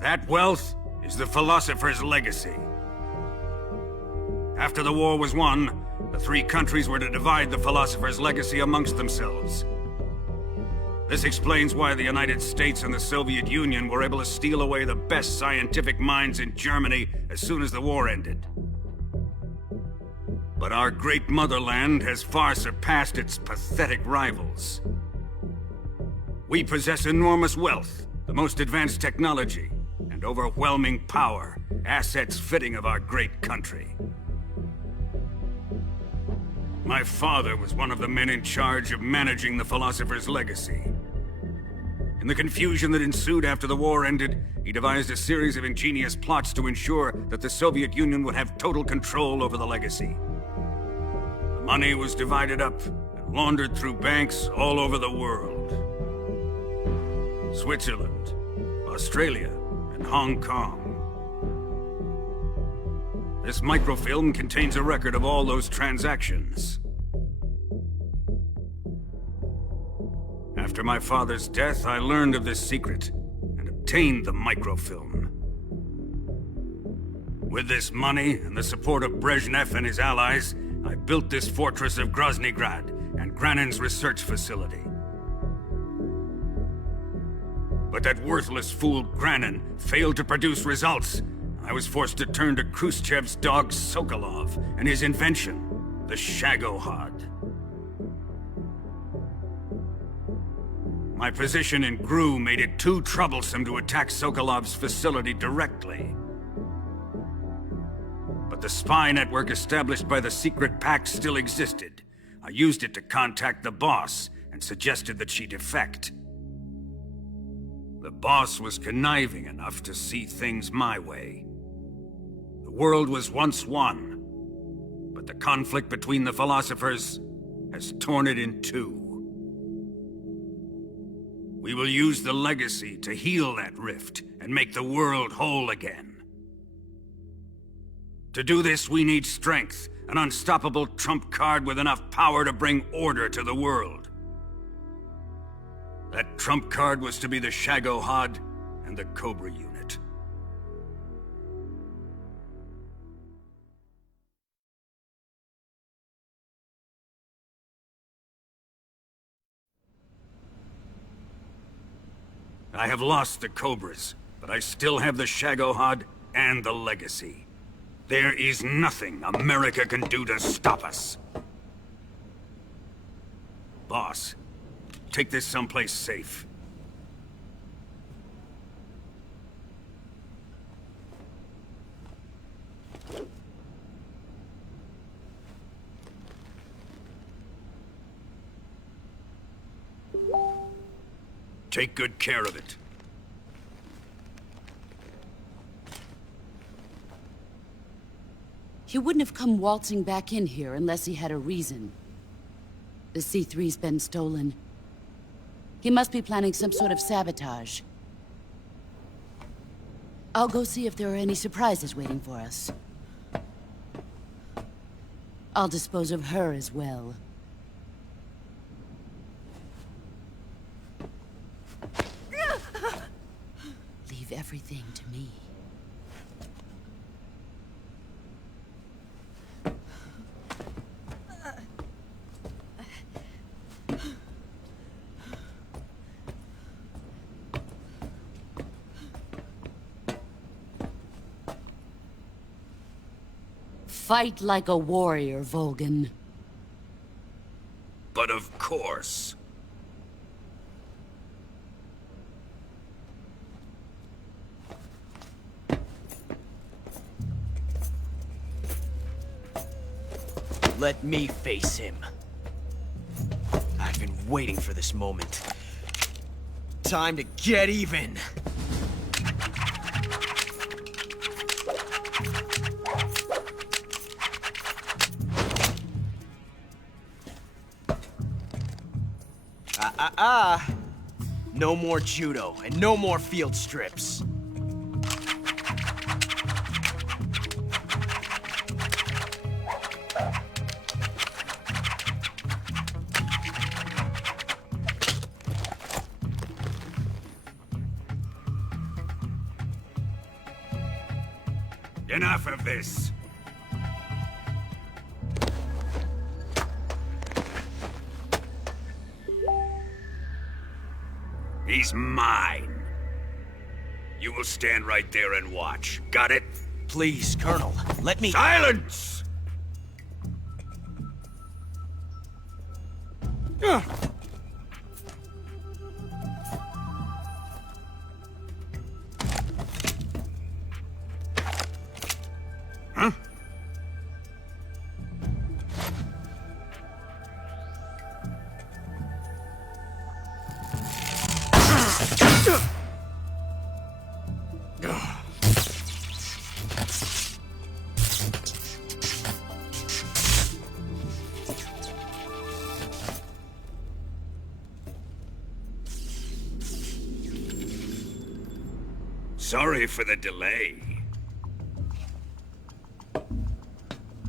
That wealth is the Philosopher's Legacy. After the war was won, the three countries were to divide the Philosopher's Legacy amongst themselves. This explains why the United States and the Soviet Union were able to steal away the best scientific minds in Germany as soon as the war ended. But our great motherland has far surpassed its pathetic rivals. We possess enormous wealth, the most advanced technology, and overwhelming power, assets fitting of our great country. My father was one of the men in charge of managing the Philosopher's Legacy. In the confusion that ensued after the war ended, he devised a series of ingenious plots to ensure that the Soviet Union would have total control over the legacy. The money was divided up and laundered through banks all over the world. Switzerland, Australia, and Hong Kong. This microfilm contains a record of all those transactions. After my father's death, I learned of this secret and obtained the microfilm. With this money and the support of Brezhnev and his allies, I built this fortress of Groznygrad and Granin's research facility. But that worthless fool Granin failed to produce results. I was forced to turn to Khrushchev's dog Sokolov and his invention, the Shagohod. My position in GRU made it too troublesome to attack Sokolov's facility directly. But the spy network established by the secret pact still existed. I used it to contact the boss and suggested that she defect. The boss was conniving enough to see things my way. The world was once one, but the conflict between the philosophers has torn it in two. We will use the legacy to heal that rift and make the world whole again. To do this, we need strength, an unstoppable trump card with enough power to bring order to the world. That trump card was to be the Shagohod and the Cobra unit. I have lost the Cobras, but I still have the Shagohod and the legacy. There is nothing America can do to stop us. Boss, take this someplace safe. Take good care of it. He wouldn't have come waltzing back in here unless he had a reason. The C3's been stolen. He must be planning some sort of sabotage. I'll go see if there are any surprises waiting for us. I'll dispose of her as well. Leave everything to me. Fight like a warrior, Volgan. But of course. Let me face him. I've been waiting for this moment. Time to get even! No more judo, and no more field strips. Enough of this. He's mine. You will stand right there and watch. Got it? Please, Colonel, let me— Silence! Huh? Sorry for the delay.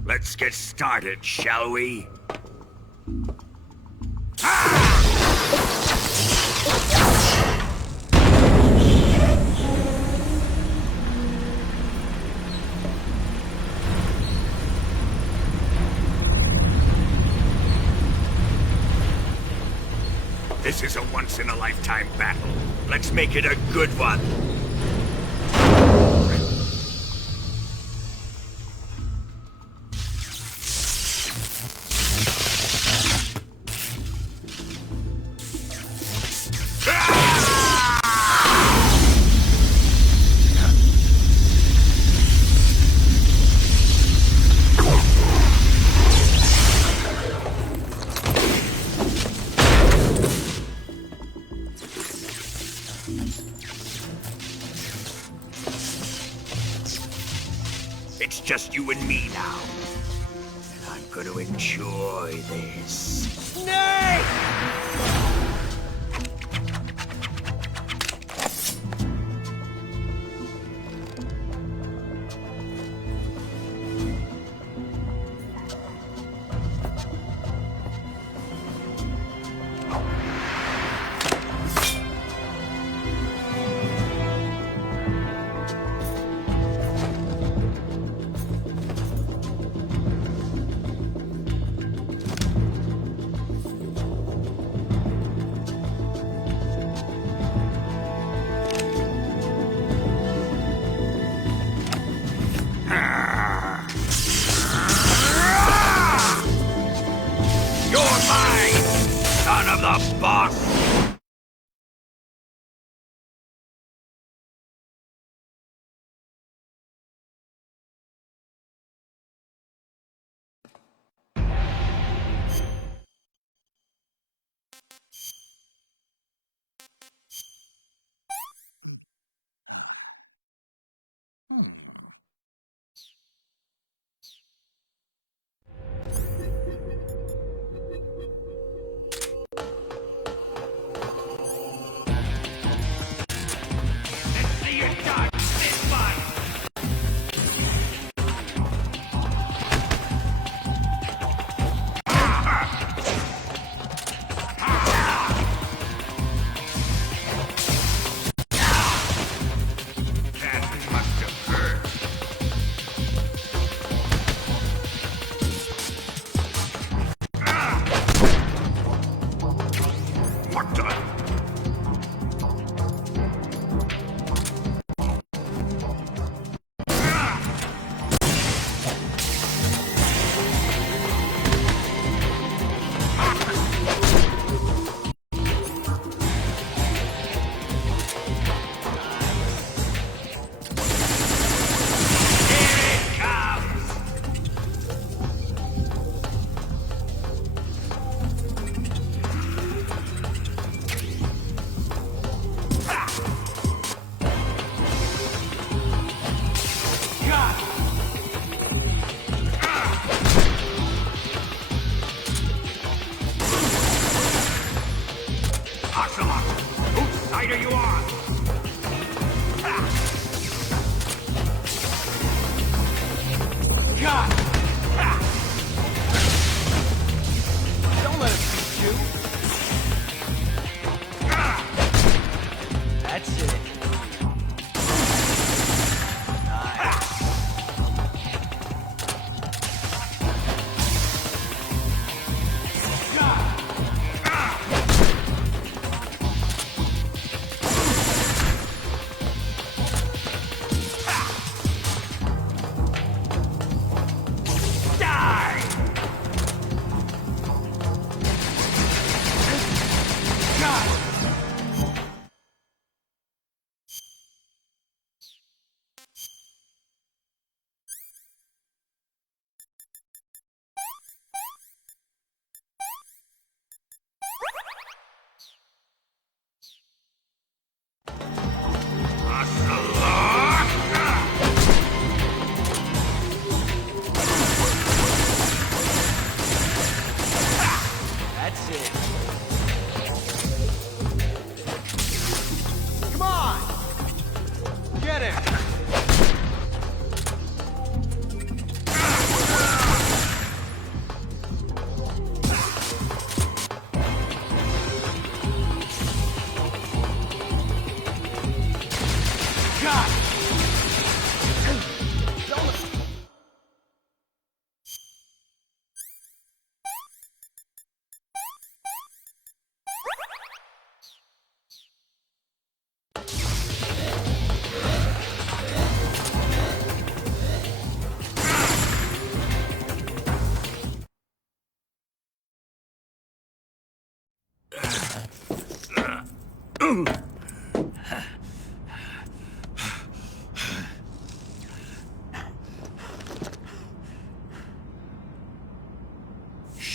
Let's get started, shall we? This is a once-in-a-lifetime battle. Let's make it a good one. It's just you and me now. And I'm gonna enjoy this. Nay! You're mine, son of the boss!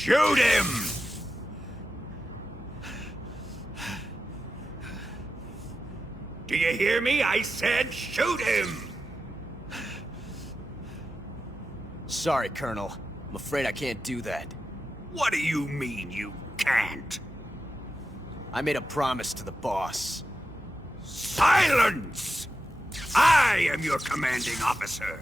Shoot him! Do you hear me? I said shoot him! Sorry, Colonel. I'm afraid I can't do that. What do you mean you can't? I made a promise to the boss. Silence! I am your commanding officer.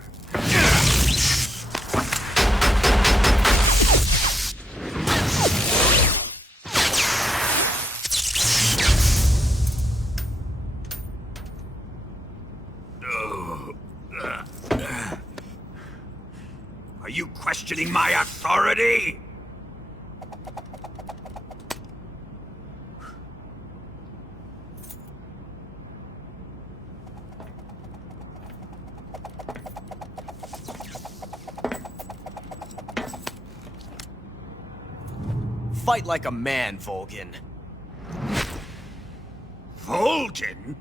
Are you questioning my authority? Fight like a man, Volgin. Volgin?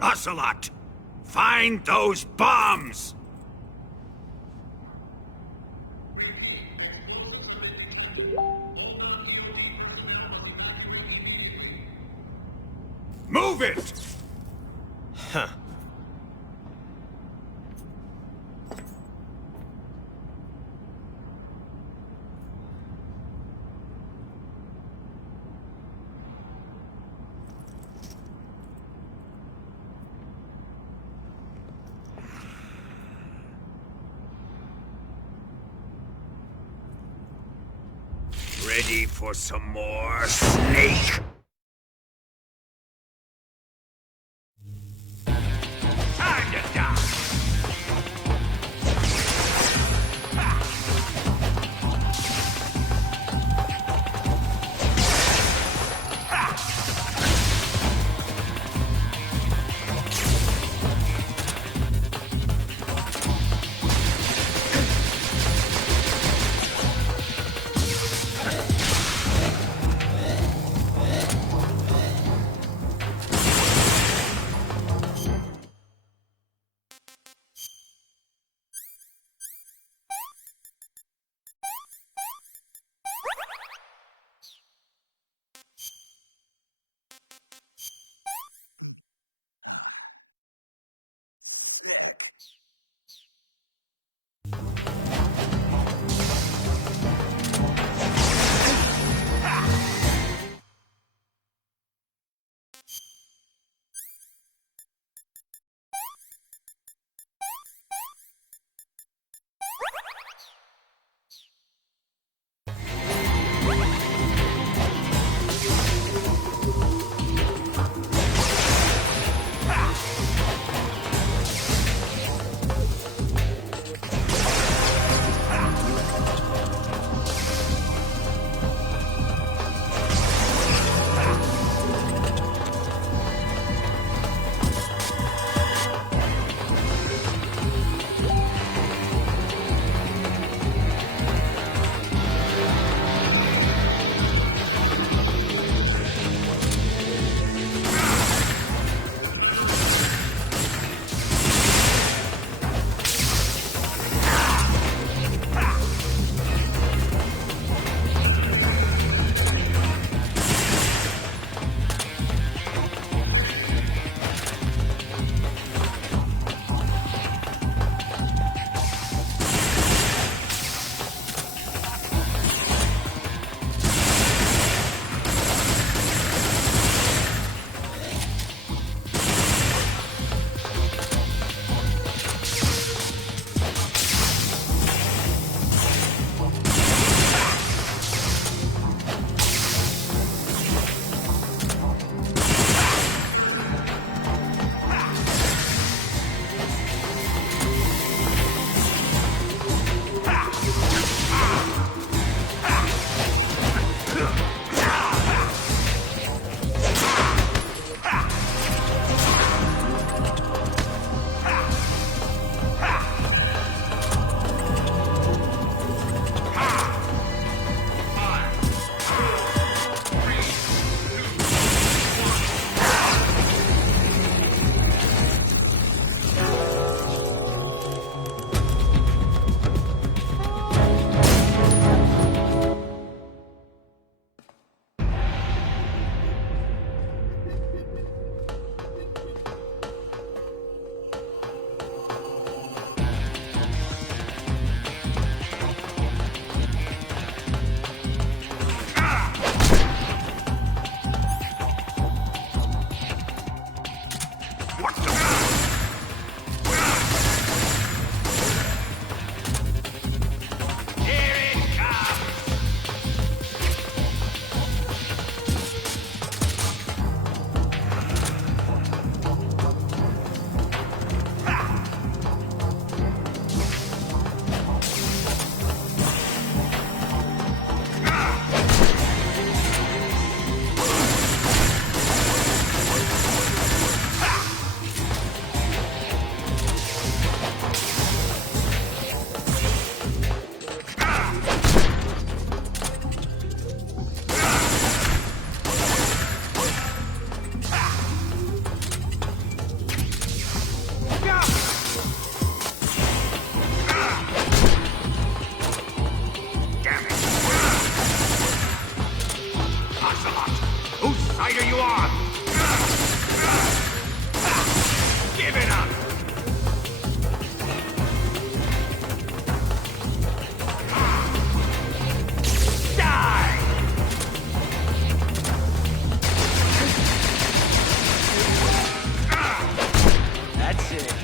Ocelot! Find those bombs! Move it! Huh. Ready for some more, Snake? Time to die! Give it up! Die! That's it.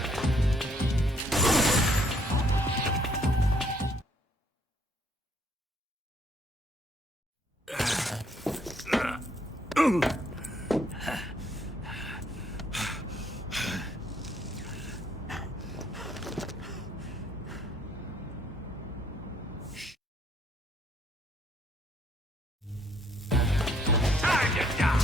Time to die!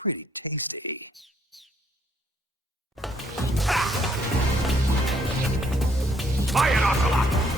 Pretty tasty. Buy it, Ocelot!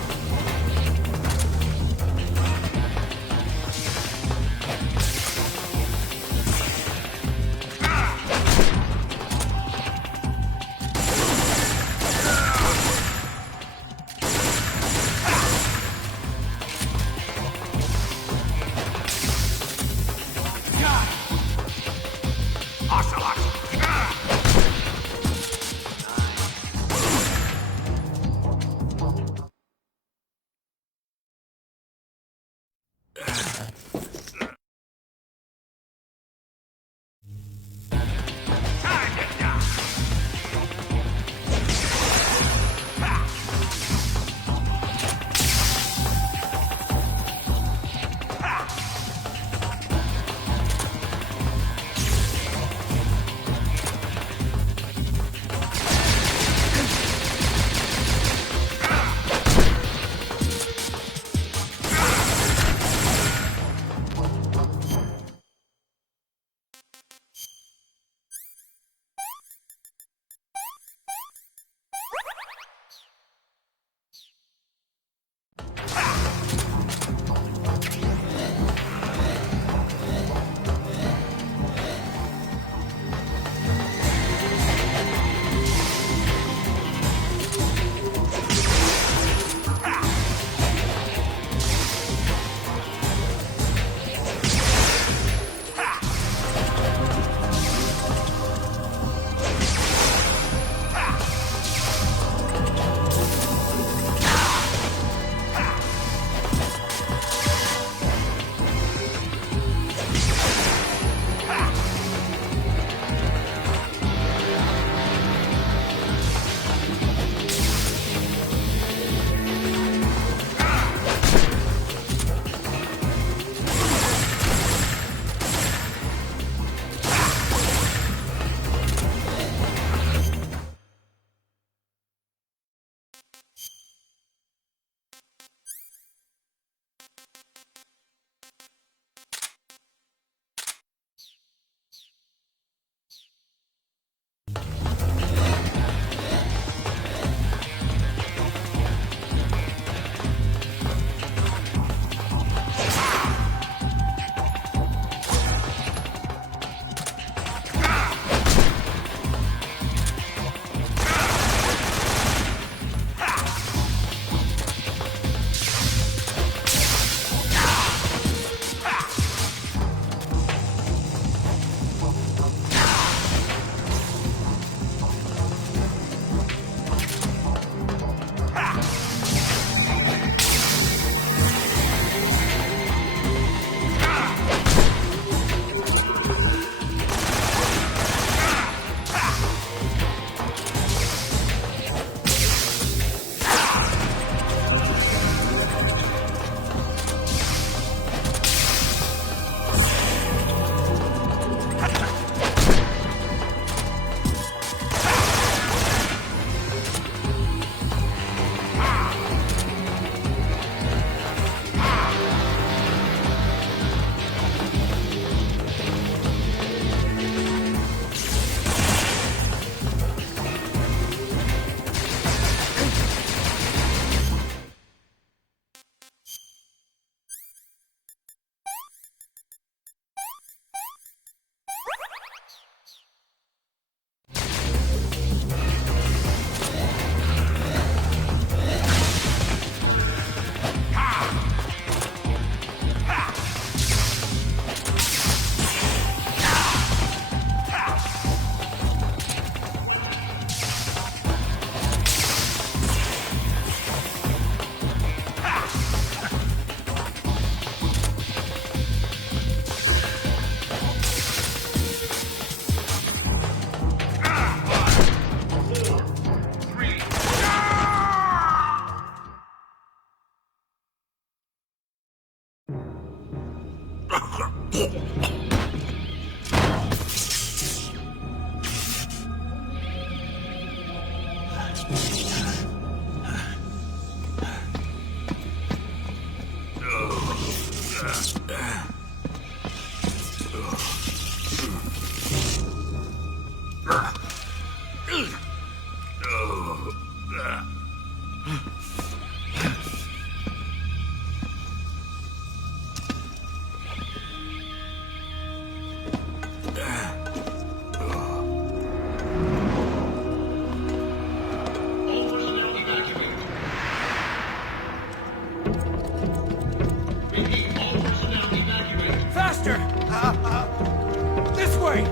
This way!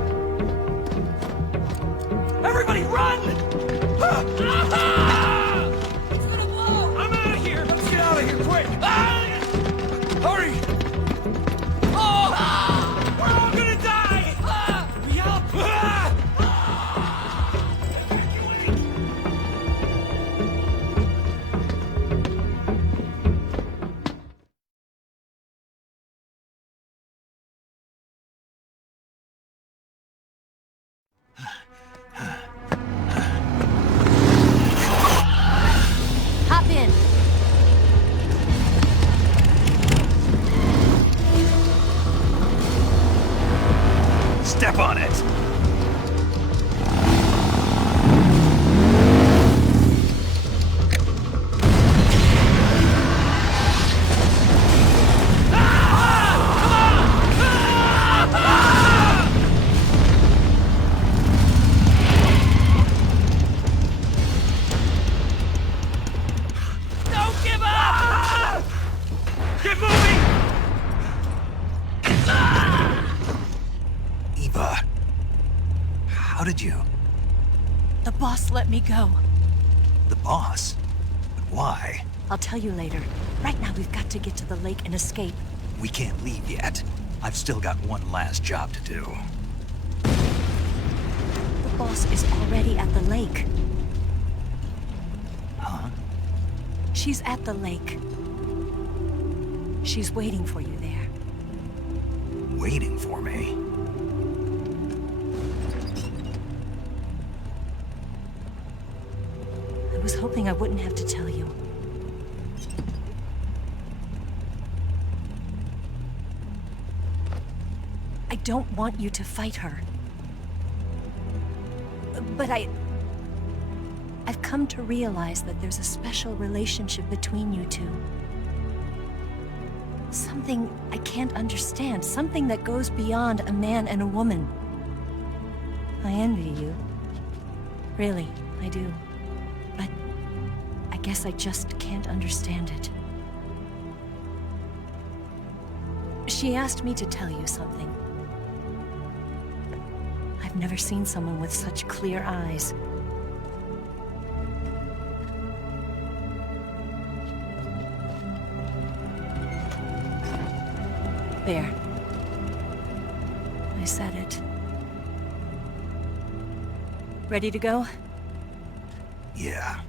Everybody run! It's gonna blow! I'm out of here! Let's get out of here, quick! Hurry! We're all gonna die! Hurry up! Hop in. Step on it! Don't give up! Get moving! Eva, how did you... The boss let me go. The boss? But why? I'll tell you later. Right now, we've got to get to the lake and escape. We can't leave yet. I've still got one last job to do. The boss is already at the lake. Huh? She's at the lake. She's waiting for you there. Waiting for me? I was hoping I wouldn't have to tell you. I don't want you to fight her. But I've come to realize that there's a special relationship between you two. Something I can't understand. Something that goes beyond a man and a woman. I envy you. Really, I do. But I guess I just can't understand it. She asked me to tell you something. I've never seen someone with such clear eyes. There. I said it. Ready to go? Yeah.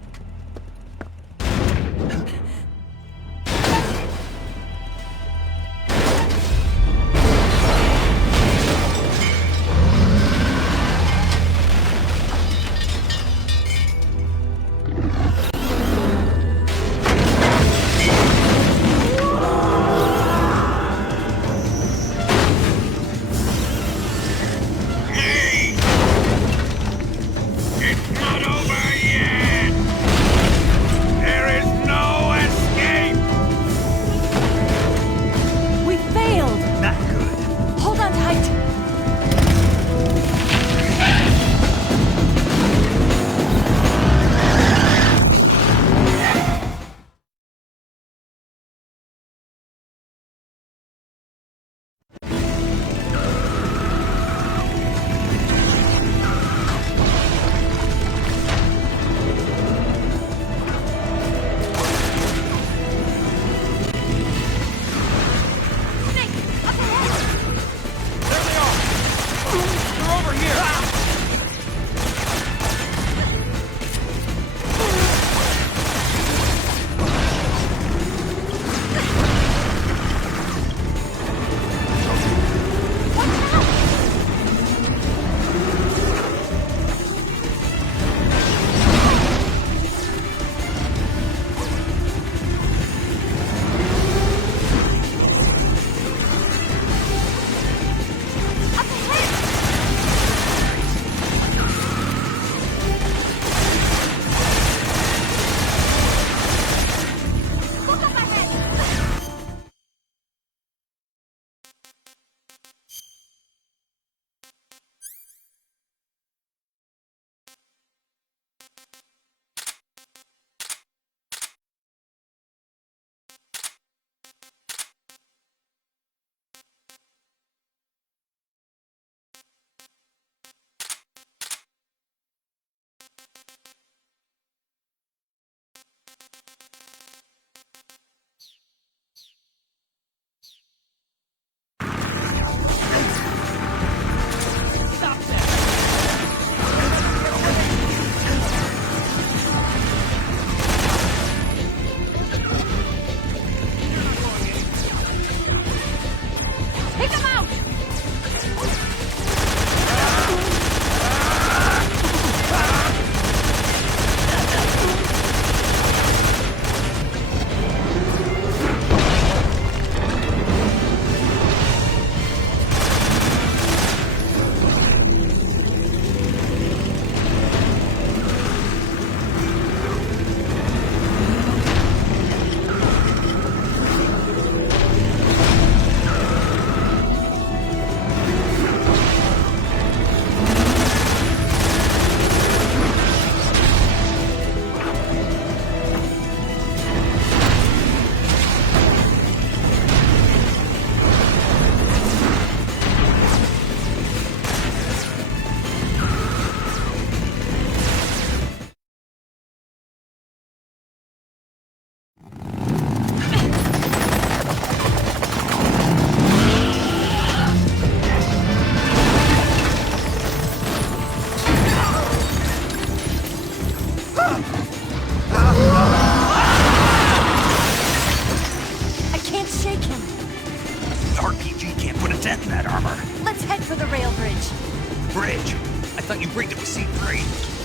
bridge. I thought you rigged it with C3.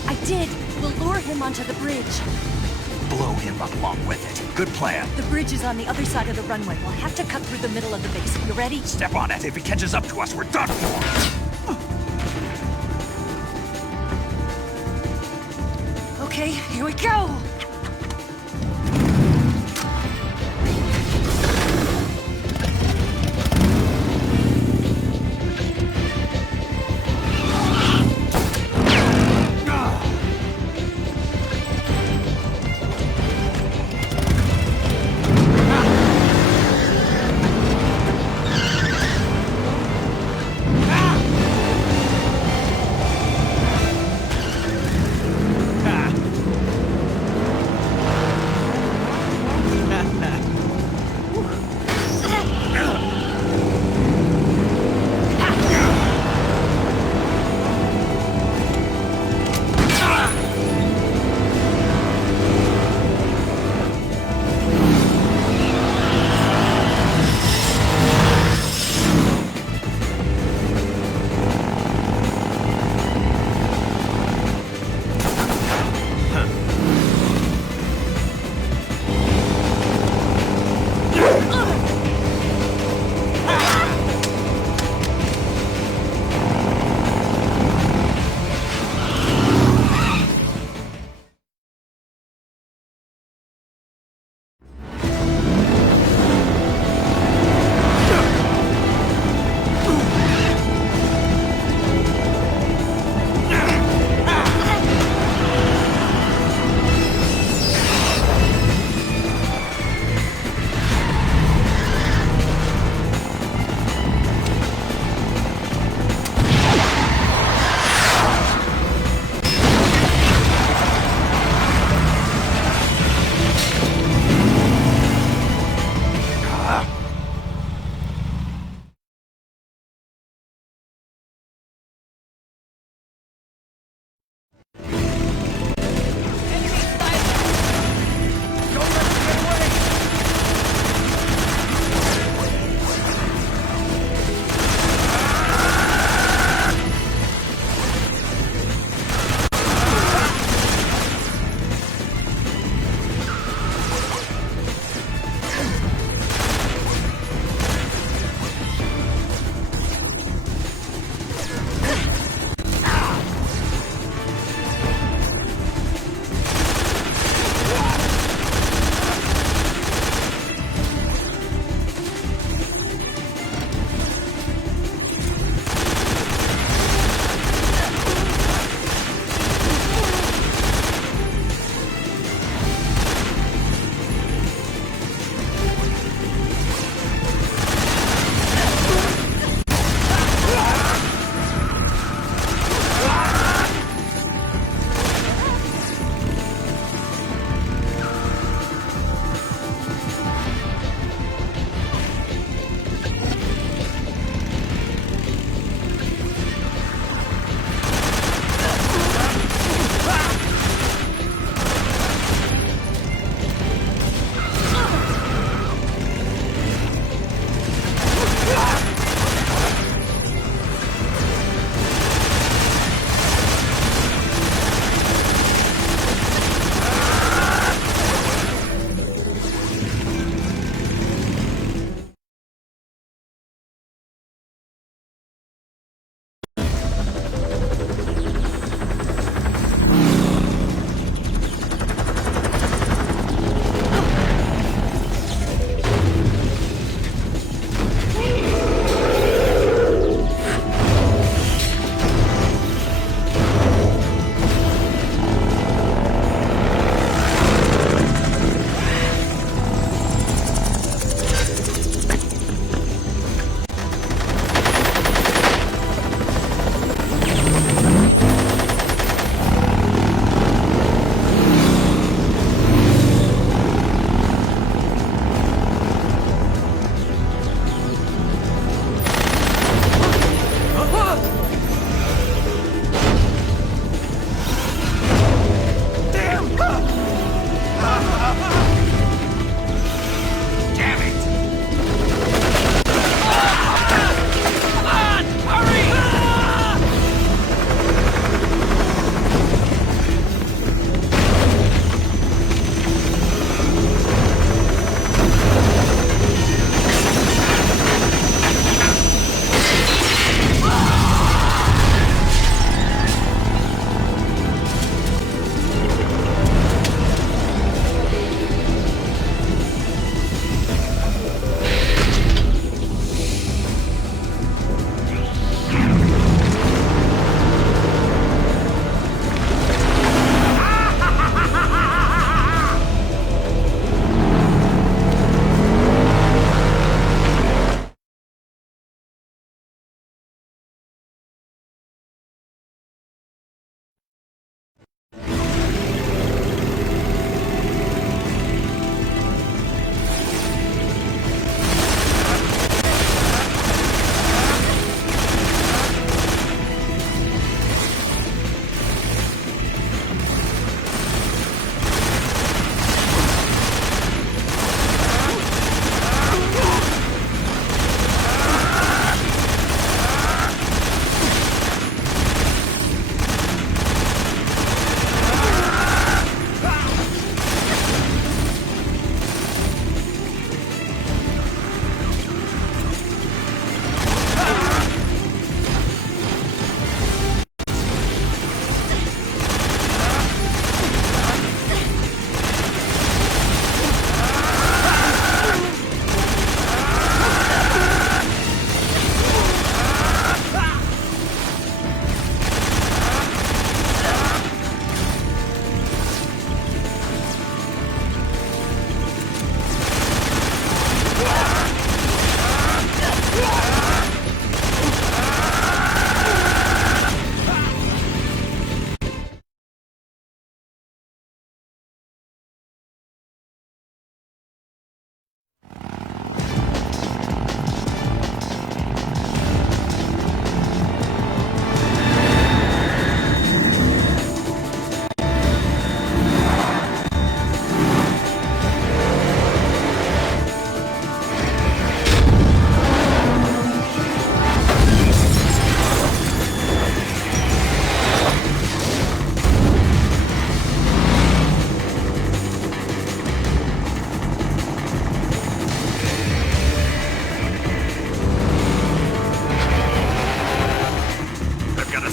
I did. We'll lure him onto the bridge. Blow him up along with it. Good plan. The bridge is on the other side of the runway. We'll have to cut through the middle of the base. You ready? Step on it. If he catches up to us, we're done for. Okay, here we go!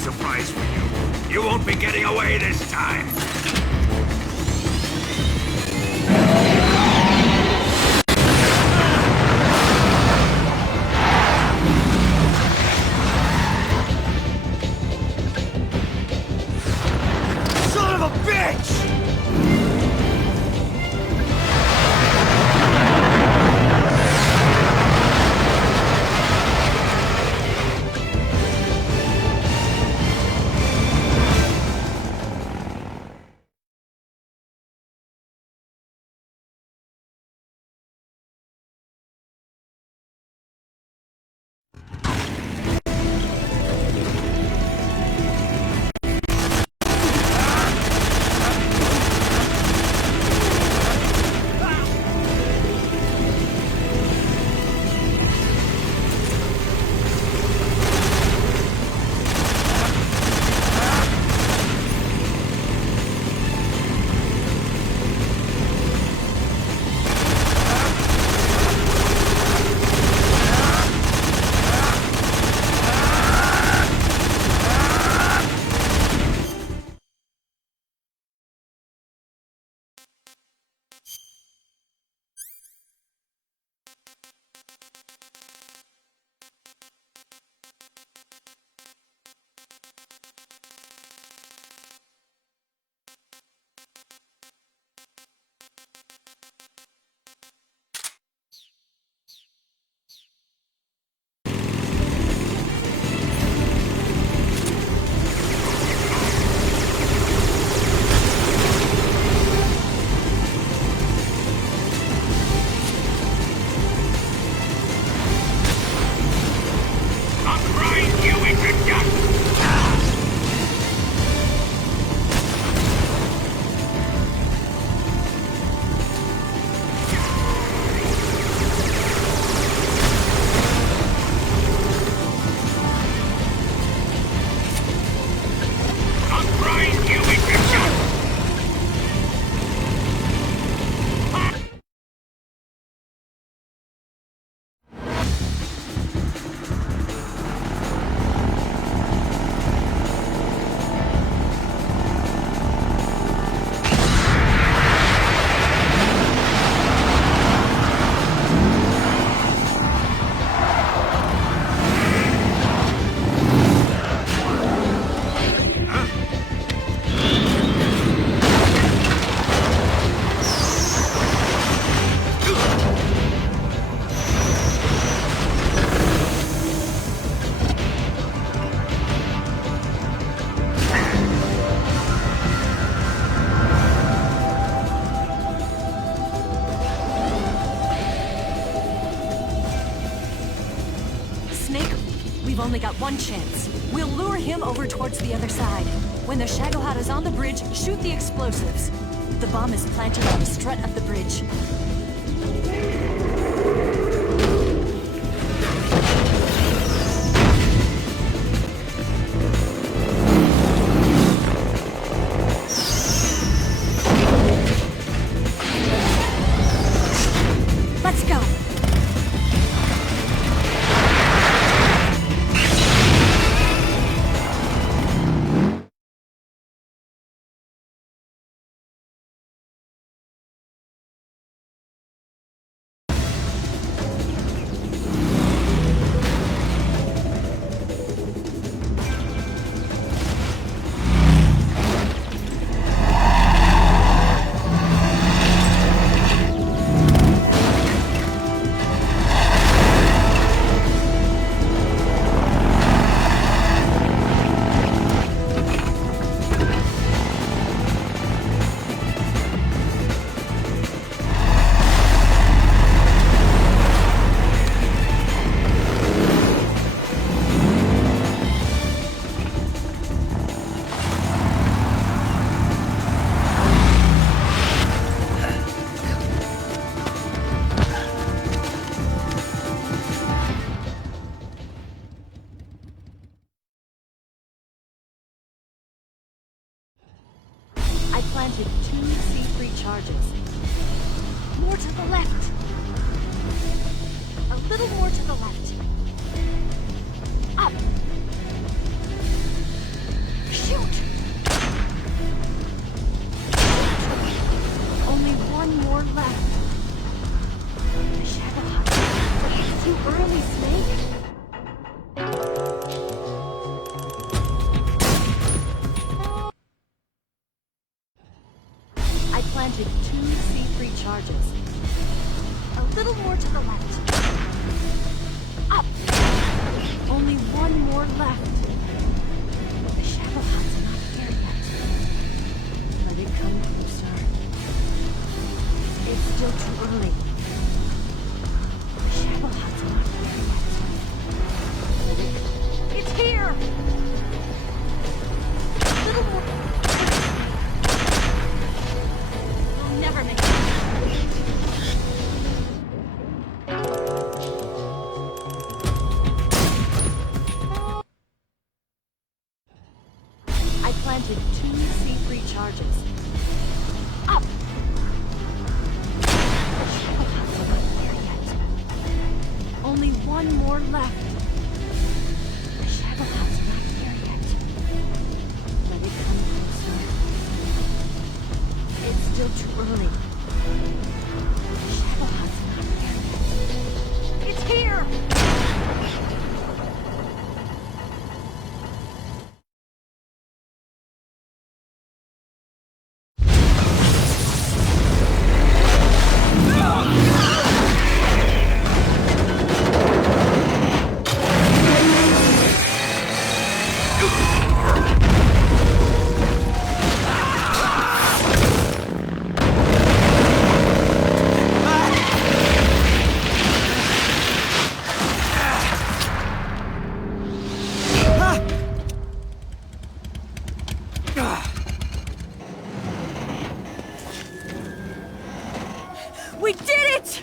surprise for you. You won't be getting away this time. Son of a bitch! We've only got one chance. We'll lure him over towards the other side. When the Shagohod is on the bridge, shoot the explosives. The bomb is planted on the strut of the bridge. Let's go! I planted 2 C3 charges. More to the left. A little more to the left. Up. planted 2 C3 charges. A little more to the left. Up! Only 1 more left. The shadow hunt's not here yet. Let it come closer. It's still too early. The shadow hunt's not here yet. It's here! A little more. We'll never make it. I planted 2 C3 charges. Up! The shadow hunt's not here yet. Only 1 more left. The shadow hunt's not here yet. Let it come closer. It's still too early. The shadow hunt's not here yet. It's here! We did it!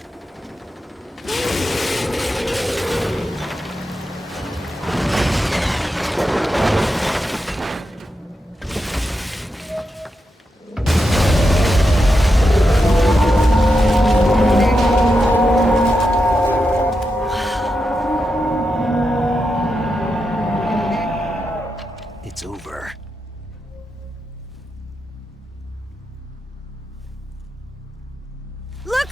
It's over. Look!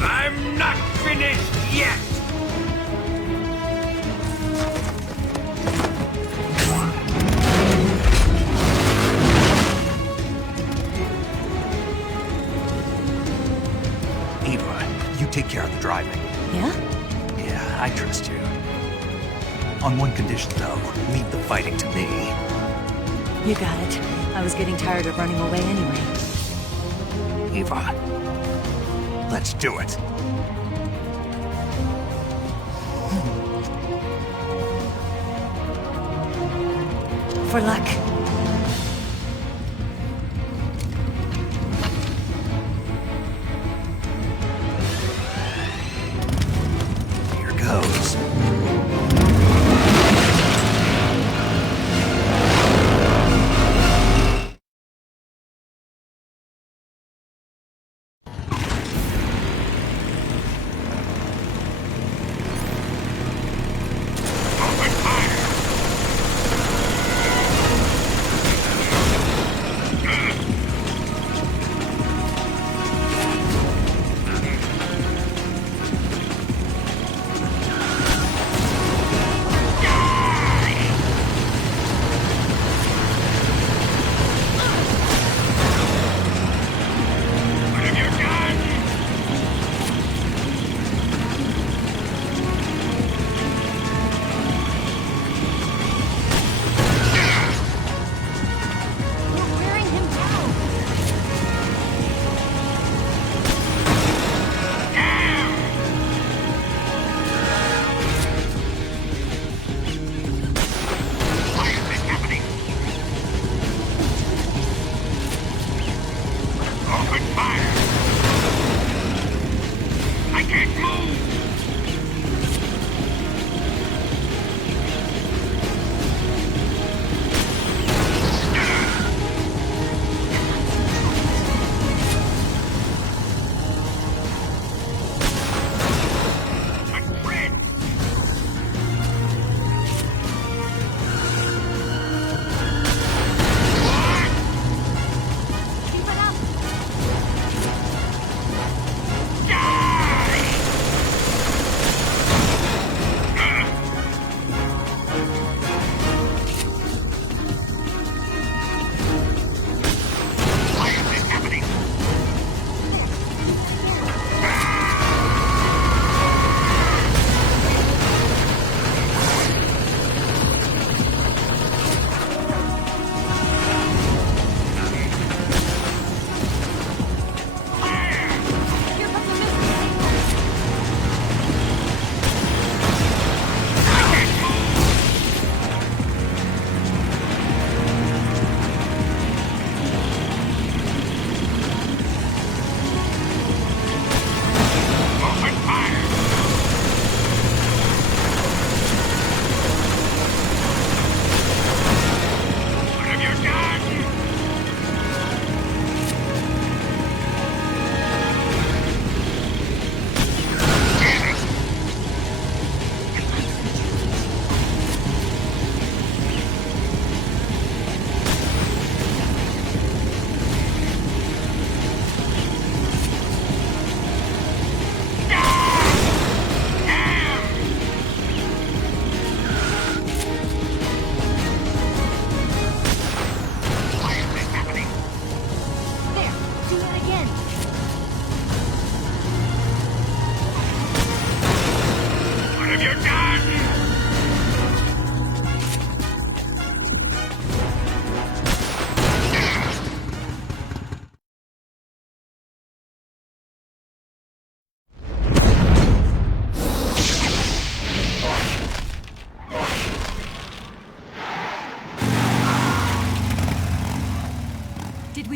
I'm not finished yet! Eva, you take care of the driving. Yeah? Yeah, I trust you. On one condition, though, leave the fighting to me. You got it. I was getting tired of running away anyway. Eva, let's do it. For luck. Here goes.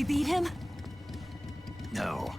we beat him? No.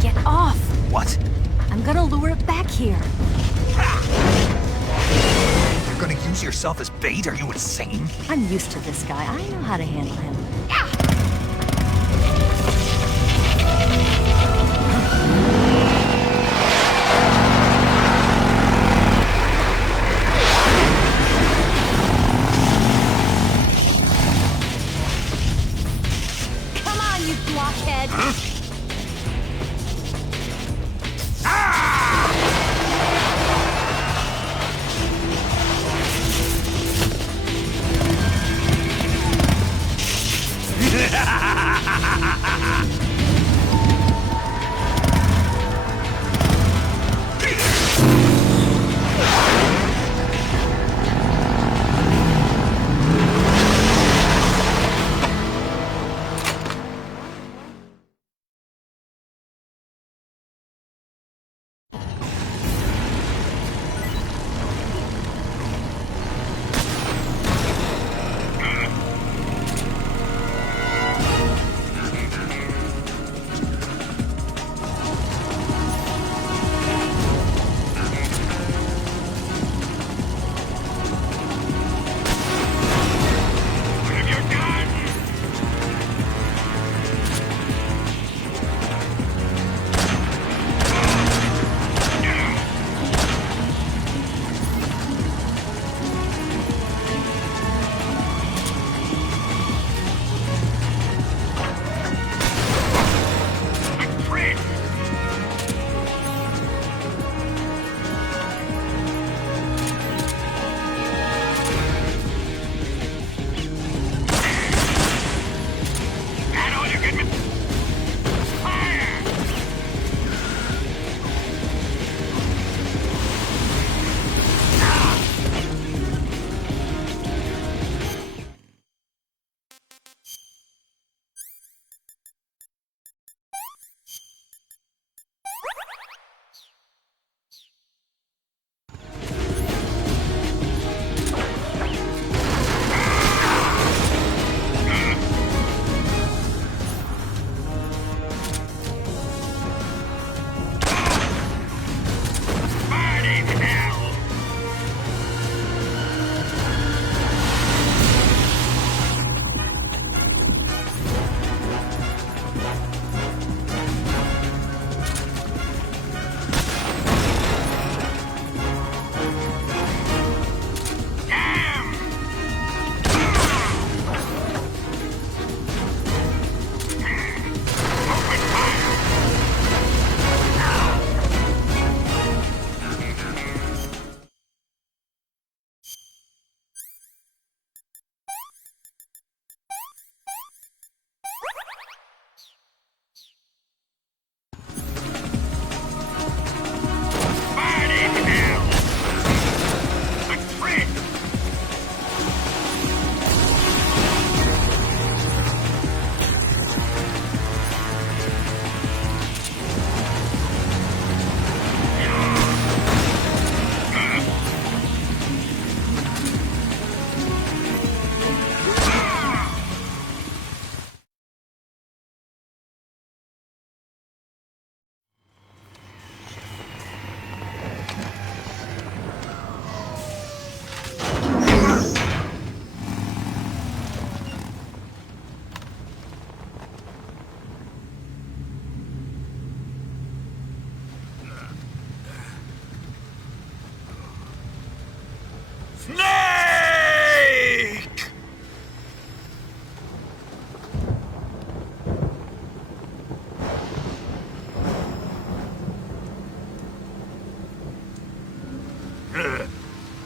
Get off! What? I'm gonna lure it back here. You're gonna use yourself as bait? Are you insane? I'm used to this guy. I know how to handle him. Come on, you blockhead!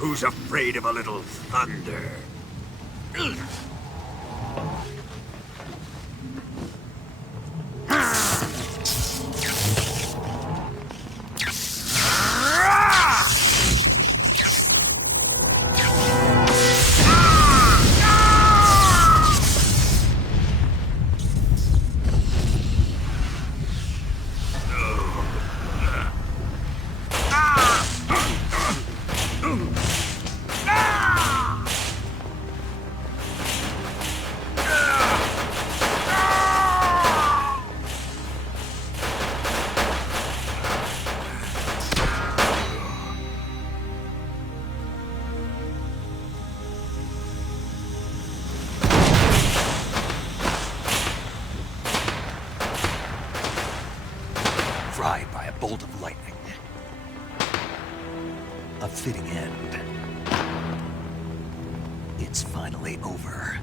Who's afraid of a little thunder? Fried by a bolt of lightning. A fitting end. It's finally over.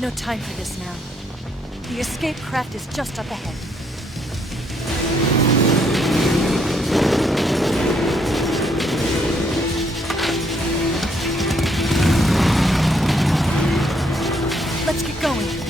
No time for this now. The escape craft is just up ahead. Let's get going.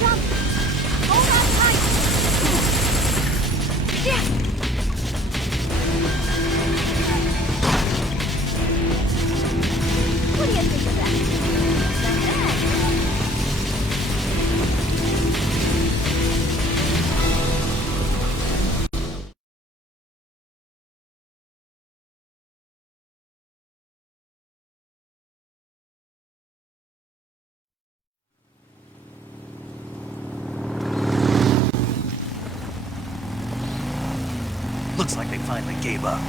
jump! Hold on tight! Yeah! What do you think of that? Not bad. Looks like they finally gave up.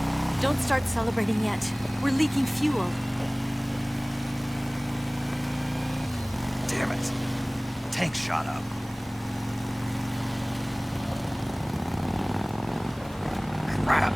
Don't start celebrating yet. We're leaking fuel. Damn it. Tank shot up. Crap.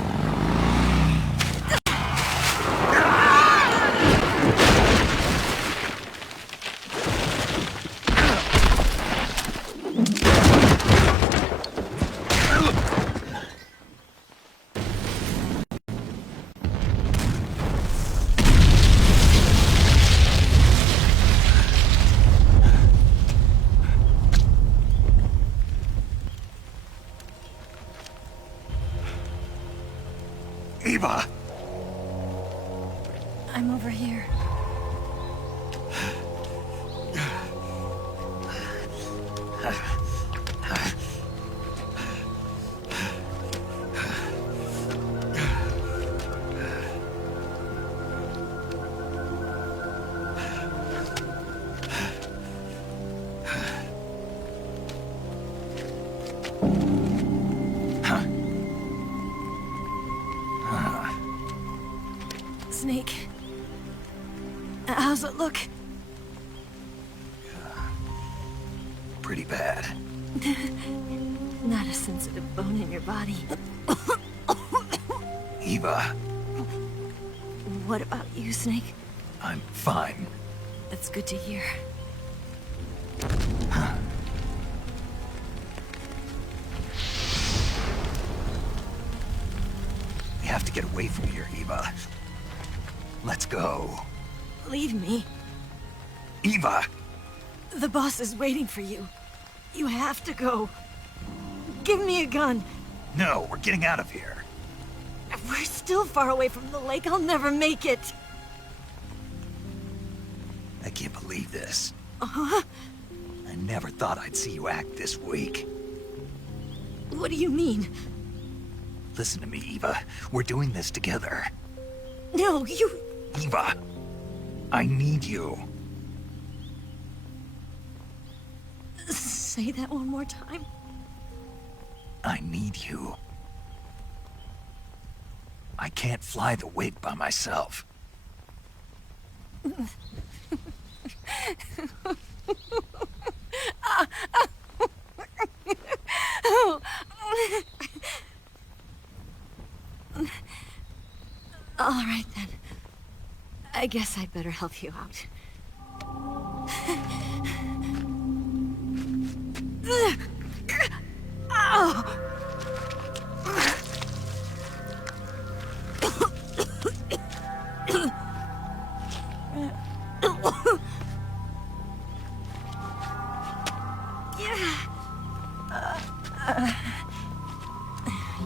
Eva! I'm over here. Snake. How's it look? Pretty bad. Not a sensitive bone in your body. Eva, What about you, Snake? I'm fine. That's good to hear. We have to get away from here, Eva. Let's go. Leave me. Eva! The boss is waiting for you. You have to go. Give me a gun. No, we're getting out of here. We're still far away from the lake. I'll never make it. I can't believe this. Uh-huh. I never thought I'd see you act this weak. What do you mean? Listen to me, Eva. We're doing this together. No, you... Eva! I need you. Say that one more time. I need you. I can't fly the wig by myself. All right, then. I guess I'd better help you out.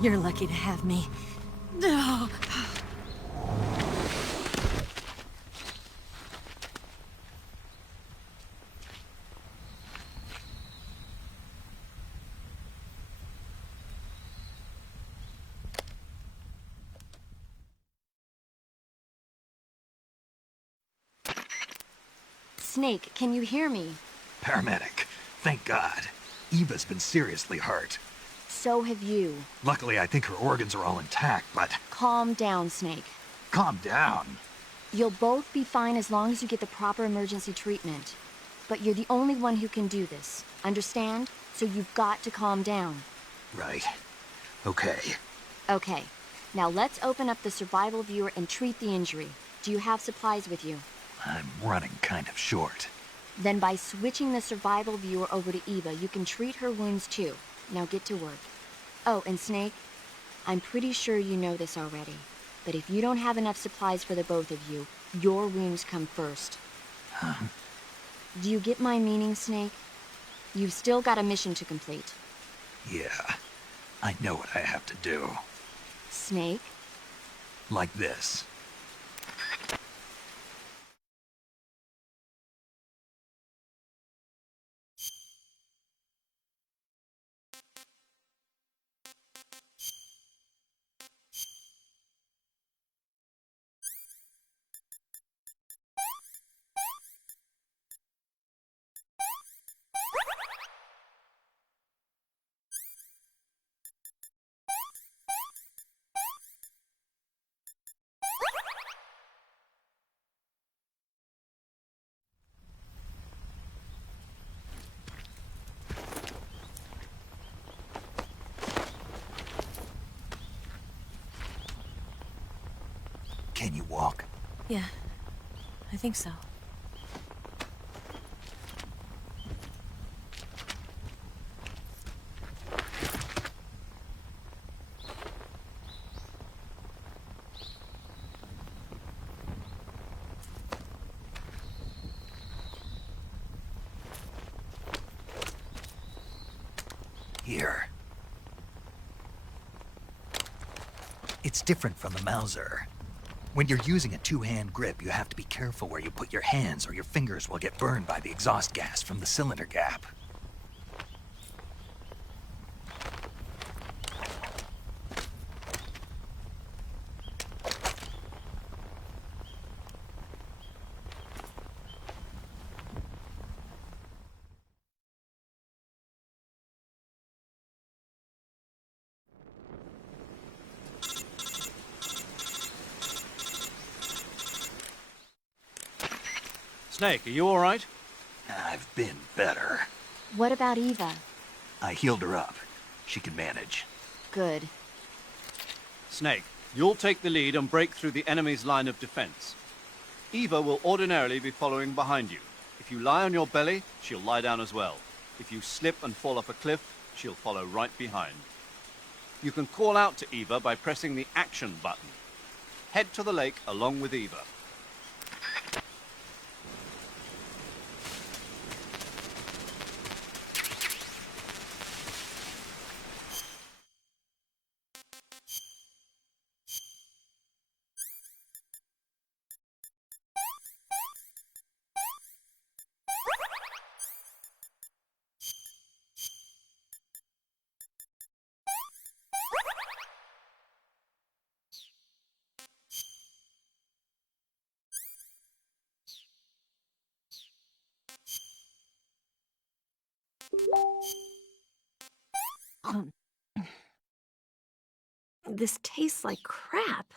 You're lucky to have me. No. Snake, can you hear me? Paramedic. Thank God. Eva's been seriously hurt. So have you. Luckily, I think her organs are all intact, but... Calm down, Snake. Calm down. You'll both be fine as long as you get the proper emergency treatment. But you're the only one who can do this. Understand? So you've got to calm down. Right. Okay. Okay. Now let's open up the survival viewer and treat the injury. Do you have supplies with you? I'm running kind of short. Then by switching the survival viewer over to Eva, you can treat her wounds too. Now get to work. Oh, and Snake, I'm pretty sure you know this already, but if you don't have enough supplies for the both of you, your wounds come first. Huh? Do you get my meaning, Snake? You've still got a mission to complete. Yeah, I know what I have to do. Snake? Like this. Can you walk? Yeah, I think so. Here. It's different from the Mauser. When you're using a two-hand grip, you have to be careful where you put your hands or your fingers will get burned by the exhaust gas from the cylinder gap. Snake, are you alright? I've been better. What about Eva? I healed her up. She can manage. Good. Snake, you'll take the lead and break through the enemy's line of defense. Eva will ordinarily be following behind you. If you lie on your belly, she'll lie down as well. If you slip and fall off a cliff, she'll follow right behind. You can call out to Eva by pressing the action button. Head to the lake along with Eva. This tastes like crap.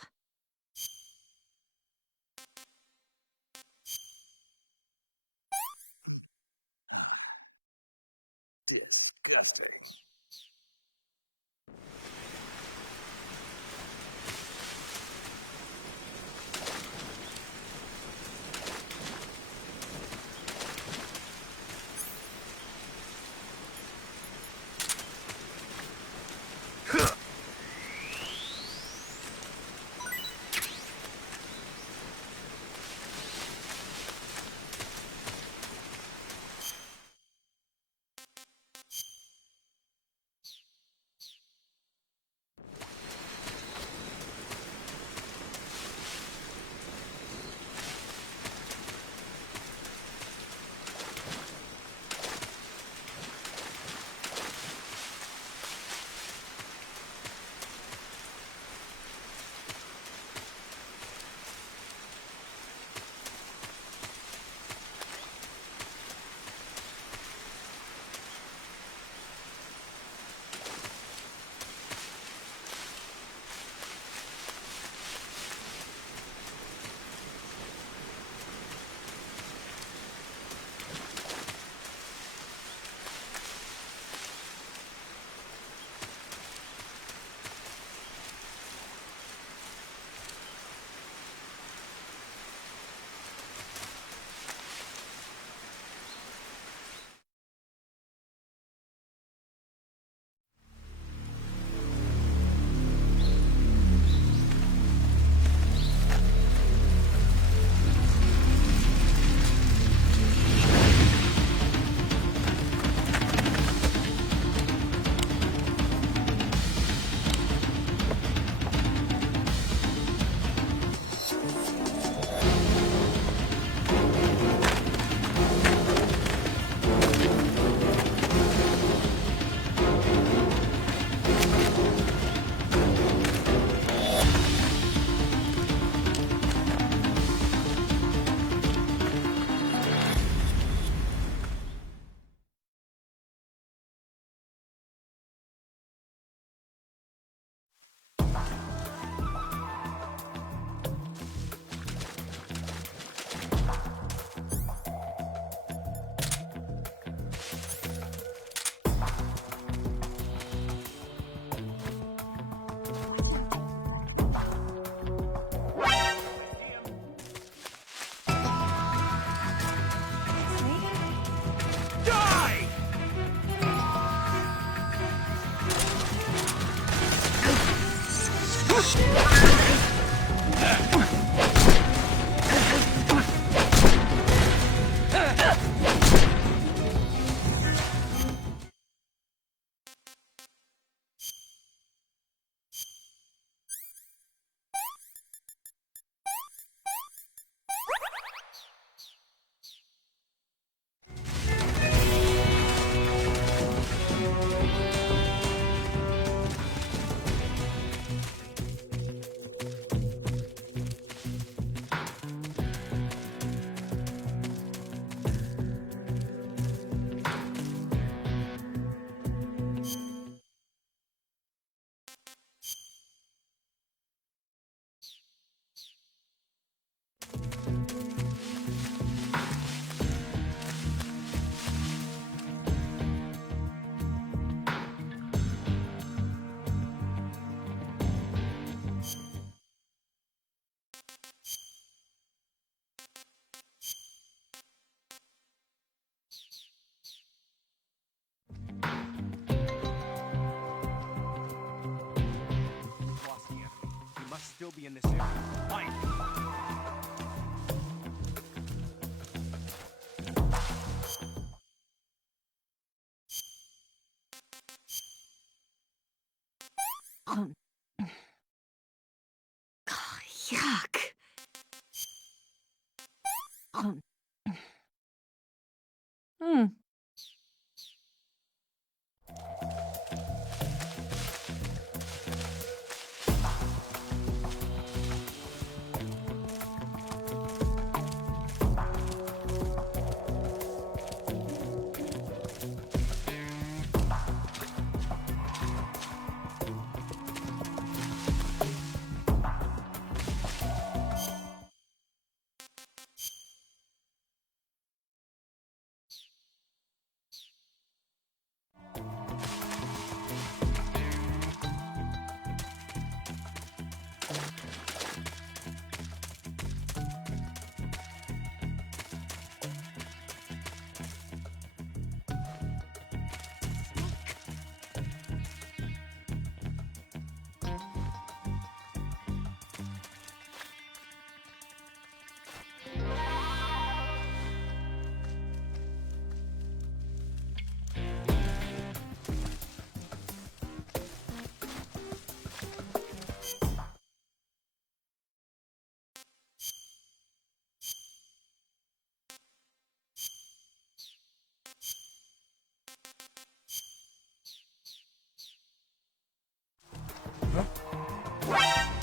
still be in this area. Find me. Yuck. Hmm.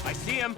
I see him.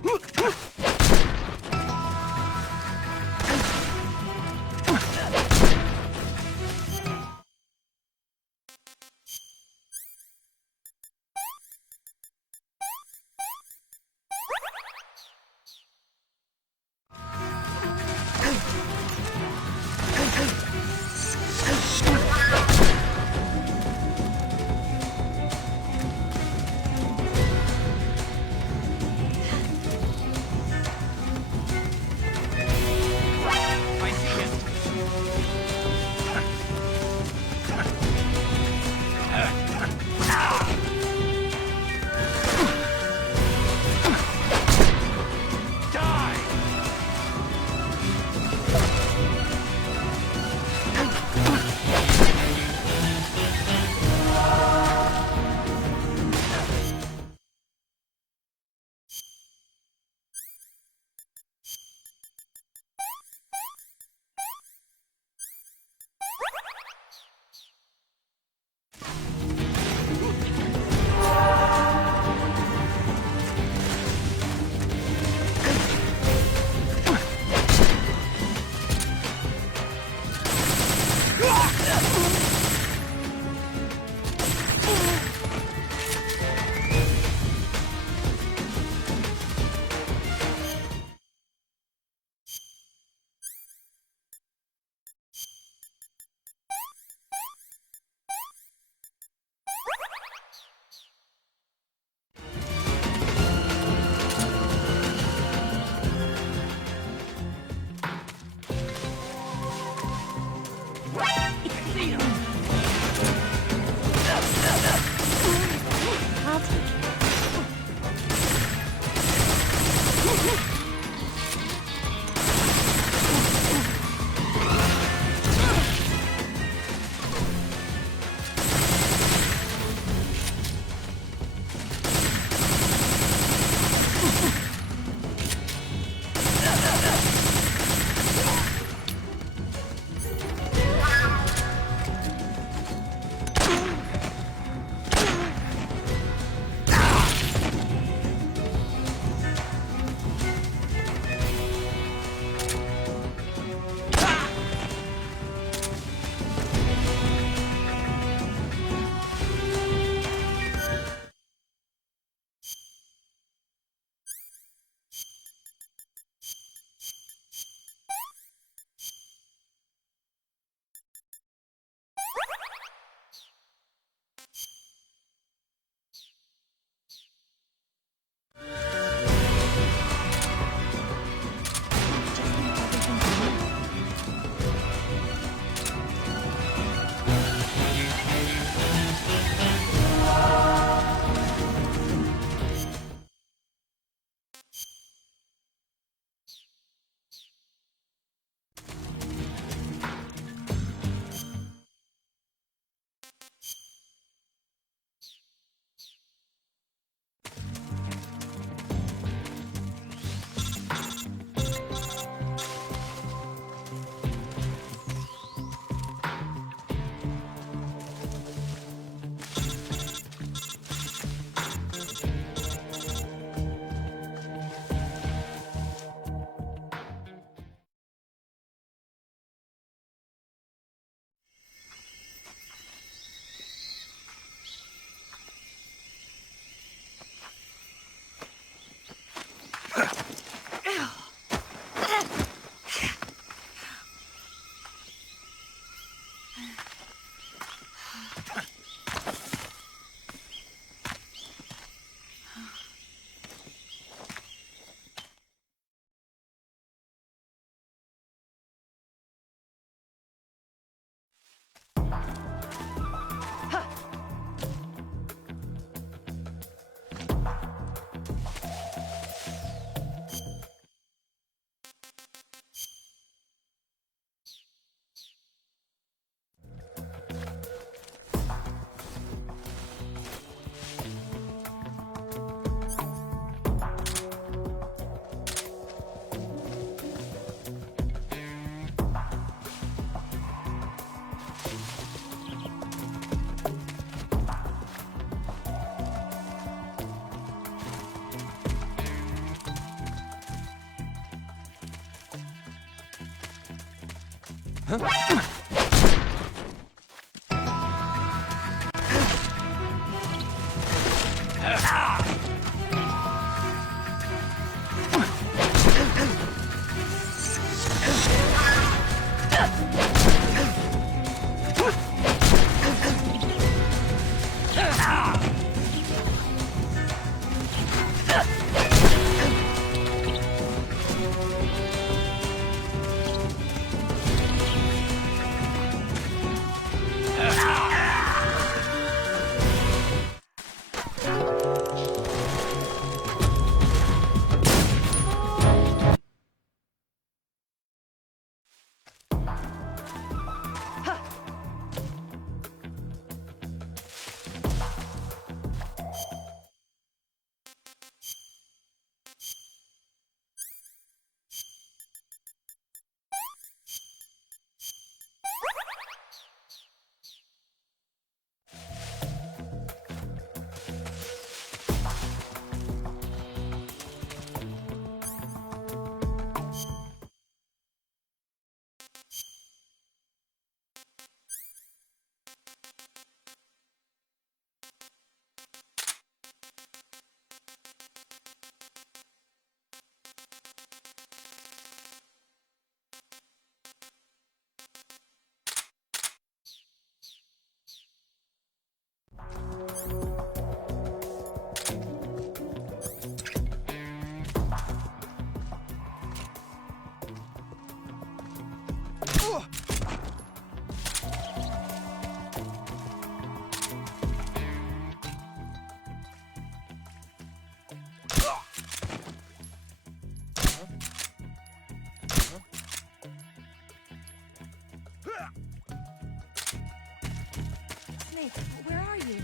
Snake, where are you?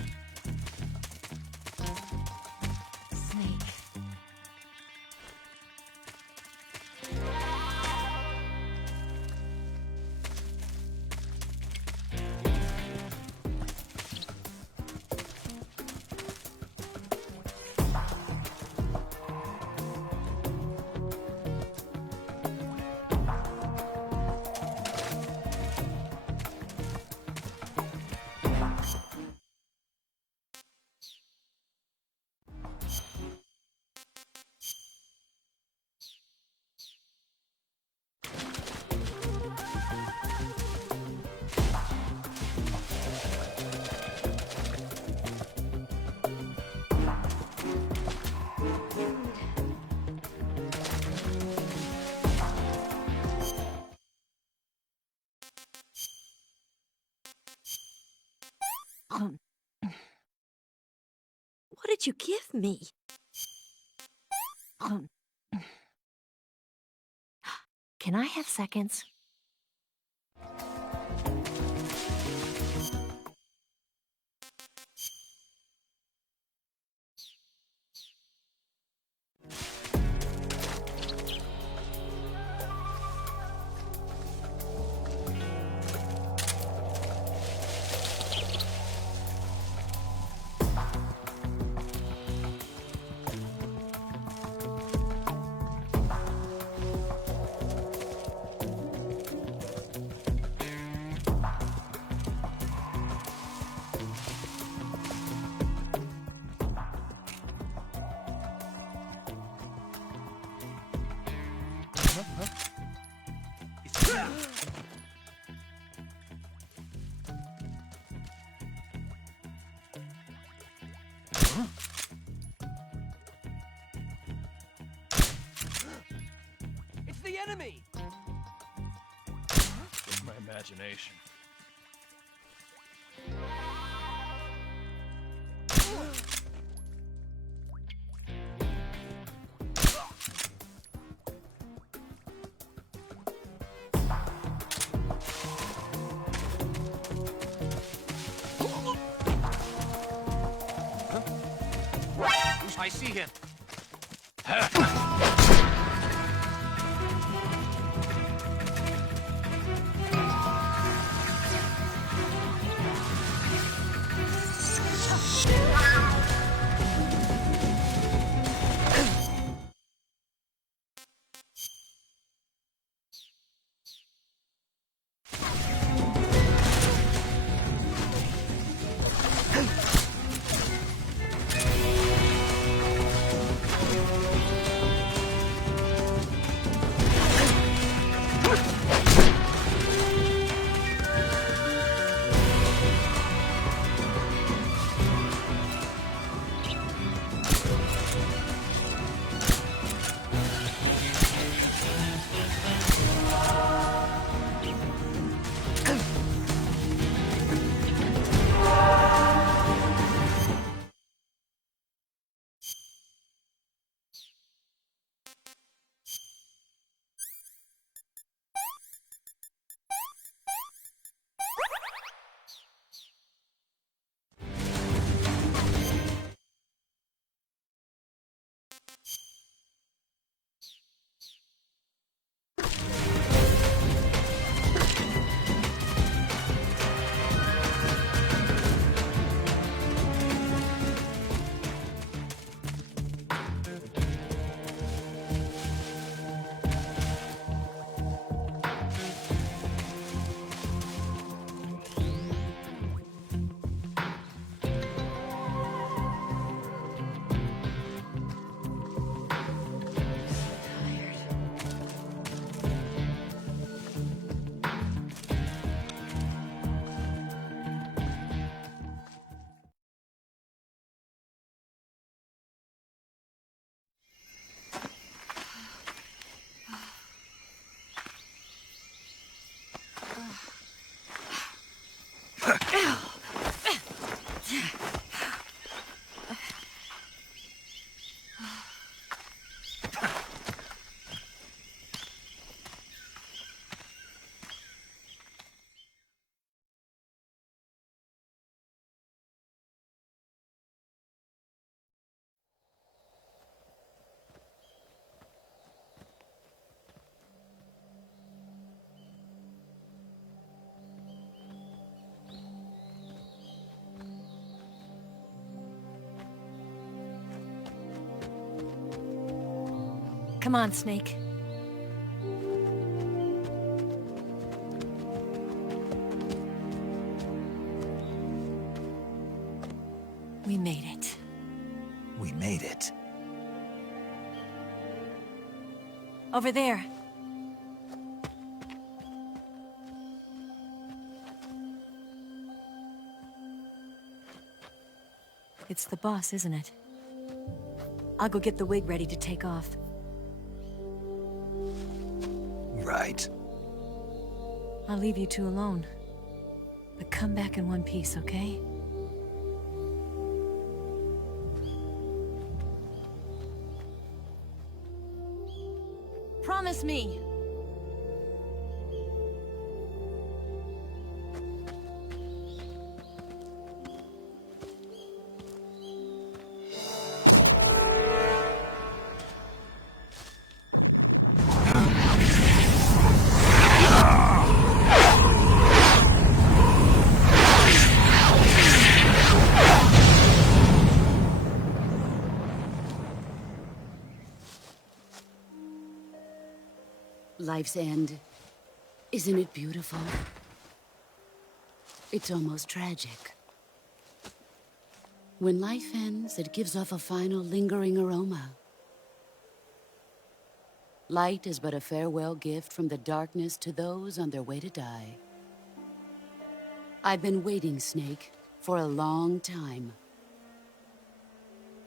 Snake. What did you give me? Can I have seconds? It's the enemy! Just my imagination. I see him. Come on, Snake. We made it. We made it. Over there. It's the boss, isn't it? I'll go get the wig ready to take off. Right. I'll leave you two alone. But come back in one piece, okay? Promise me! Life's end. Isn't it beautiful? It's almost tragic. When life ends, it gives off a final lingering aroma. Light is but a farewell gift from the darkness to those on their way to die. I've been waiting, Snake, for a long time.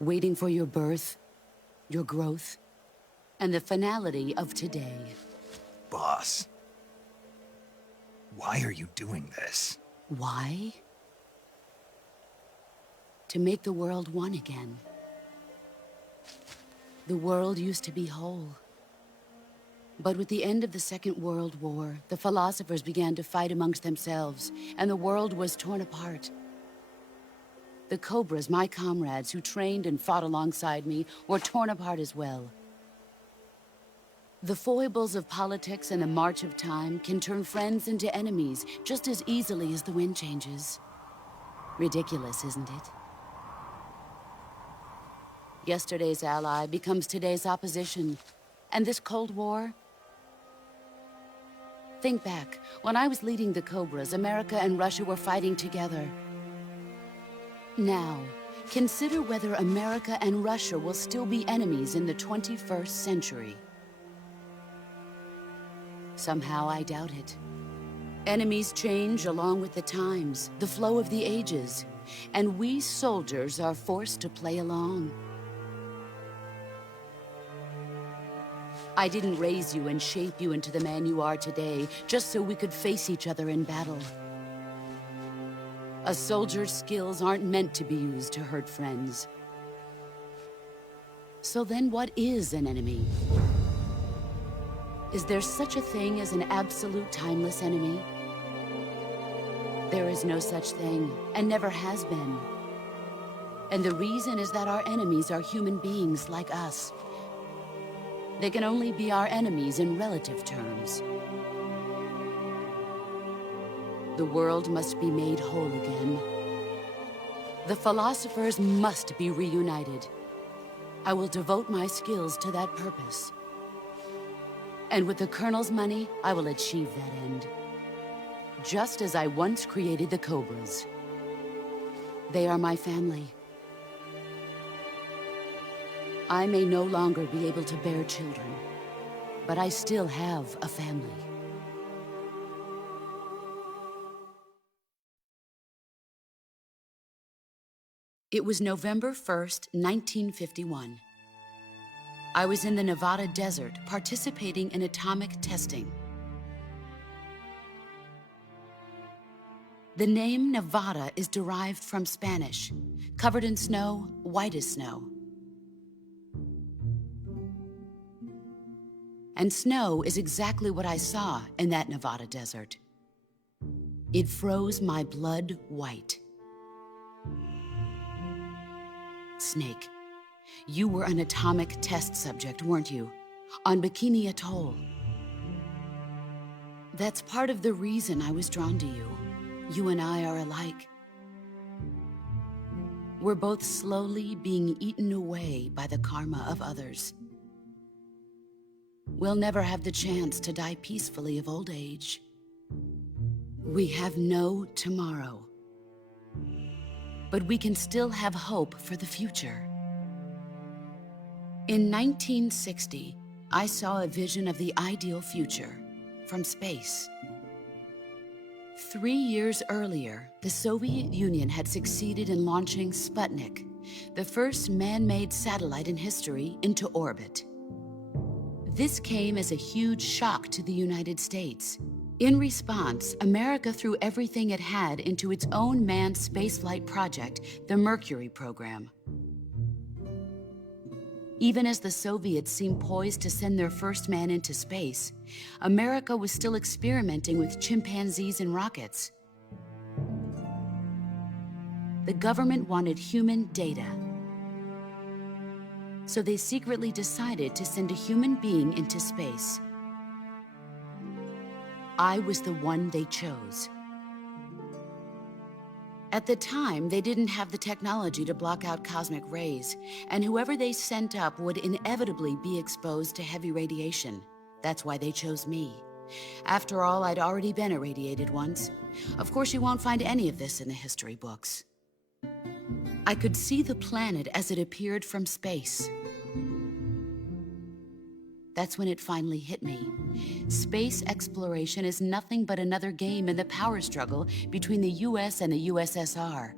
Waiting for your birth, your growth, and the finality of today. Boss. Why are you doing this? Why? To make the world one again. The world used to be whole. But with the end of the Second World War, the philosophers began to fight amongst themselves, and the world was torn apart. The Cobras, my comrades who trained and fought alongside me, were torn apart as well. The foibles of politics and the march of time can turn friends into enemies just as easily as the wind changes. Ridiculous, isn't it? Yesterday's ally becomes today's opposition. And this Cold War? Think back. When I was leading the Cobras, America and Russia were fighting together. Now, consider whether America and Russia will still be enemies in the 21st century. Somehow I doubt it. Enemies change along with the times, the flow of the ages, and we soldiers are forced to play along. I didn't raise you and shape you into the man you are today just so we could face each other in battle. A soldier's skills aren't meant to be used to hurt friends. So then what is an enemy? Is there such a thing as an absolute timeless enemy? There is no such thing, and never has been. And the reason is that our enemies are human beings like us. They can only be our enemies in relative terms. The world must be made whole again. The philosophers must be reunited. I will devote my skills to that purpose. And with the Colonel's money, I will achieve that end. Just as I once created the Cobras. They are my family. I may no longer be able to bear children, but I still have a family. It was November 1st, 1951. I was in the Nevada desert participating in atomic testing. The name Nevada is derived from Spanish, covered in snow, white as snow. And snow is exactly what I saw in that Nevada desert. It froze my blood white. Snake, you were an atomic test subject, weren't you? On Bikini Atoll. That's part of the reason I was drawn to you. You and I are alike. We're both slowly being eaten away by the karma of others. we'll never have the chance to die peacefully of old age. We have no tomorrow. But we can still have hope for the future. In 1960, I saw a vision of the ideal future from space. 3 years earlier, the Soviet Union had succeeded in launching Sputnik, the first man-made satellite in history, into orbit. This came as a huge shock to the United States. In response, America threw everything it had into its own manned spaceflight project, the Mercury program. Even as the Soviets seemed poised to send their first man into space, America was still experimenting with chimpanzees and rockets. The government wanted human data. So they secretly decided to send a human being into space. I was the one they chose. At the time, they didn't have the technology to block out cosmic rays, and whoever they sent up would inevitably be exposed to heavy radiation. That's why they chose me. After all, I'd already been irradiated once. Of course, you won't find any of this in the history books. I could see the planet as it appeared from space. That's when it finally hit me. Space exploration is nothing but another game in the power struggle between the US and the USSR.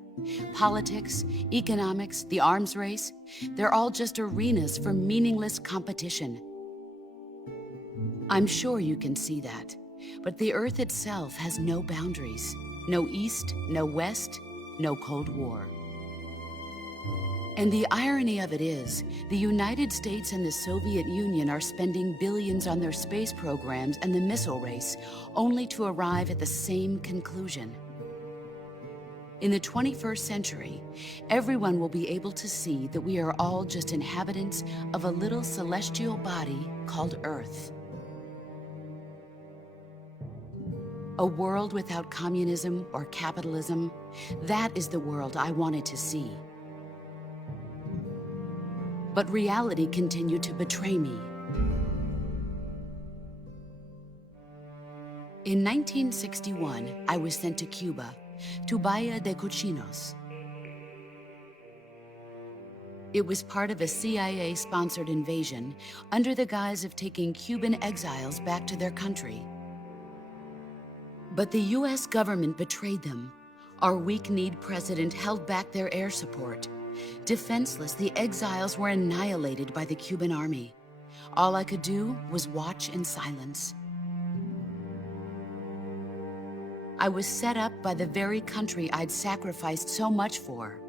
Politics, economics, the arms race, they're all just arenas for meaningless competition. I'm sure you can see that, but the Earth itself has no boundaries. No East, no West, no Cold War. And the irony of it is, the United States and the Soviet Union are spending billions on their space programs and the missile race, only to arrive at the same conclusion. In the 21st century, everyone will be able to see that we are all just inhabitants of a little celestial body called Earth. A world without communism or capitalism, that is the world I wanted to see. But reality continued to betray me. In 1961, I was sent to Cuba, to Bahia de Cochinos. It was part of a CIA-sponsored invasion under the guise of taking Cuban exiles back to their country. But the US government betrayed them. Our weak-kneed president held back their air support. Defenseless, the exiles were annihilated by the Cuban army. All I could do was watch in silence. I was set up by the very country I'd sacrificed so much for,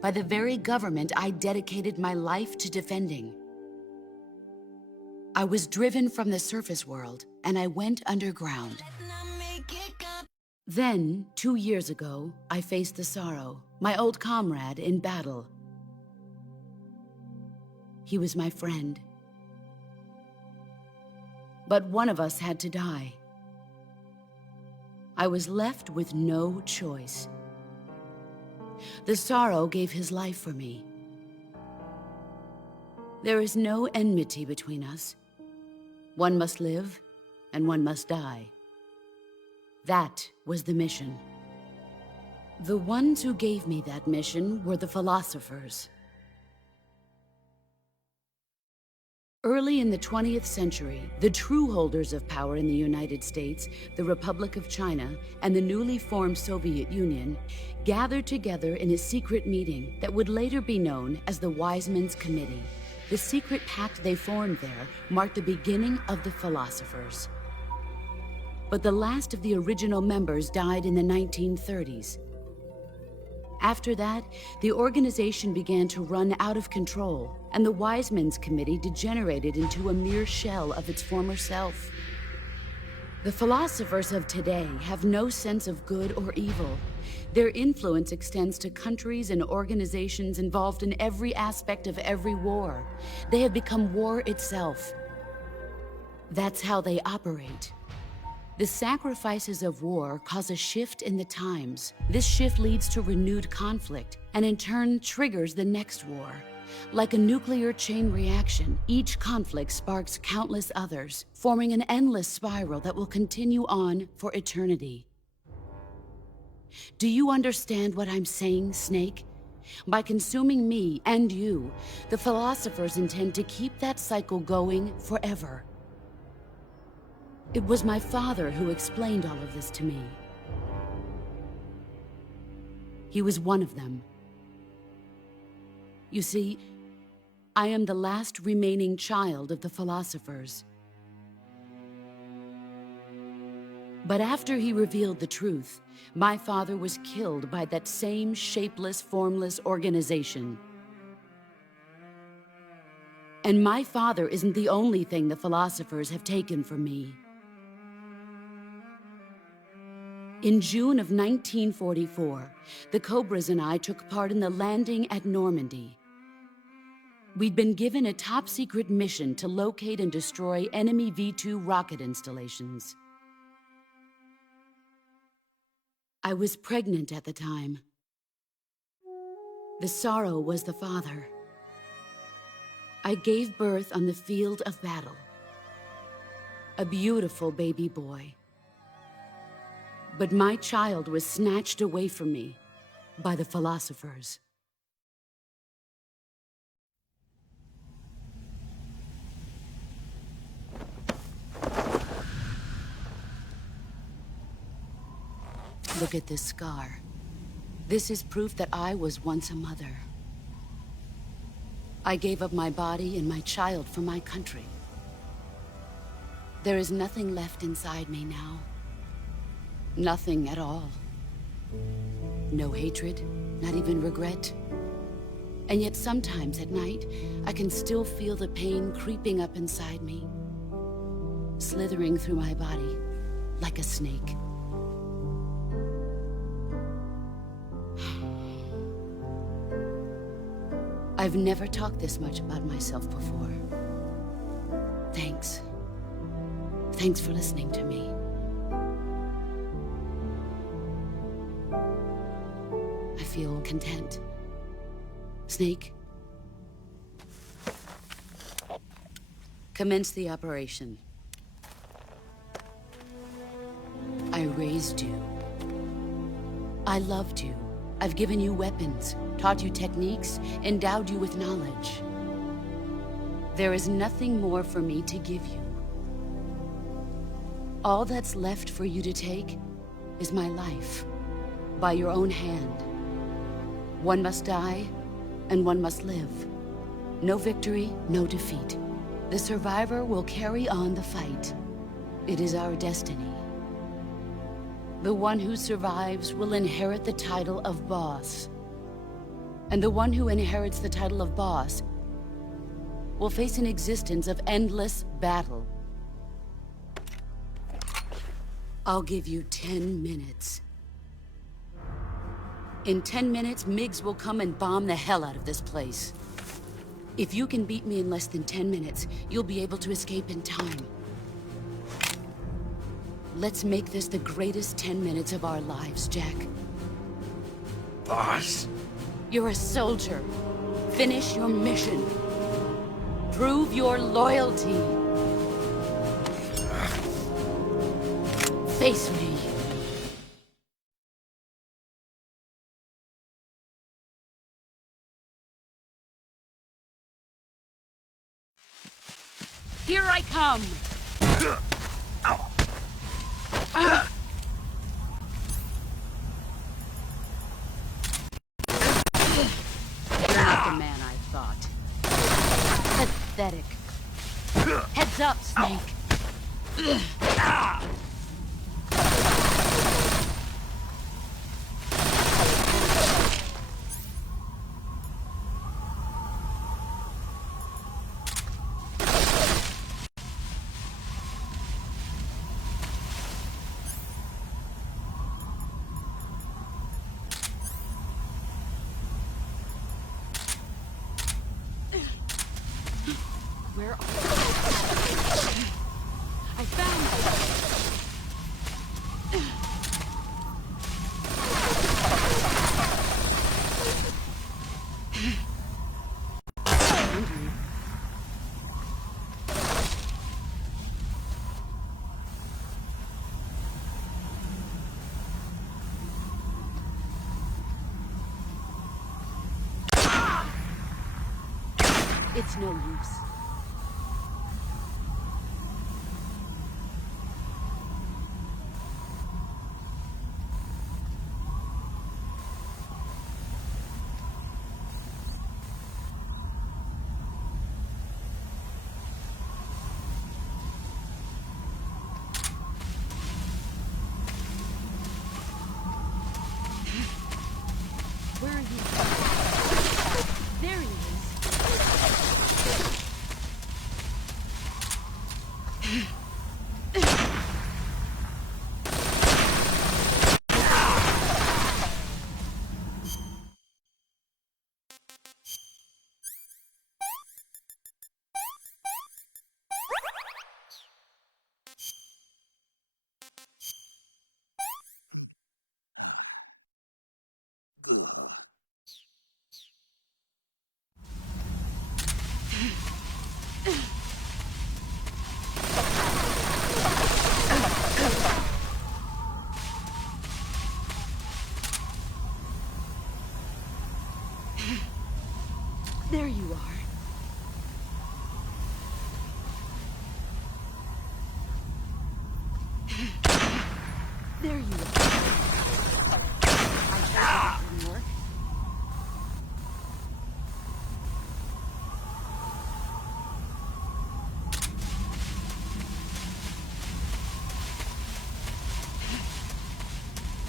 by the very government I dedicated my life to defending. I was driven from the surface world, and I went underground. Then, 2 years ago, I faced the Sorrow, my old comrade in battle. He was my friend. But one of us had to die. I was left with no choice. The Sorrow gave his life for me. There is no enmity between us. One must live, and one must die. That was the mission. The ones who gave me that mission were the philosophers. Early in the 20th century, the true holders of power in the United States, the Republic of China, and the newly formed Soviet Union gathered together in a secret meeting that would later be known as the Wise Men's Committee. The secret pact they formed there marked the beginning of the philosophers. But the last of the original members died in the 1930s. After that, the organization began to run out of control, and the Wise Men's Committee degenerated into a mere shell of its former self. The philosophers of today have no sense of good or evil. Their influence extends to countries and organizations involved in every aspect of every war. They have become war itself. That's how they operate. The sacrifices of war cause a shift in the times. This shift leads to renewed conflict, and in turn triggers the next war. Like a nuclear chain reaction, each conflict sparks countless others, forming an endless spiral that will continue on for eternity. Do you understand what I'm saying, Snake? By consuming me and you, the philosophers intend to keep that cycle going forever. It was my father who explained all of this to me. He was one of them. You see, I am the last remaining child of the philosophers. But after he revealed the truth, my father was killed by that same shapeless, formless organization. And my father isn't the only thing the philosophers have taken from me. In June of 1944, the Cobras and I took part in the landing at Normandy. We'd been given a top-secret mission to locate and destroy enemy V-2 rocket installations. I was pregnant at the time. The sorrow was the father. I gave birth on the field of battle. A beautiful baby boy. But my child was snatched away from me by the philosophers. Look at this scar. This is proof that I was once a mother. I gave up my body and my child for my country. There is nothing left inside me now. Nothing at all. No hatred, not even regret. And yet sometimes at night, I can still feel the pain creeping up inside me, slithering through my body like a snake. I've never talked this much about myself before. Thanks. Thanks for listening to me. I feel content. Snake, commence the operation. I raised you. I loved you. I've given you weapons, taught you techniques, endowed you with knowledge. There is nothing more for me to give you. All that's left for you to take is my life, by your own hand. One must die, and one must live. No victory, no defeat. The survivor will carry on the fight. It is our destiny. The one who survives will inherit the title of boss. And the one who inherits the title of boss will face an existence of endless battle. I'll give you 10 minutes. In 10 minutes, MiGs will come and bomb the hell out of this place. If you can beat me in less than 10 minutes, you'll be able to escape in time. Let's make this the greatest 10 minutes of our lives, Jack. Boss? You're a soldier. Finish your mission. Prove your loyalty. Face me. Here I come! You're not the man I thought. Pathetic. Heads up, Snake. Where are you? I found you! It's no use. Where are you? There he is. There you are. There you are. I told you that wouldn't work.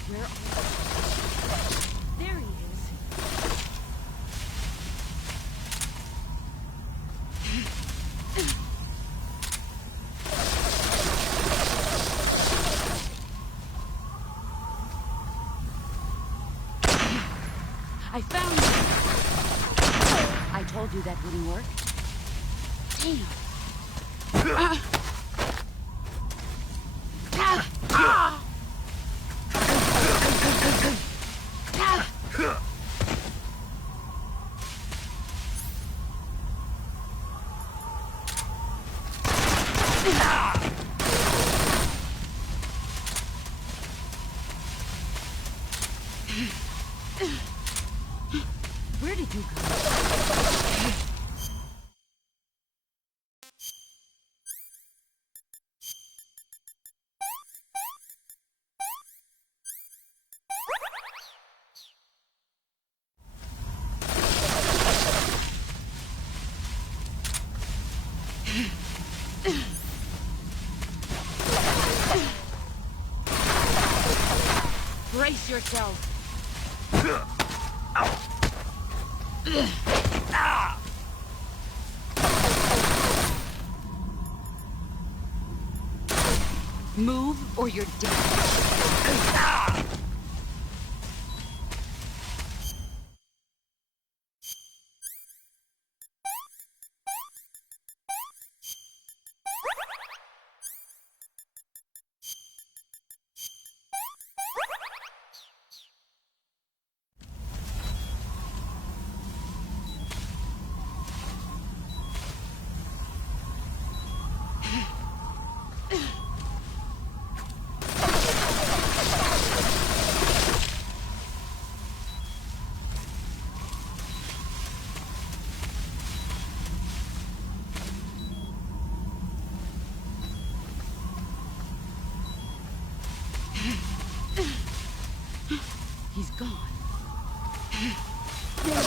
Where are you? There he is. I found you! I told you that wouldn't work. Damn. Where did you go? Brace yourself. Move or you're dead. He's gone. There you are.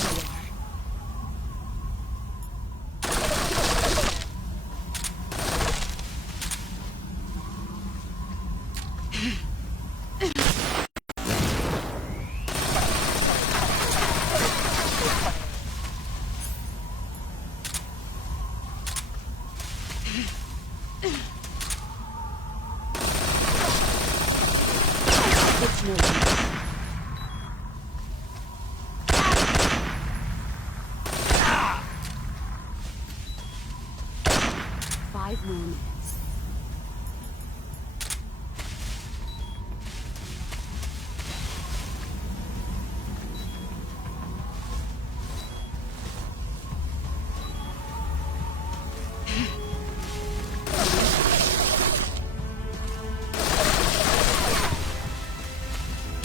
It's no use. 5 more minutes.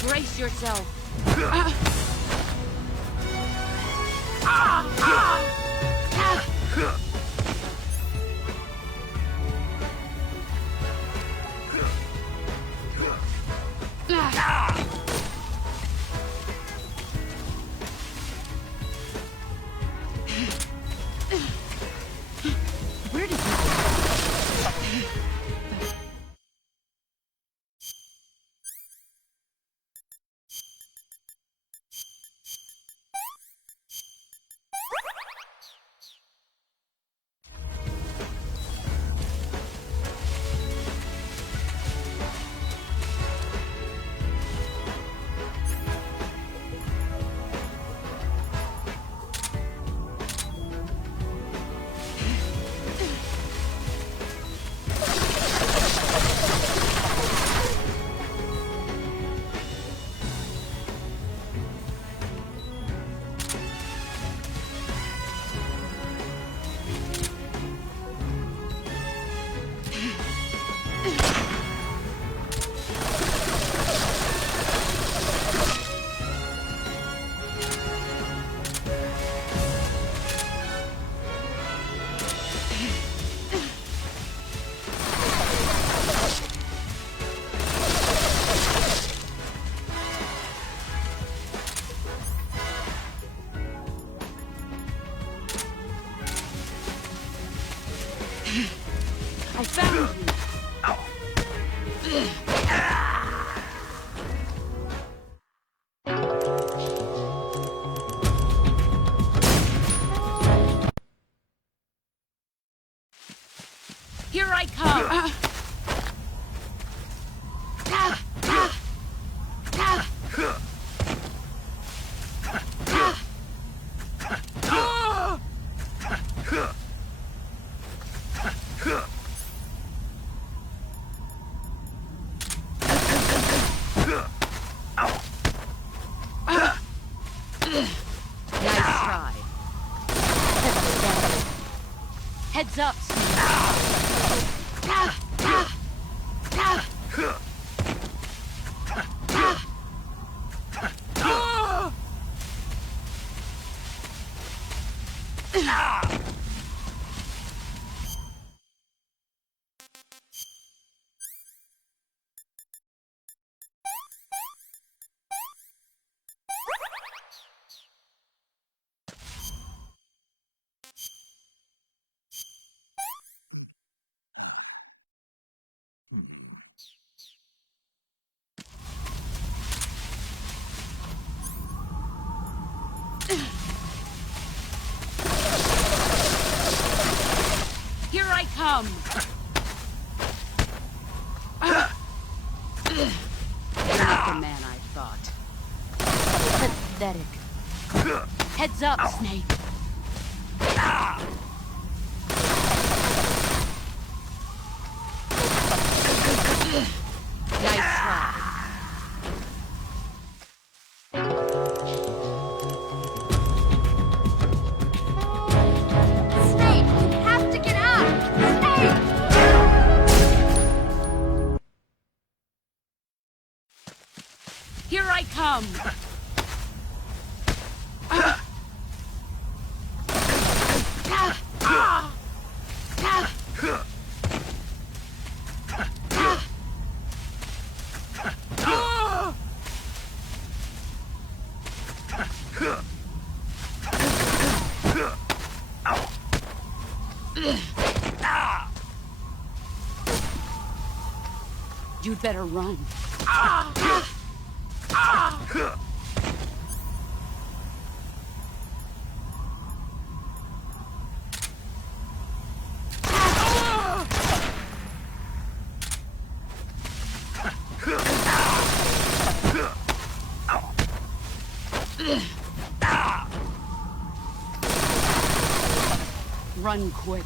Brace yourself. I found you. Here I come! Nice try. Heads up, Here I come! You're not the man I thought. Pathetic. Heads up, Snake. Nice try. Snake, you have to get up! Snake! Here I come! You'd better run. Run quick.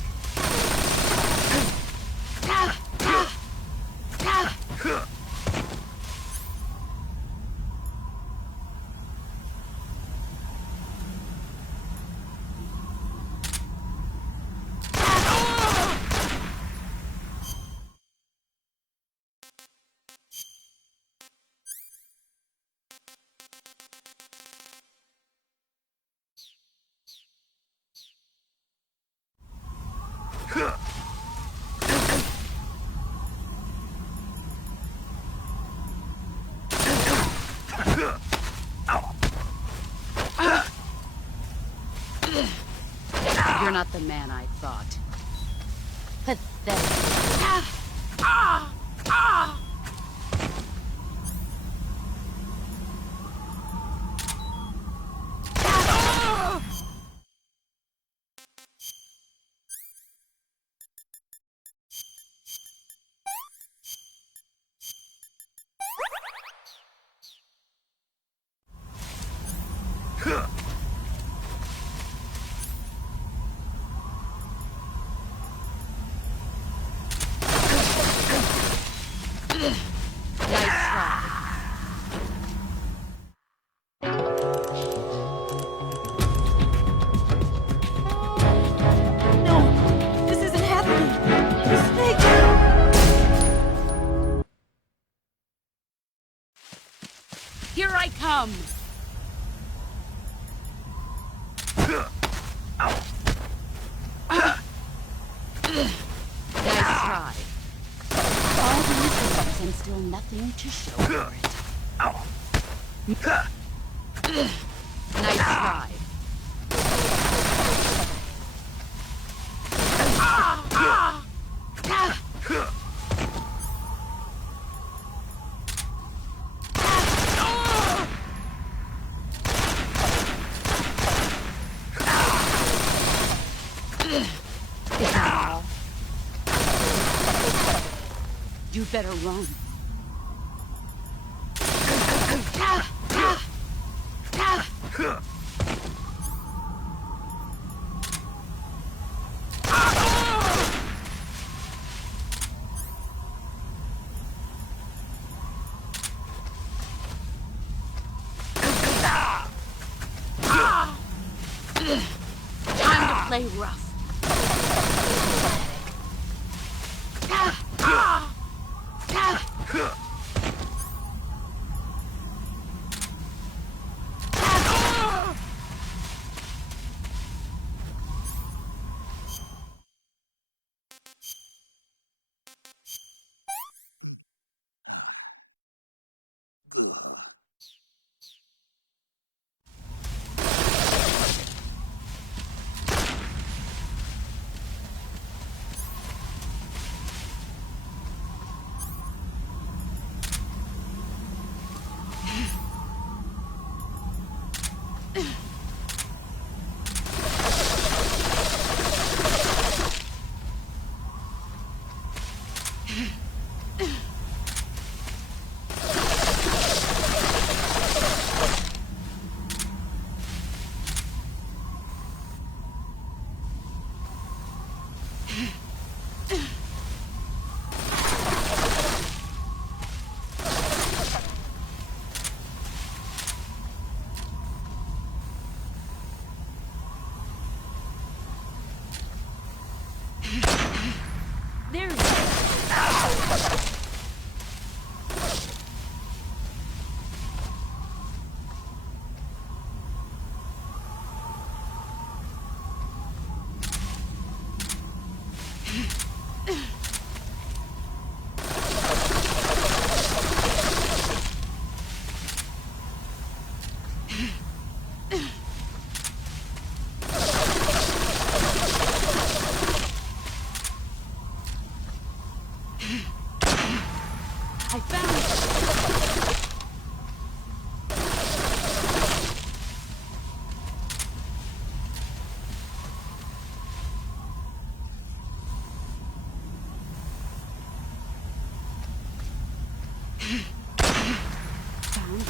You're not the man I thought. Pathetic. Here I come! Nice try. All these years and still nothing to show for it. Nice try. Is that all? You better run. Time to play rough. There he is. I found it! Found it.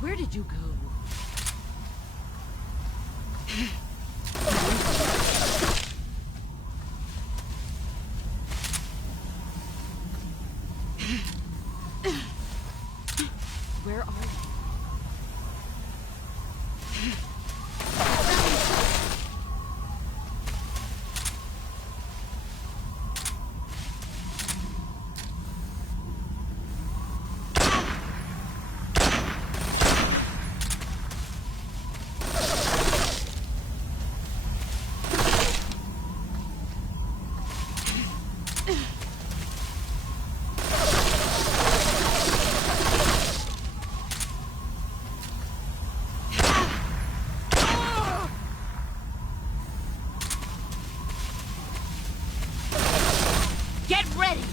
Where did you go? Where are you? Get ready!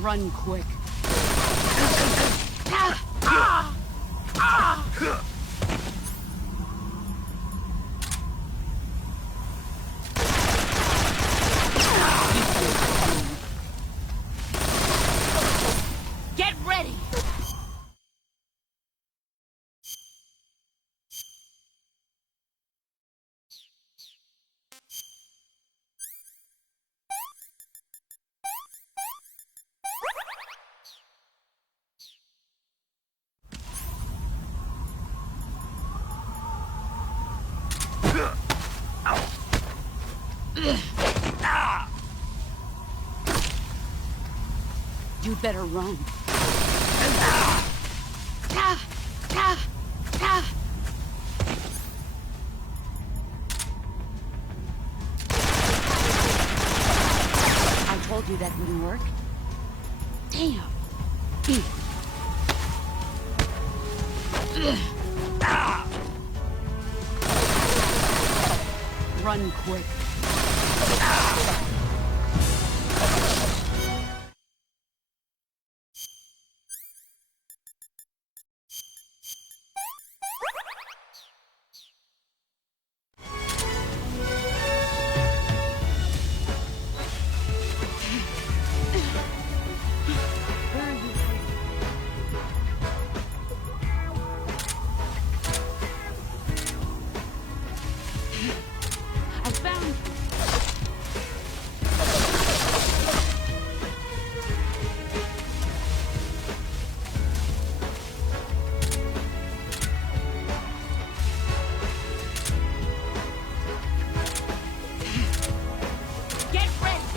Run quick. Get ready! You better run. I told you that wouldn't work. Damn. Run quick. I found you. Get ready.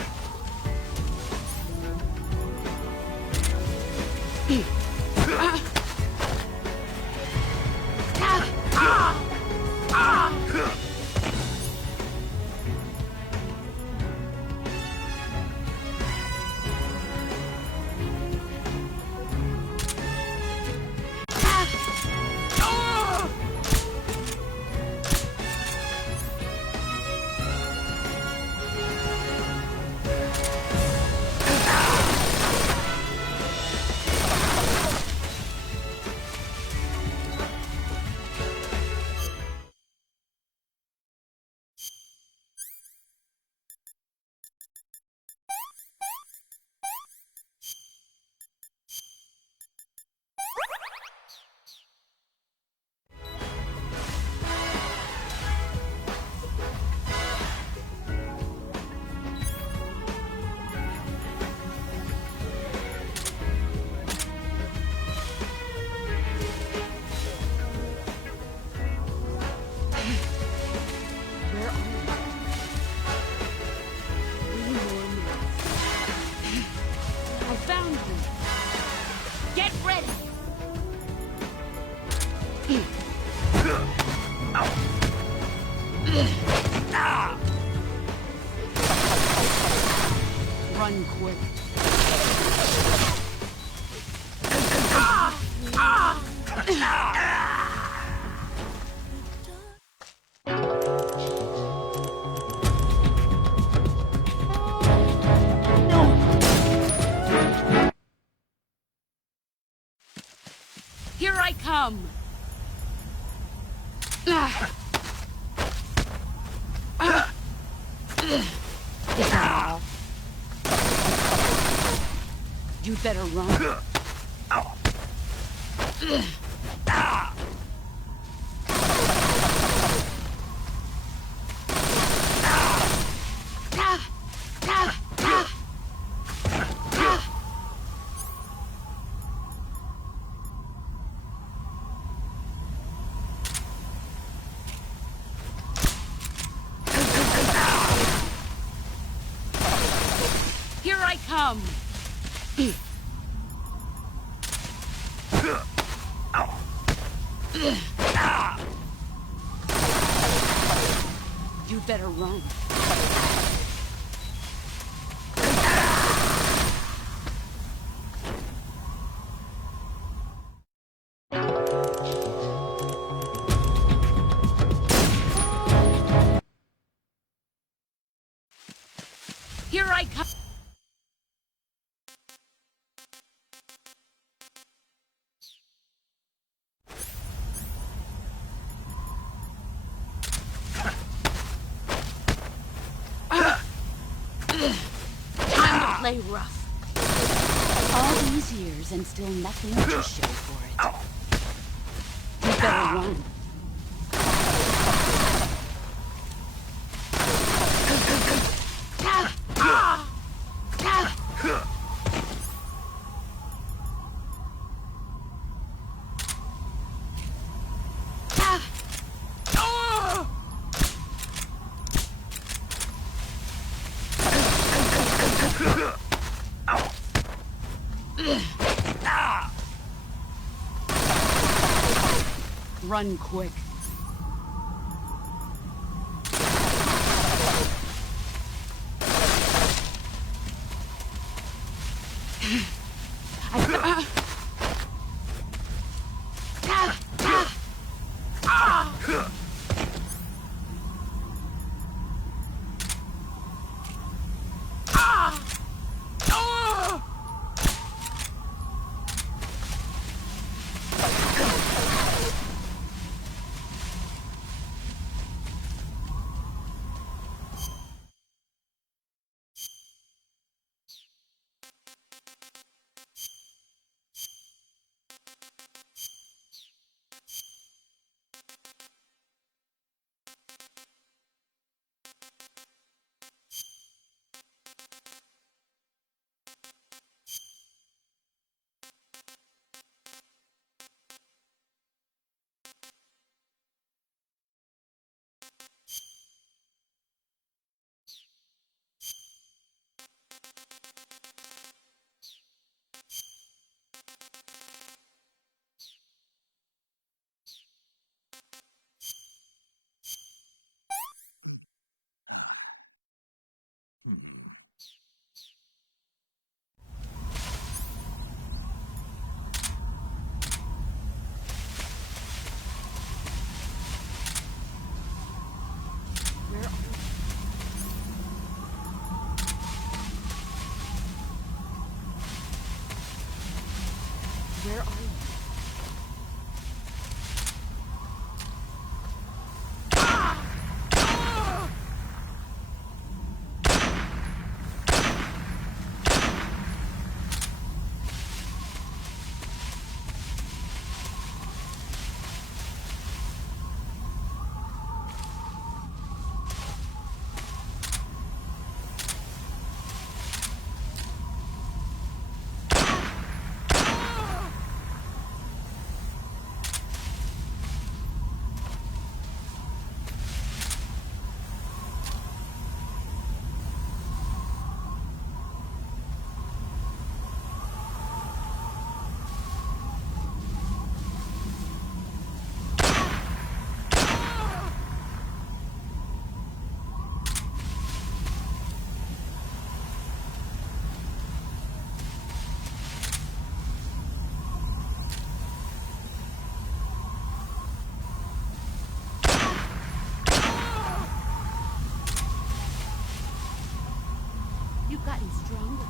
Where are you? 3 more minutes. I found you. Get ready. Run quick. Here I come. Is that all? You'd better run. Here I come. You better run. Here I come. Time to play rough. All these years and still nothing to show for it. You better run. Run quick. Where are you? You've gotten stronger.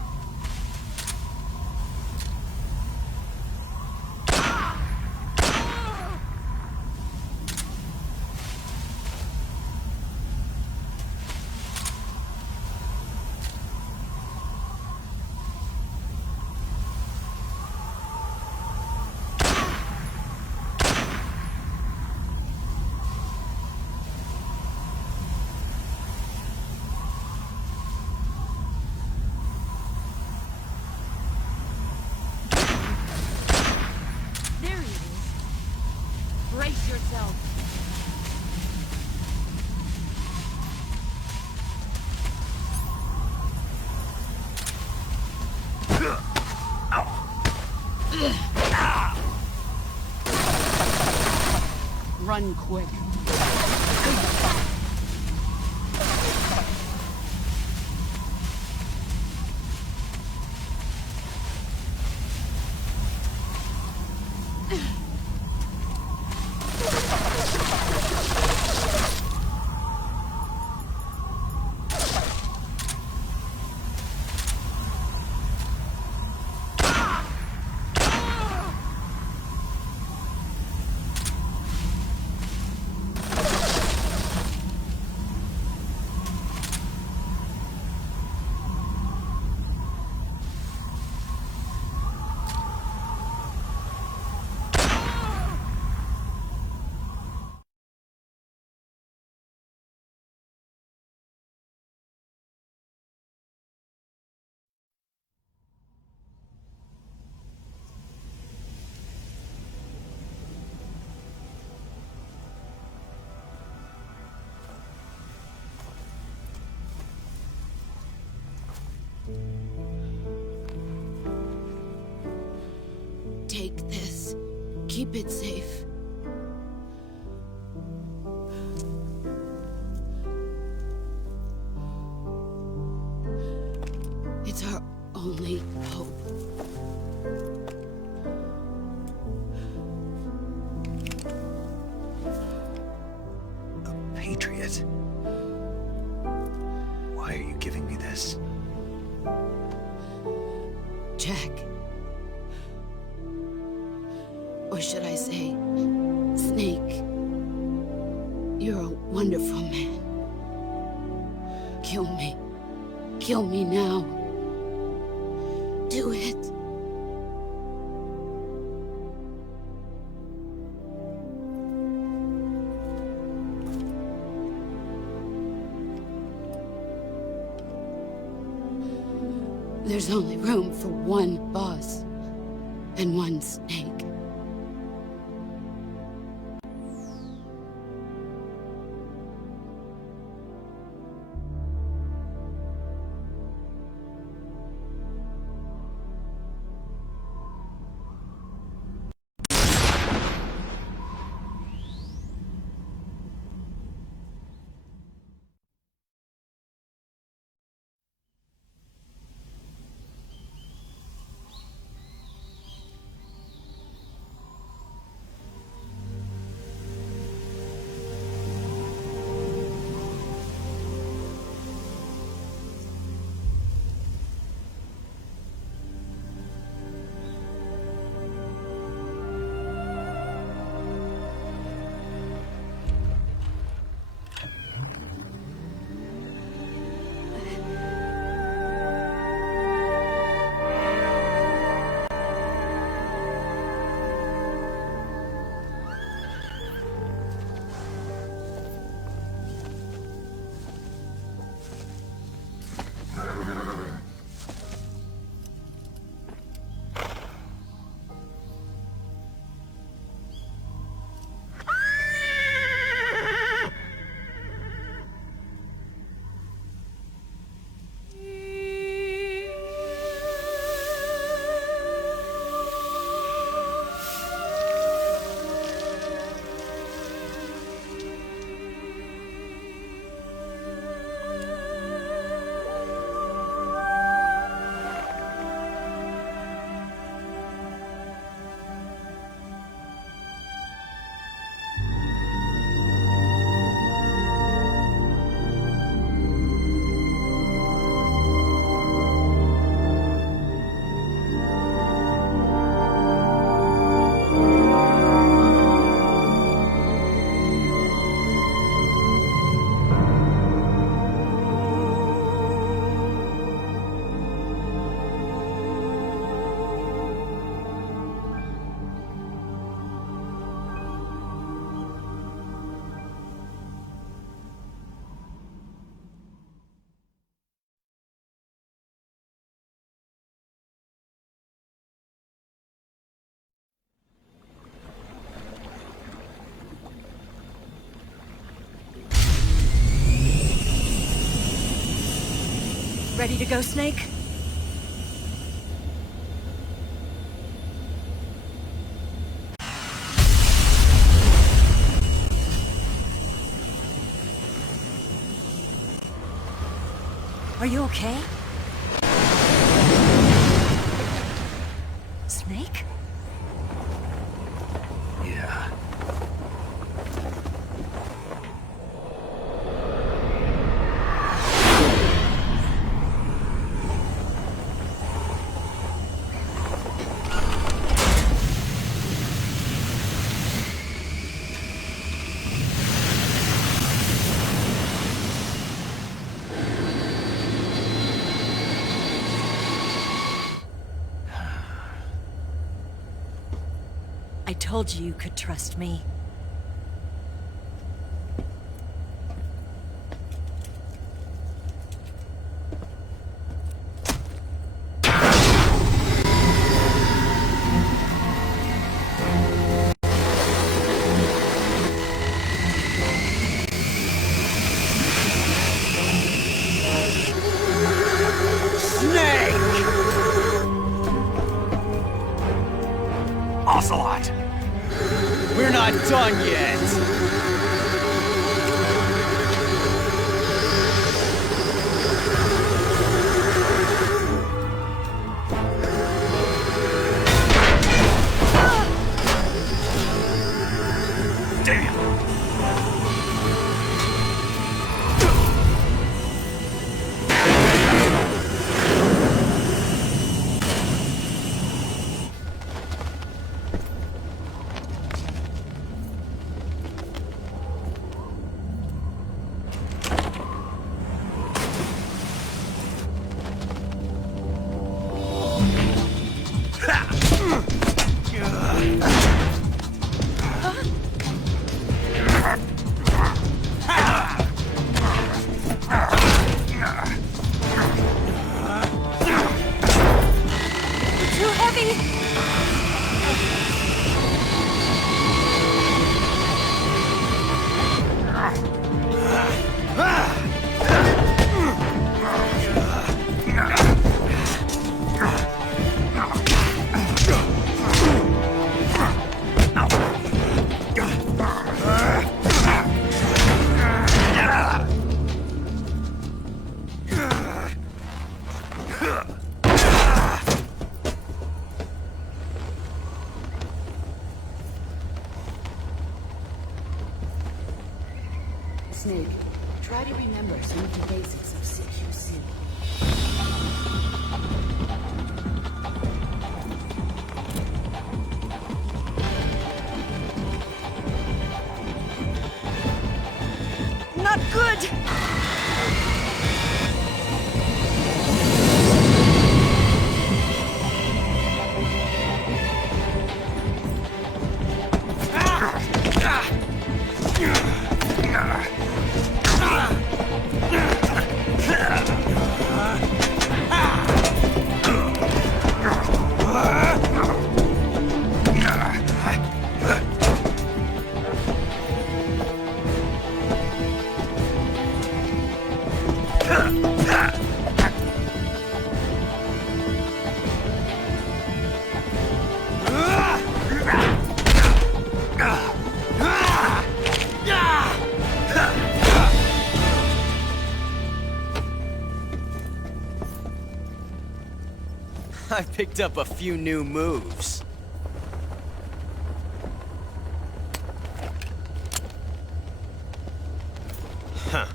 There he is. Brace yourself. Run quick. Take this. Keep it safe. It's our only hope. A patriot? Why are you giving me this? Jack. Or should I say, Snake. You're a wonderful man. Kill me. Kill me now. Do it. There's only room for one boss and one Snake. Ready to go, Snake? Are you okay? Snake? Yeah. I told you you could trust me. Ocelot! We're not done yet! Snake, try to remember some of the basics of CQC. Not good! I picked up a few new moves. Huh.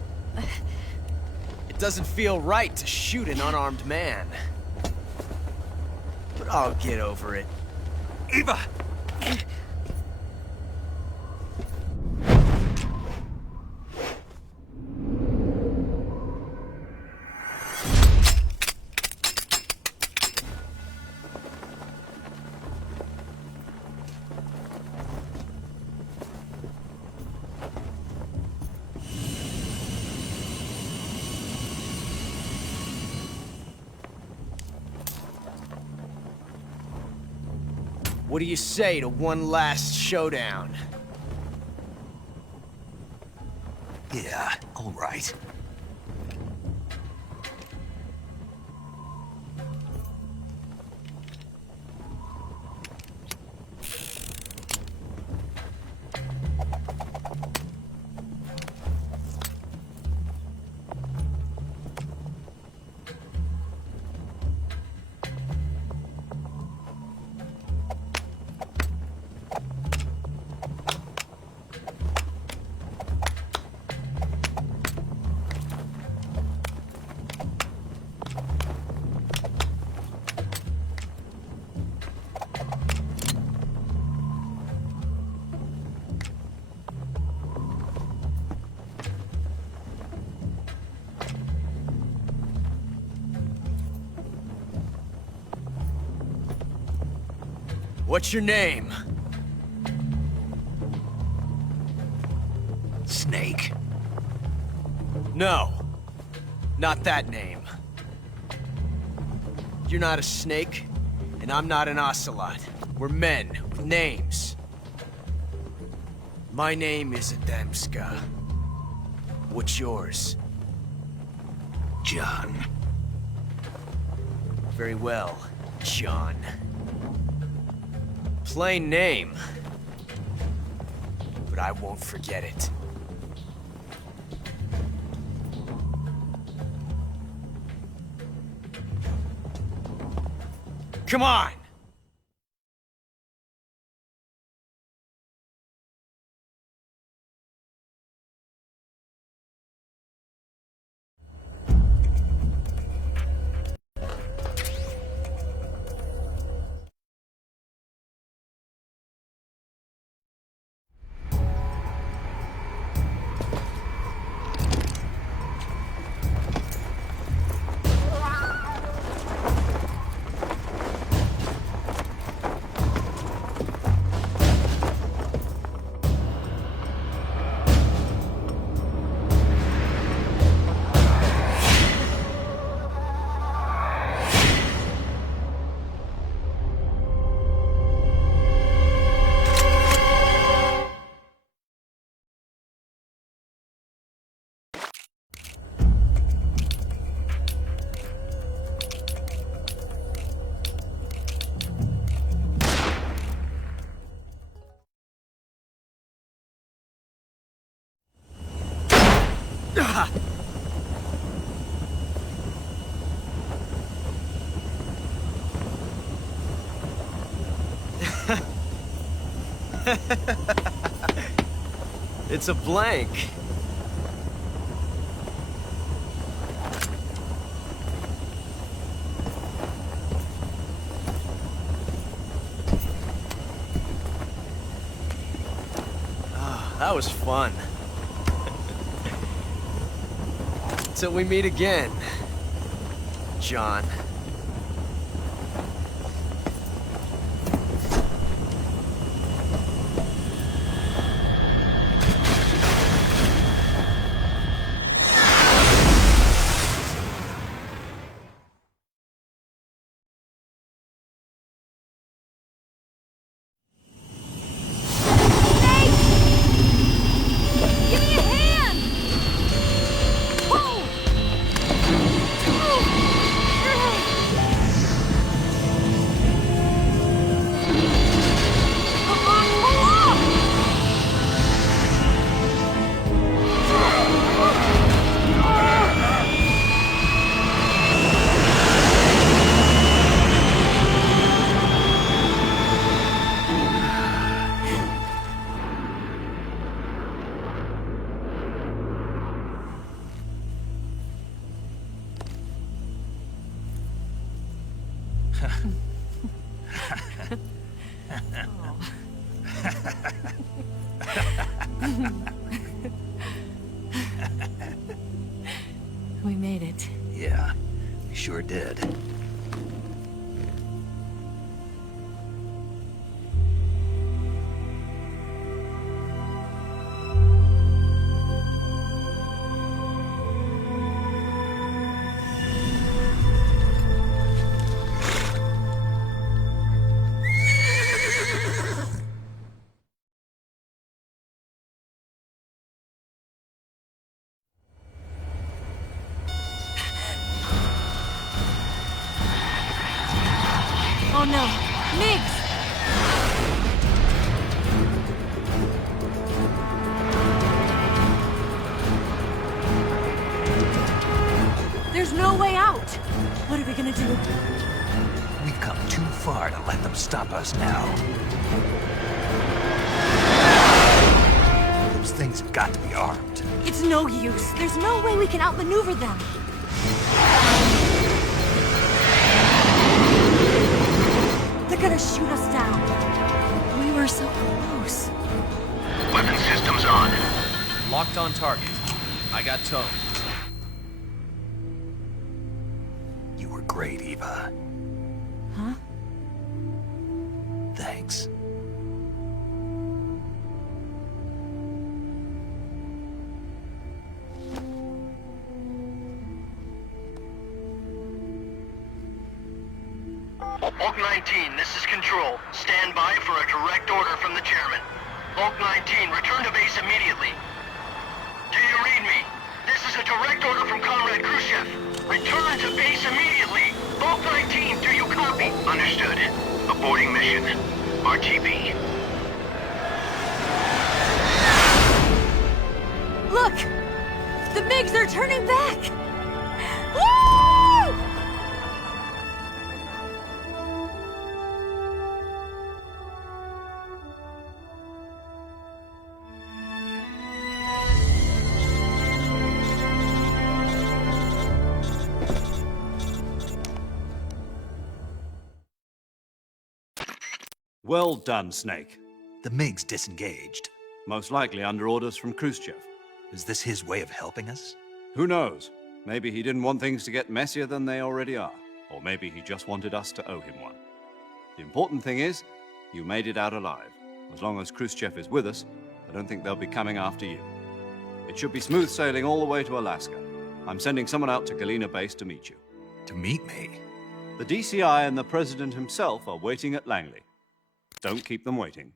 It doesn't feel right to shoot an unarmed man. But I'll get over it. Eva! What do you say to one last showdown? Yeah, all right. What's your name? Snake. No. Not that name. You're not a snake, and I'm not an ocelot. We're men with names. My name is Adamska. What's yours? John. Very well, John. Plain name. But I won't forget it. Come on! It's a blank. Oh, that was fun. Till we meet again, John. We made it. Yeah, we sure did. Oh no! Migs! There's no way out! What are we gonna do? We've come too far to let them stop us now. Those things have got to be armed. It's no use. There's no way we can outmaneuver them. They're gonna shoot us down. We were so close. Weapon systems on. Locked on target. I got towed. You were great, Eva. Huh? Thanks. Hulk 19, this is Control. Stand by for a direct order from the chairman. Hulk 19, return to base immediately. Do you read me? This is a direct order from Comrade Khrushchev. Return to base immediately. Hulk 19, do you copy? Understood. Aborting mission. RTB. Look! The MiGs are turning back! Woo! Well done, Snake. The MiGs disengaged. Most likely under orders from Khrushchev. Is this his way of helping us? Who knows? Maybe he didn't want things to get messier than they already are. Or maybe he just wanted us to owe him one. The important thing is, you made it out alive. As long as Khrushchev is with us, I don't think they'll be coming after you. It should be smooth sailing all the way to Alaska. I'm sending someone out to Galena Base to meet you. To meet me? The DCI and the President himself are waiting at Langley. Don't keep them waiting.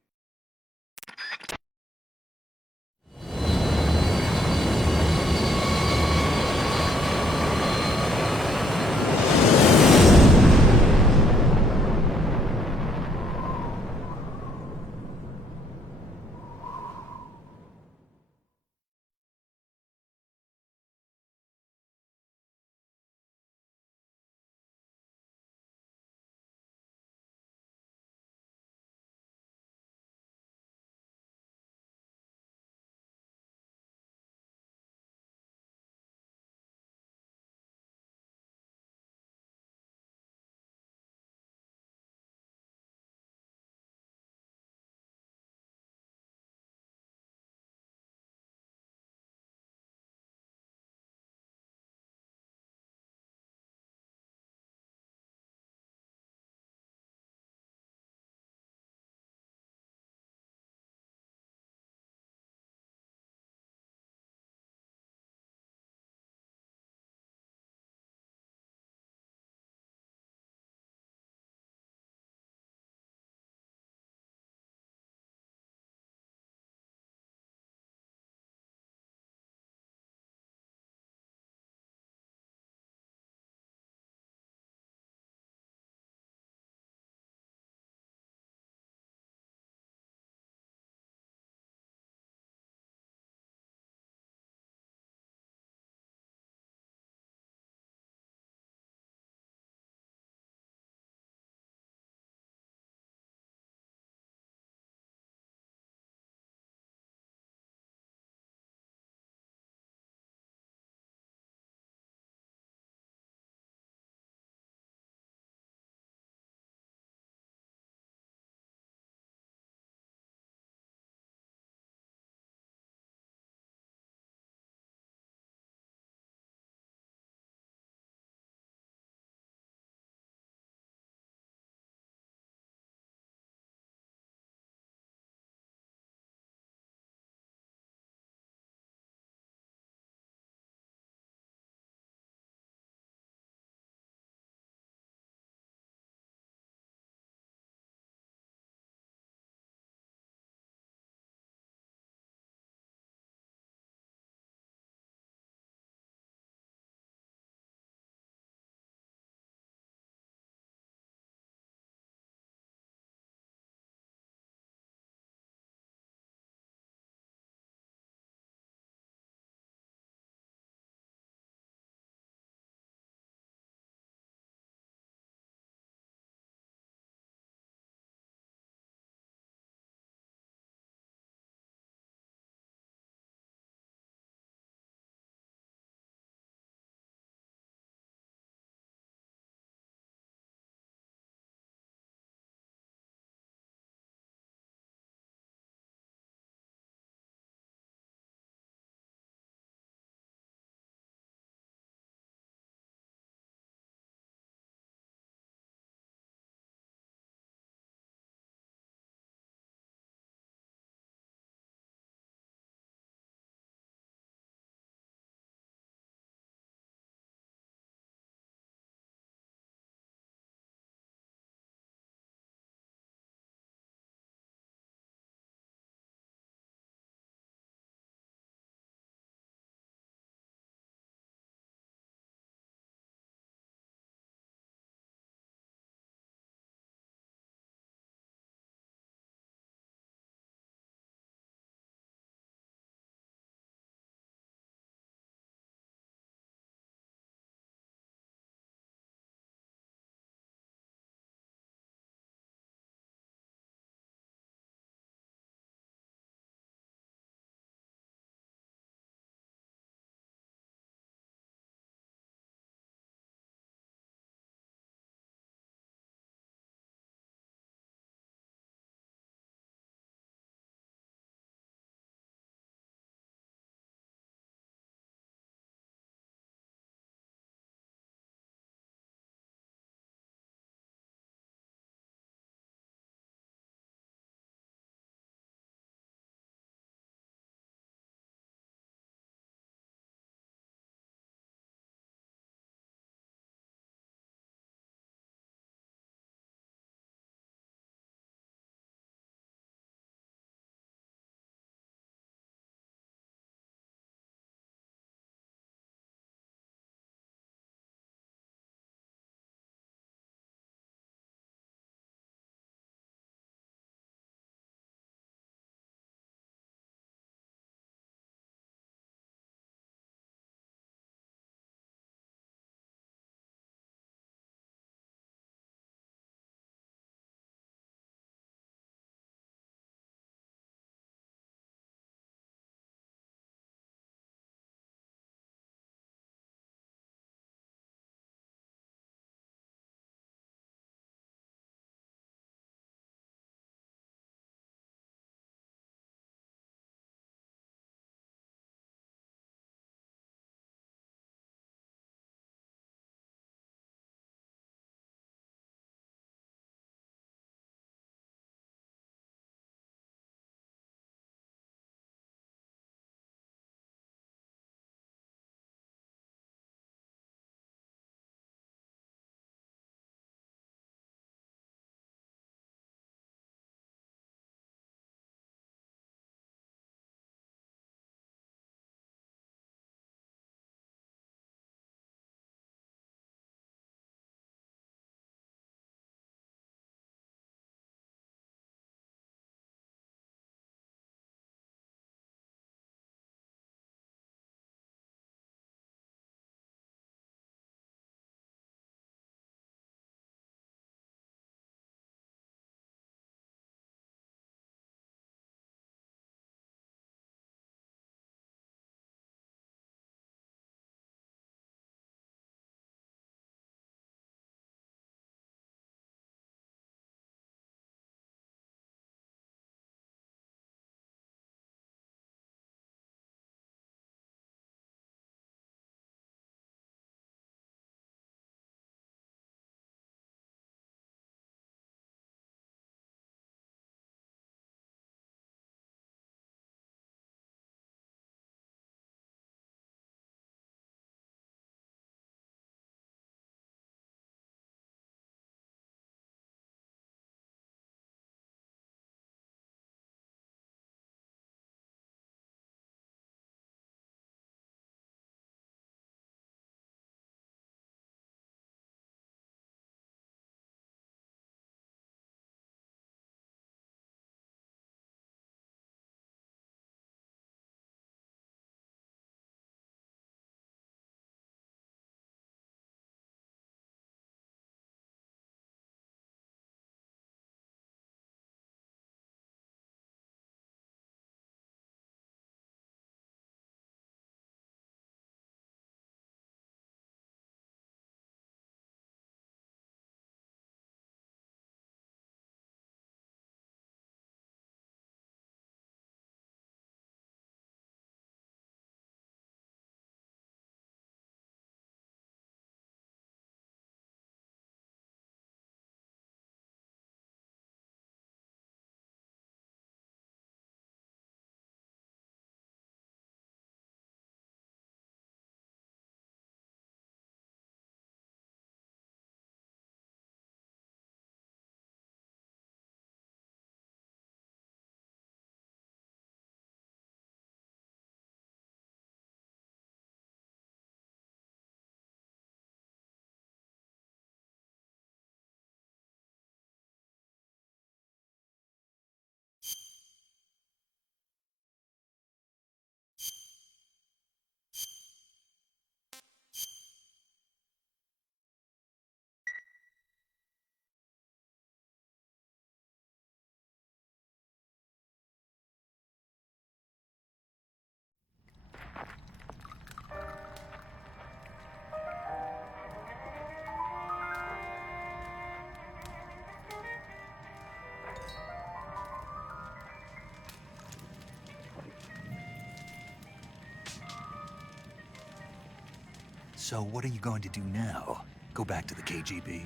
So what are you going to do now? Go back to the KGB?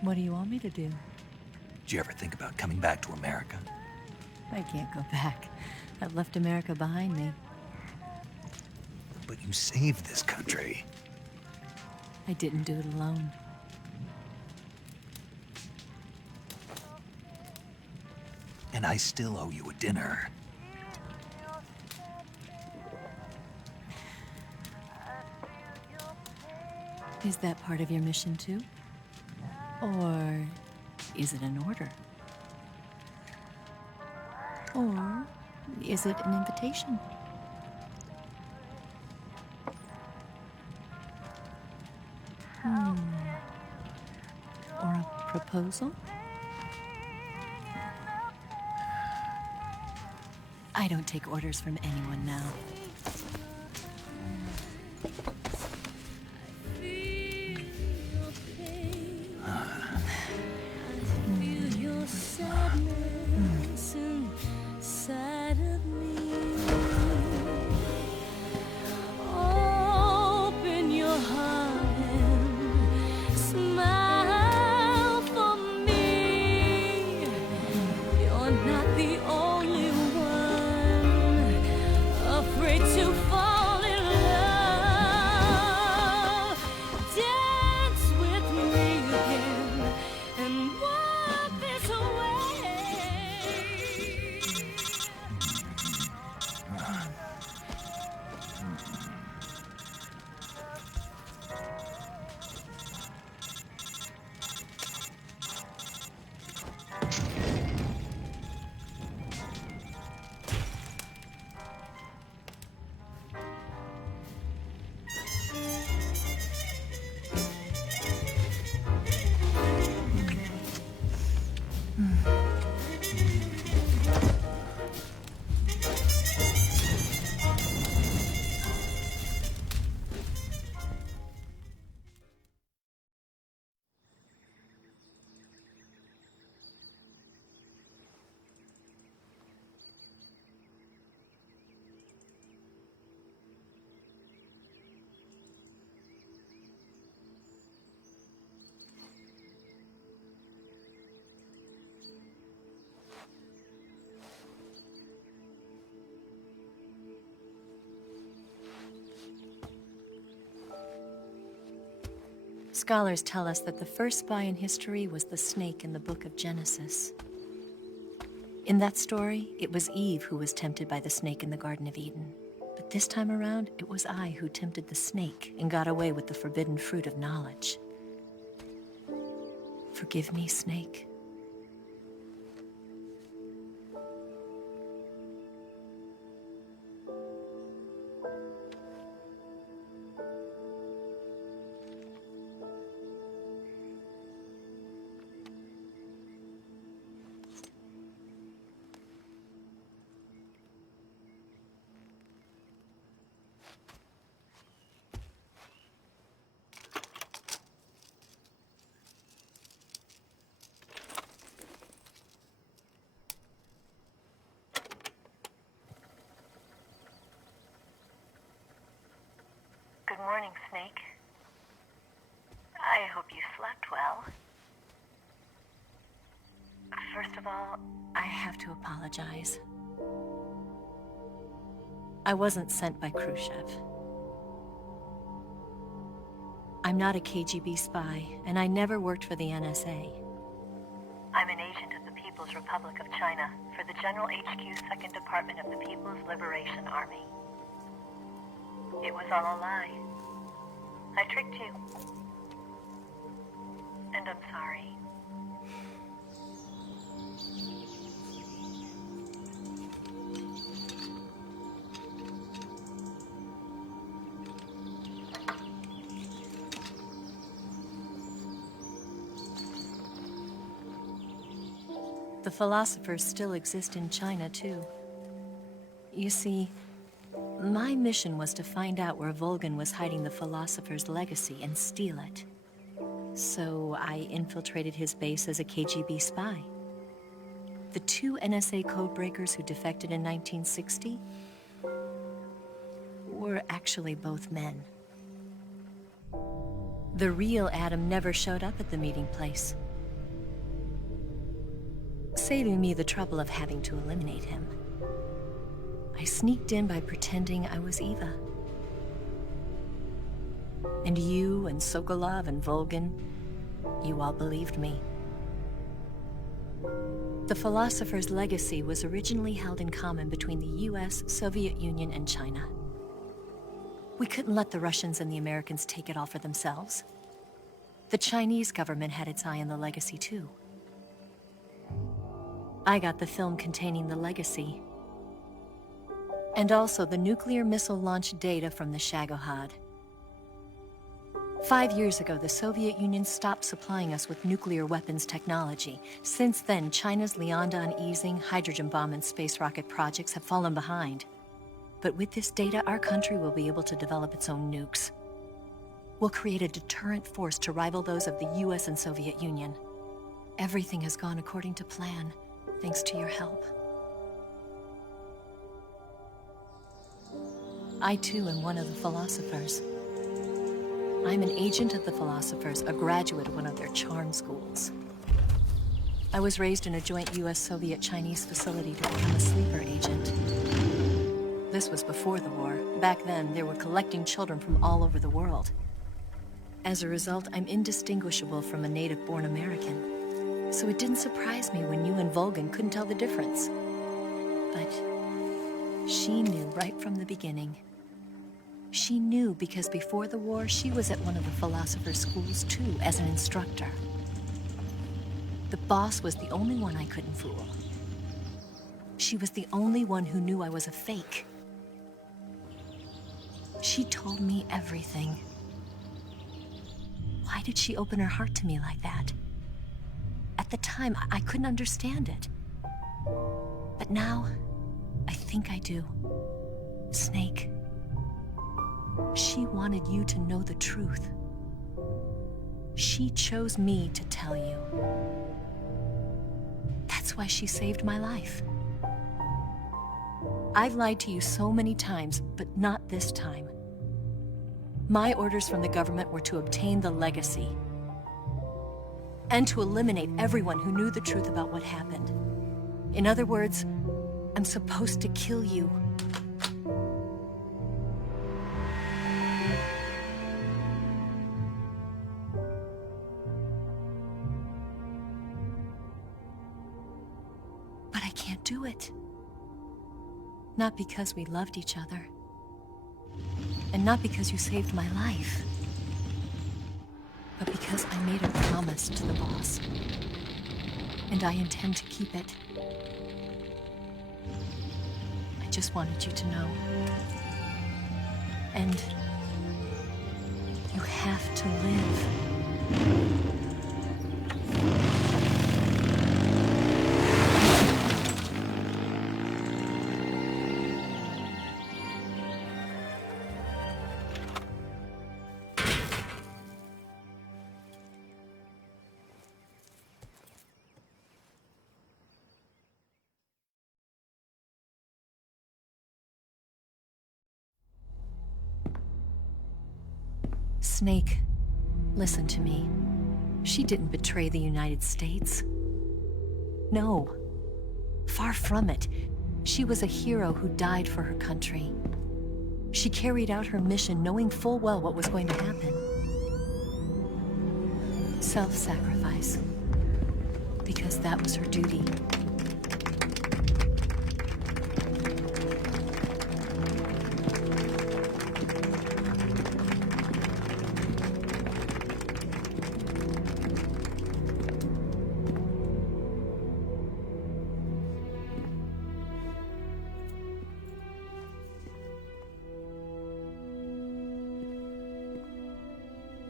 What do you want me to do? Did you ever think about coming back to America? I can't go back. I've left America behind me. But you saved this country. I didn't do it alone. And I still owe you a dinner. Is that part of your mission too? Or is it an order? Or is it an invitation? Or a proposal? I don't take orders from anyone now. Scholars tell us that the first spy in history was the snake in the book of Genesis. In that story, it was Eve who was tempted by the snake in the Garden of Eden. But this time around, it was I who tempted the snake and got away with the forbidden fruit of knowledge. Forgive me, snake. Good morning, Snake. I hope you slept well. First of all, I have to apologize. I wasn't sent by Khrushchev. I'm not a KGB spy, and I never worked for the NSA. I'm an agent of the People's Republic of China for the General HQ 2nd Department of the People's Liberation Army. It was all a lie. I tricked you. And I'm sorry. The philosophers still exist in China, too. You see, my mission was to find out where Volgin was hiding the philosopher's legacy and steal it. So I infiltrated his base as a KGB spy. The two NSA codebreakers who defected in 1960 were actually both men. The real Adam never showed up at the meeting place, saving me the trouble of having to eliminate him. I sneaked in by pretending I was Eva. And you and Sokolov and Volgin, you all believed me. The philosopher's legacy was originally held in common between the US, Soviet Union, and China. We couldn't let the Russians and the Americans take it all for themselves. The Chinese government had its eye on the legacy too. I got the film containing the legacy, and also the nuclear missile launch data from the Shagohod. 5 years ago, the Soviet Union stopped supplying us with nuclear weapons technology. Since then, China's Lianda and Easing, hydrogen bomb and space rocket projects have fallen behind. But with this data, our country will be able to develop its own nukes. We'll create a deterrent force to rival those of the US and Soviet Union. Everything has gone according to plan, thanks to your help. I too am one of the philosophers. I'm an agent of the philosophers, a graduate of one of their charm schools. I was raised in a joint US-Soviet-Chinese facility to become a sleeper agent. This was before the war. Back then, they were collecting children from all over the world. As a result, I'm indistinguishable from a native-born American. So it didn't surprise me when you and Volgin couldn't tell the difference. But she knew right from the beginning. She knew because before the war, she was at one of the philosopher's schools too, as an instructor. The boss was the only one I couldn't fool. She was the only one who knew I was a fake. She told me everything. Why did she open her heart to me like that? At the time, I couldn't understand it. But now, I think I do. Snake. She wanted you to know the truth. She chose me to tell you. That's why she saved my life. I've lied to you so many times, but not this time. My orders from the government were to obtain the legacy and to eliminate everyone who knew the truth about what happened. In other words, I'm supposed to kill you. But I can't do it. Not because we loved each other. And not because you saved my life. But because I made a promise to the boss. And I intend to keep it. I just wanted you to know. And you have to live. Snake, listen to me. She didn't betray the United States. No. Far from it. She was a hero who died for her country. She carried out her mission knowing full well what was going to happen. Self-sacrifice. Because that was her duty.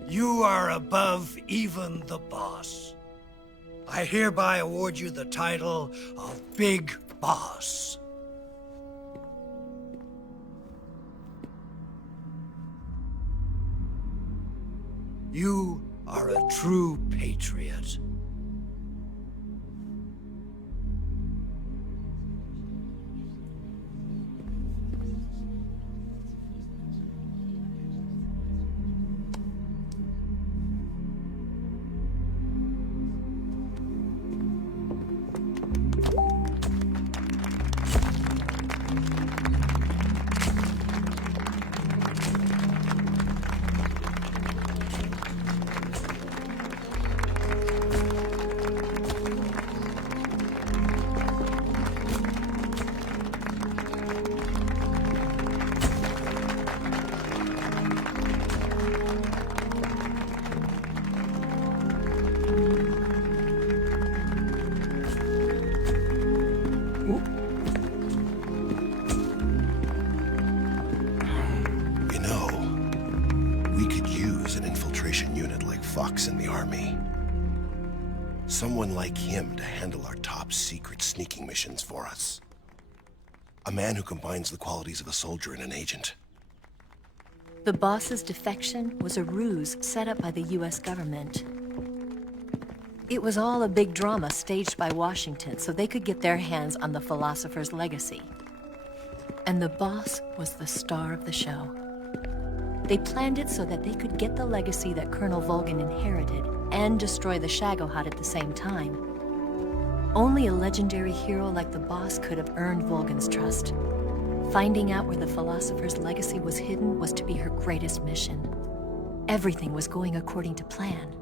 You are above even the boss. I hereby award you the title of Big Boss. You are a true patriot. Someone like him to handle our top secret sneaking missions for us. A man who combines the qualities of a soldier and an agent. The boss's defection was a ruse set up by the US government. It was all a big drama staged by Washington so they could get their hands on the philosopher's legacy. And the boss was the star of the show. They planned it so that they could get the legacy that Colonel Volgin inherited and destroy the Shagohod at the same time. Only a legendary hero like the boss could have earned Volgin's trust. Finding out where the philosopher's legacy was hidden was to be her greatest mission. Everything was going according to plan.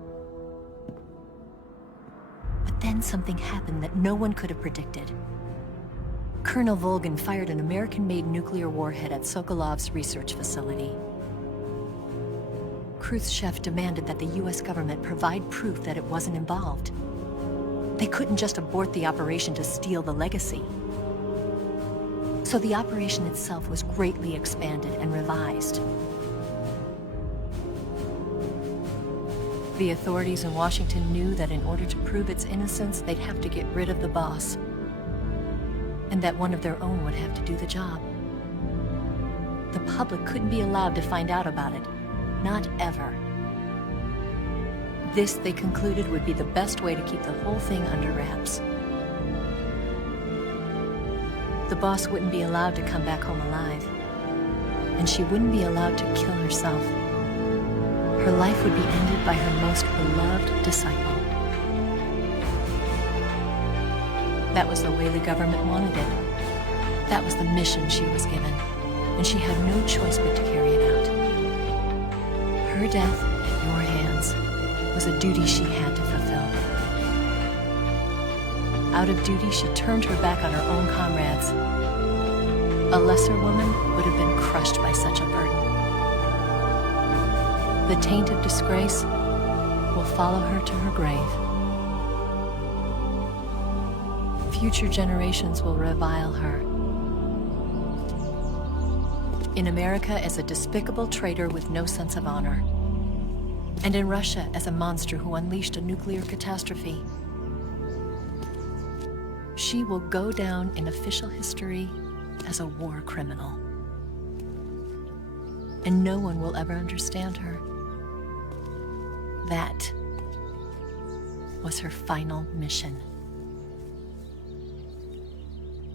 But then something happened that no one could have predicted. Colonel Volgin fired an American-made nuclear warhead at Sokolov's research facility. Khrushchev demanded that the US government provide proof that it wasn't involved. They couldn't just abort the operation to steal the legacy. So the operation itself was greatly expanded and revised. The authorities in Washington knew that in order to prove its innocence, they'd have to get rid of the boss, and that one of their own would have to do the job. The public couldn't be allowed to find out about it. Not ever. This, they concluded, would be the best way to keep the whole thing under wraps. The boss wouldn't be allowed to come back home alive, and she wouldn't be allowed to kill herself. Her life would be ended by her most beloved disciple. That was the way the government wanted it. That was the mission she was given, and she had no choice but to carry it out. Her death at your hands was a duty she had to fulfill. Out of duty, she turned her back on her own comrades. A lesser woman would have been crushed by such a burden. The taint of disgrace will follow her to her grave. Future generations will revile her. In America as a despicable traitor with no sense of honor. And in Russia as a monster who unleashed a nuclear catastrophe. She will go down in official history as a war criminal. And no one will ever understand her. That was her final mission.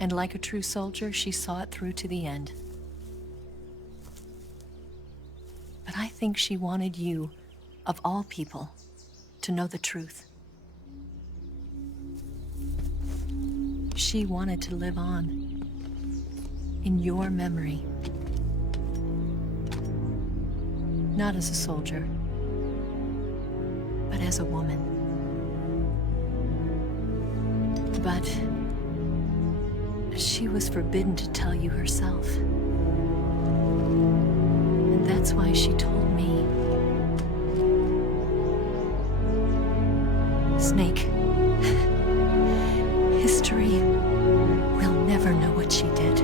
And like a true soldier, she saw it through to the end. But I think she wanted you, of all people, to know the truth. She wanted to live on, in your memory. Not as a soldier, but as a woman. But she was forbidden to tell you herself. And that's why she told me. Snake, history will never know what she did.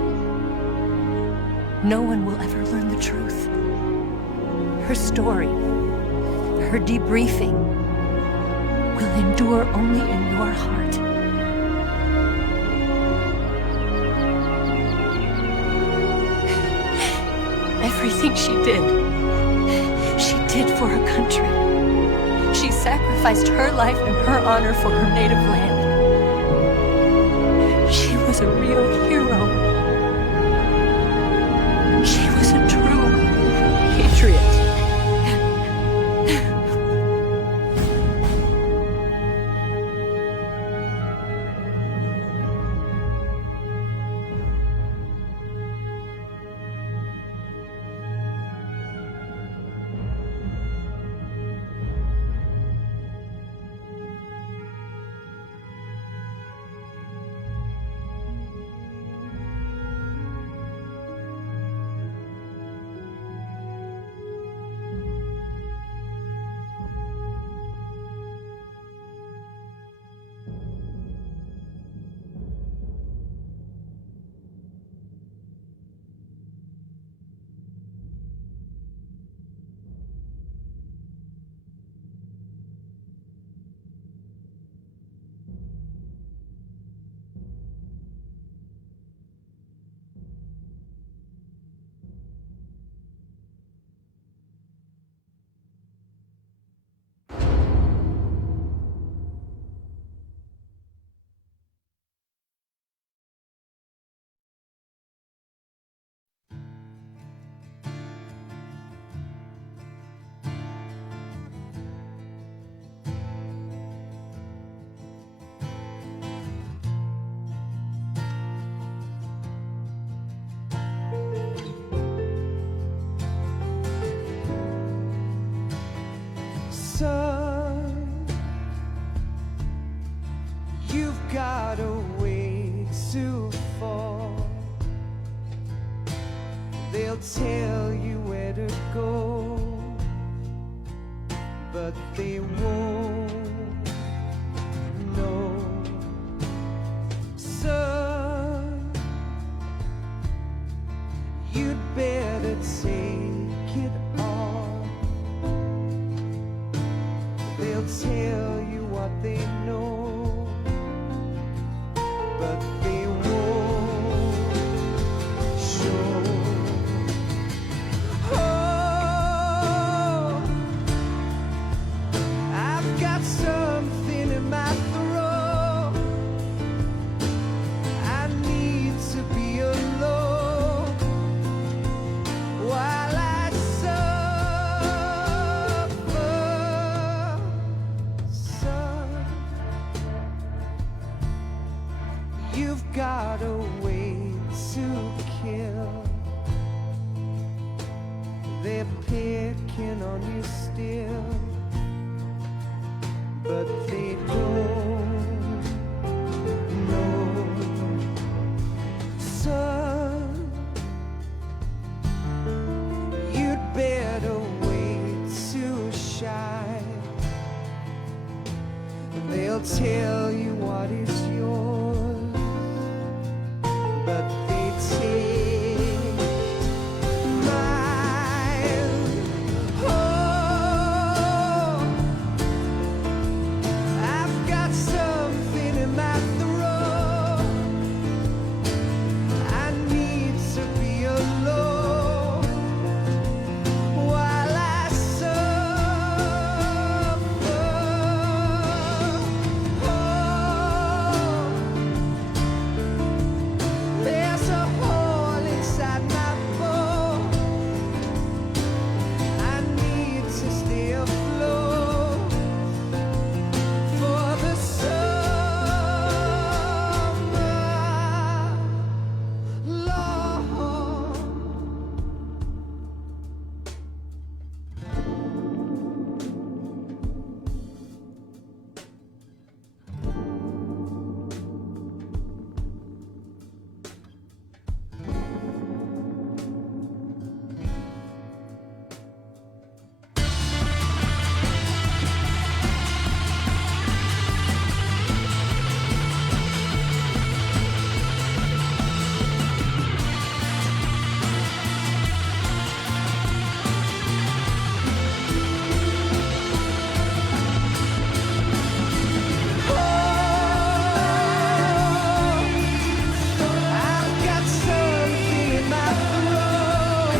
No one will ever learn the truth. Her story, her debriefing, will endure only in your heart. Everything she did for her country. She sacrificed her life and her honor for her native land. She was a real hero. She was a true patriot. got a way to fall. They'll tell you where to go, but they won't know. Son, you'd better take it off. They'll tell you what they know, but they won't show. Oh, I've got something in my throat. I need to be alone while I suffer. Son, you've got a way to kill. They're picking on you still, but they don't know. Son, you'd better wait to shine. They'll tell you what is yours, but they take mine. Oh, I've got something in my throat. I need to be alone while I suffer. Oh, there's a hole inside my bone. I need to stay afloat for the summer, Lord. I've got something in my throat.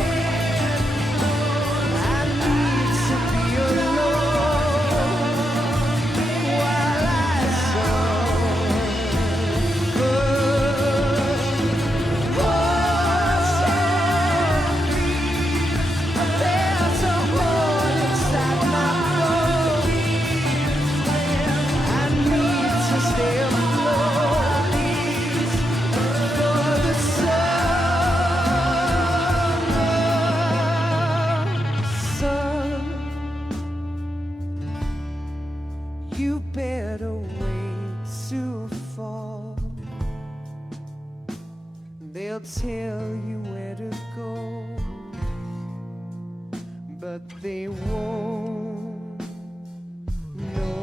I need to be alone while I suffer. There's a hole inside my throat. I need to stay afloat for the summer. Son, you better wait to fall. They'll tell you where to go, but they won't know.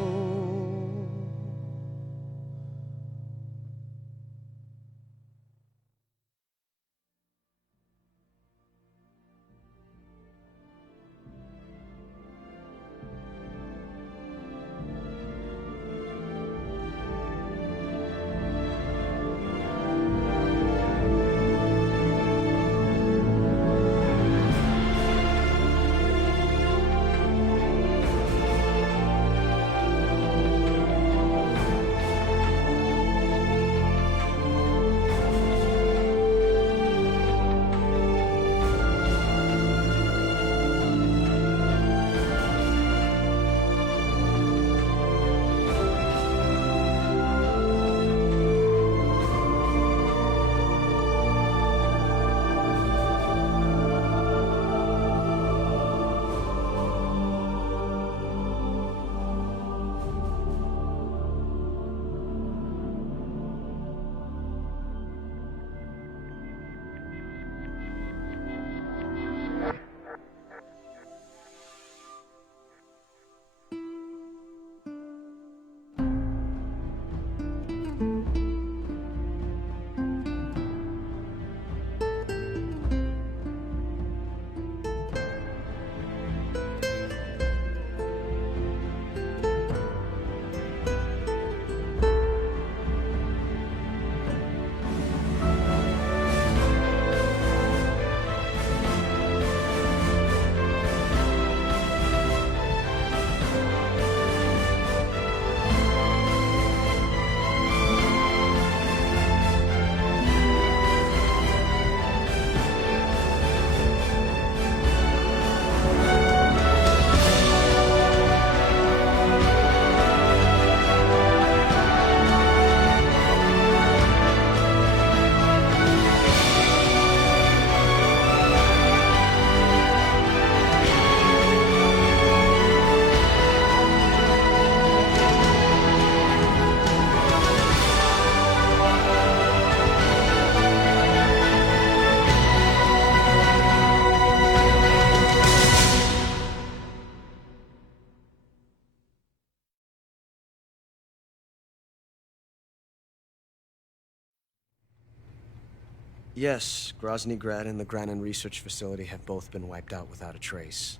Yes, Grozny Grad and the Granin Research Facility have both been wiped out without a trace.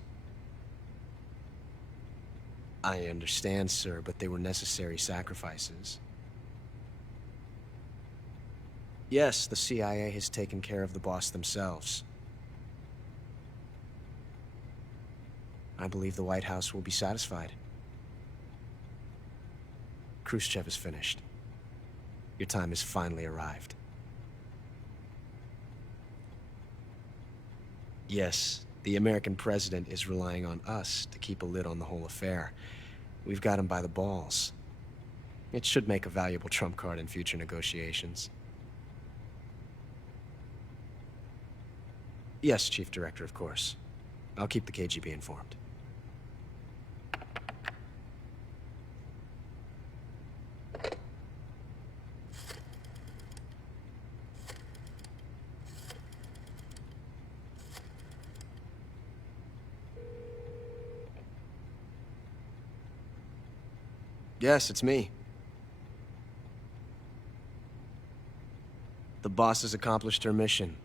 I understand, sir, but they were necessary sacrifices. Yes, the CIA has taken care of the boss themselves. I believe the White House will be satisfied. Khrushchev is finished. Your time has finally arrived. Yes, the American president is relying on us to keep a lid on the whole affair. We've got him by the balls. It should make a valuable trump card in future negotiations. Yes, Chief Director, of course. I'll keep the KGB informed. Yes, it's me. The boss has accomplished her mission.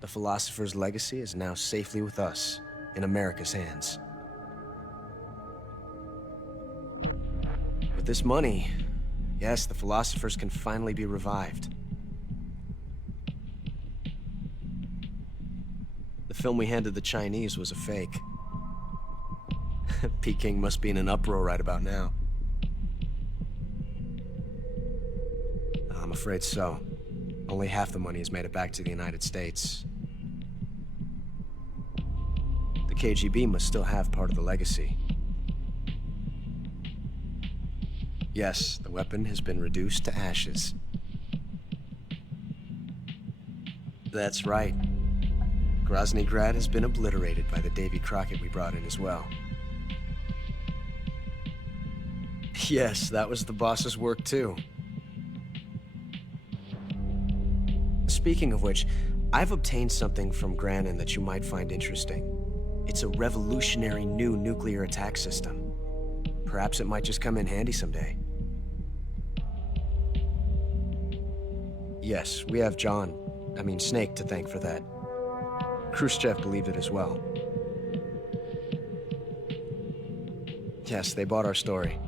The philosopher's legacy is now safely with us, in America's hands. With this money, yes, the philosophers can finally be revived. The film we handed the Chinese was a fake. Peking must be in an uproar right about now. I'm afraid so. Only half the money has made it back to the United States. The KGB must still have part of the legacy. Yes, the weapon has been reduced to ashes. That's right. Grozny Grad has been obliterated by the Davy Crockett we brought in as well. Yes, that was the boss's work too. Speaking of which, I've obtained something from Granin that you might find interesting. It's a revolutionary new nuclear attack system. Perhaps it might just come in handy someday. Yes, we have Snake to thank for that. Khrushchev believed it as well. Yes, they bought our story.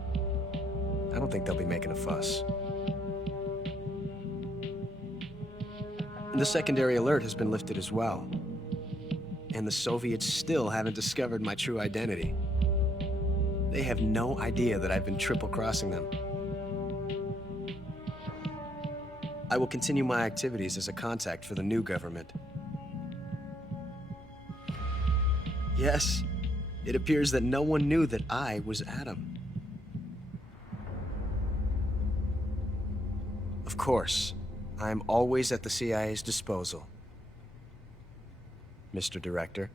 I don't think they'll be making a fuss. The secondary alert has been lifted as well. And the Soviets still haven't discovered my true identity. They have no idea that I've been triple-crossing them. I will continue my activities as a contact for the new government. Yes, it appears that no one knew that I was Adam. Of course, I'm always at the CIA's disposal, Mr. Director.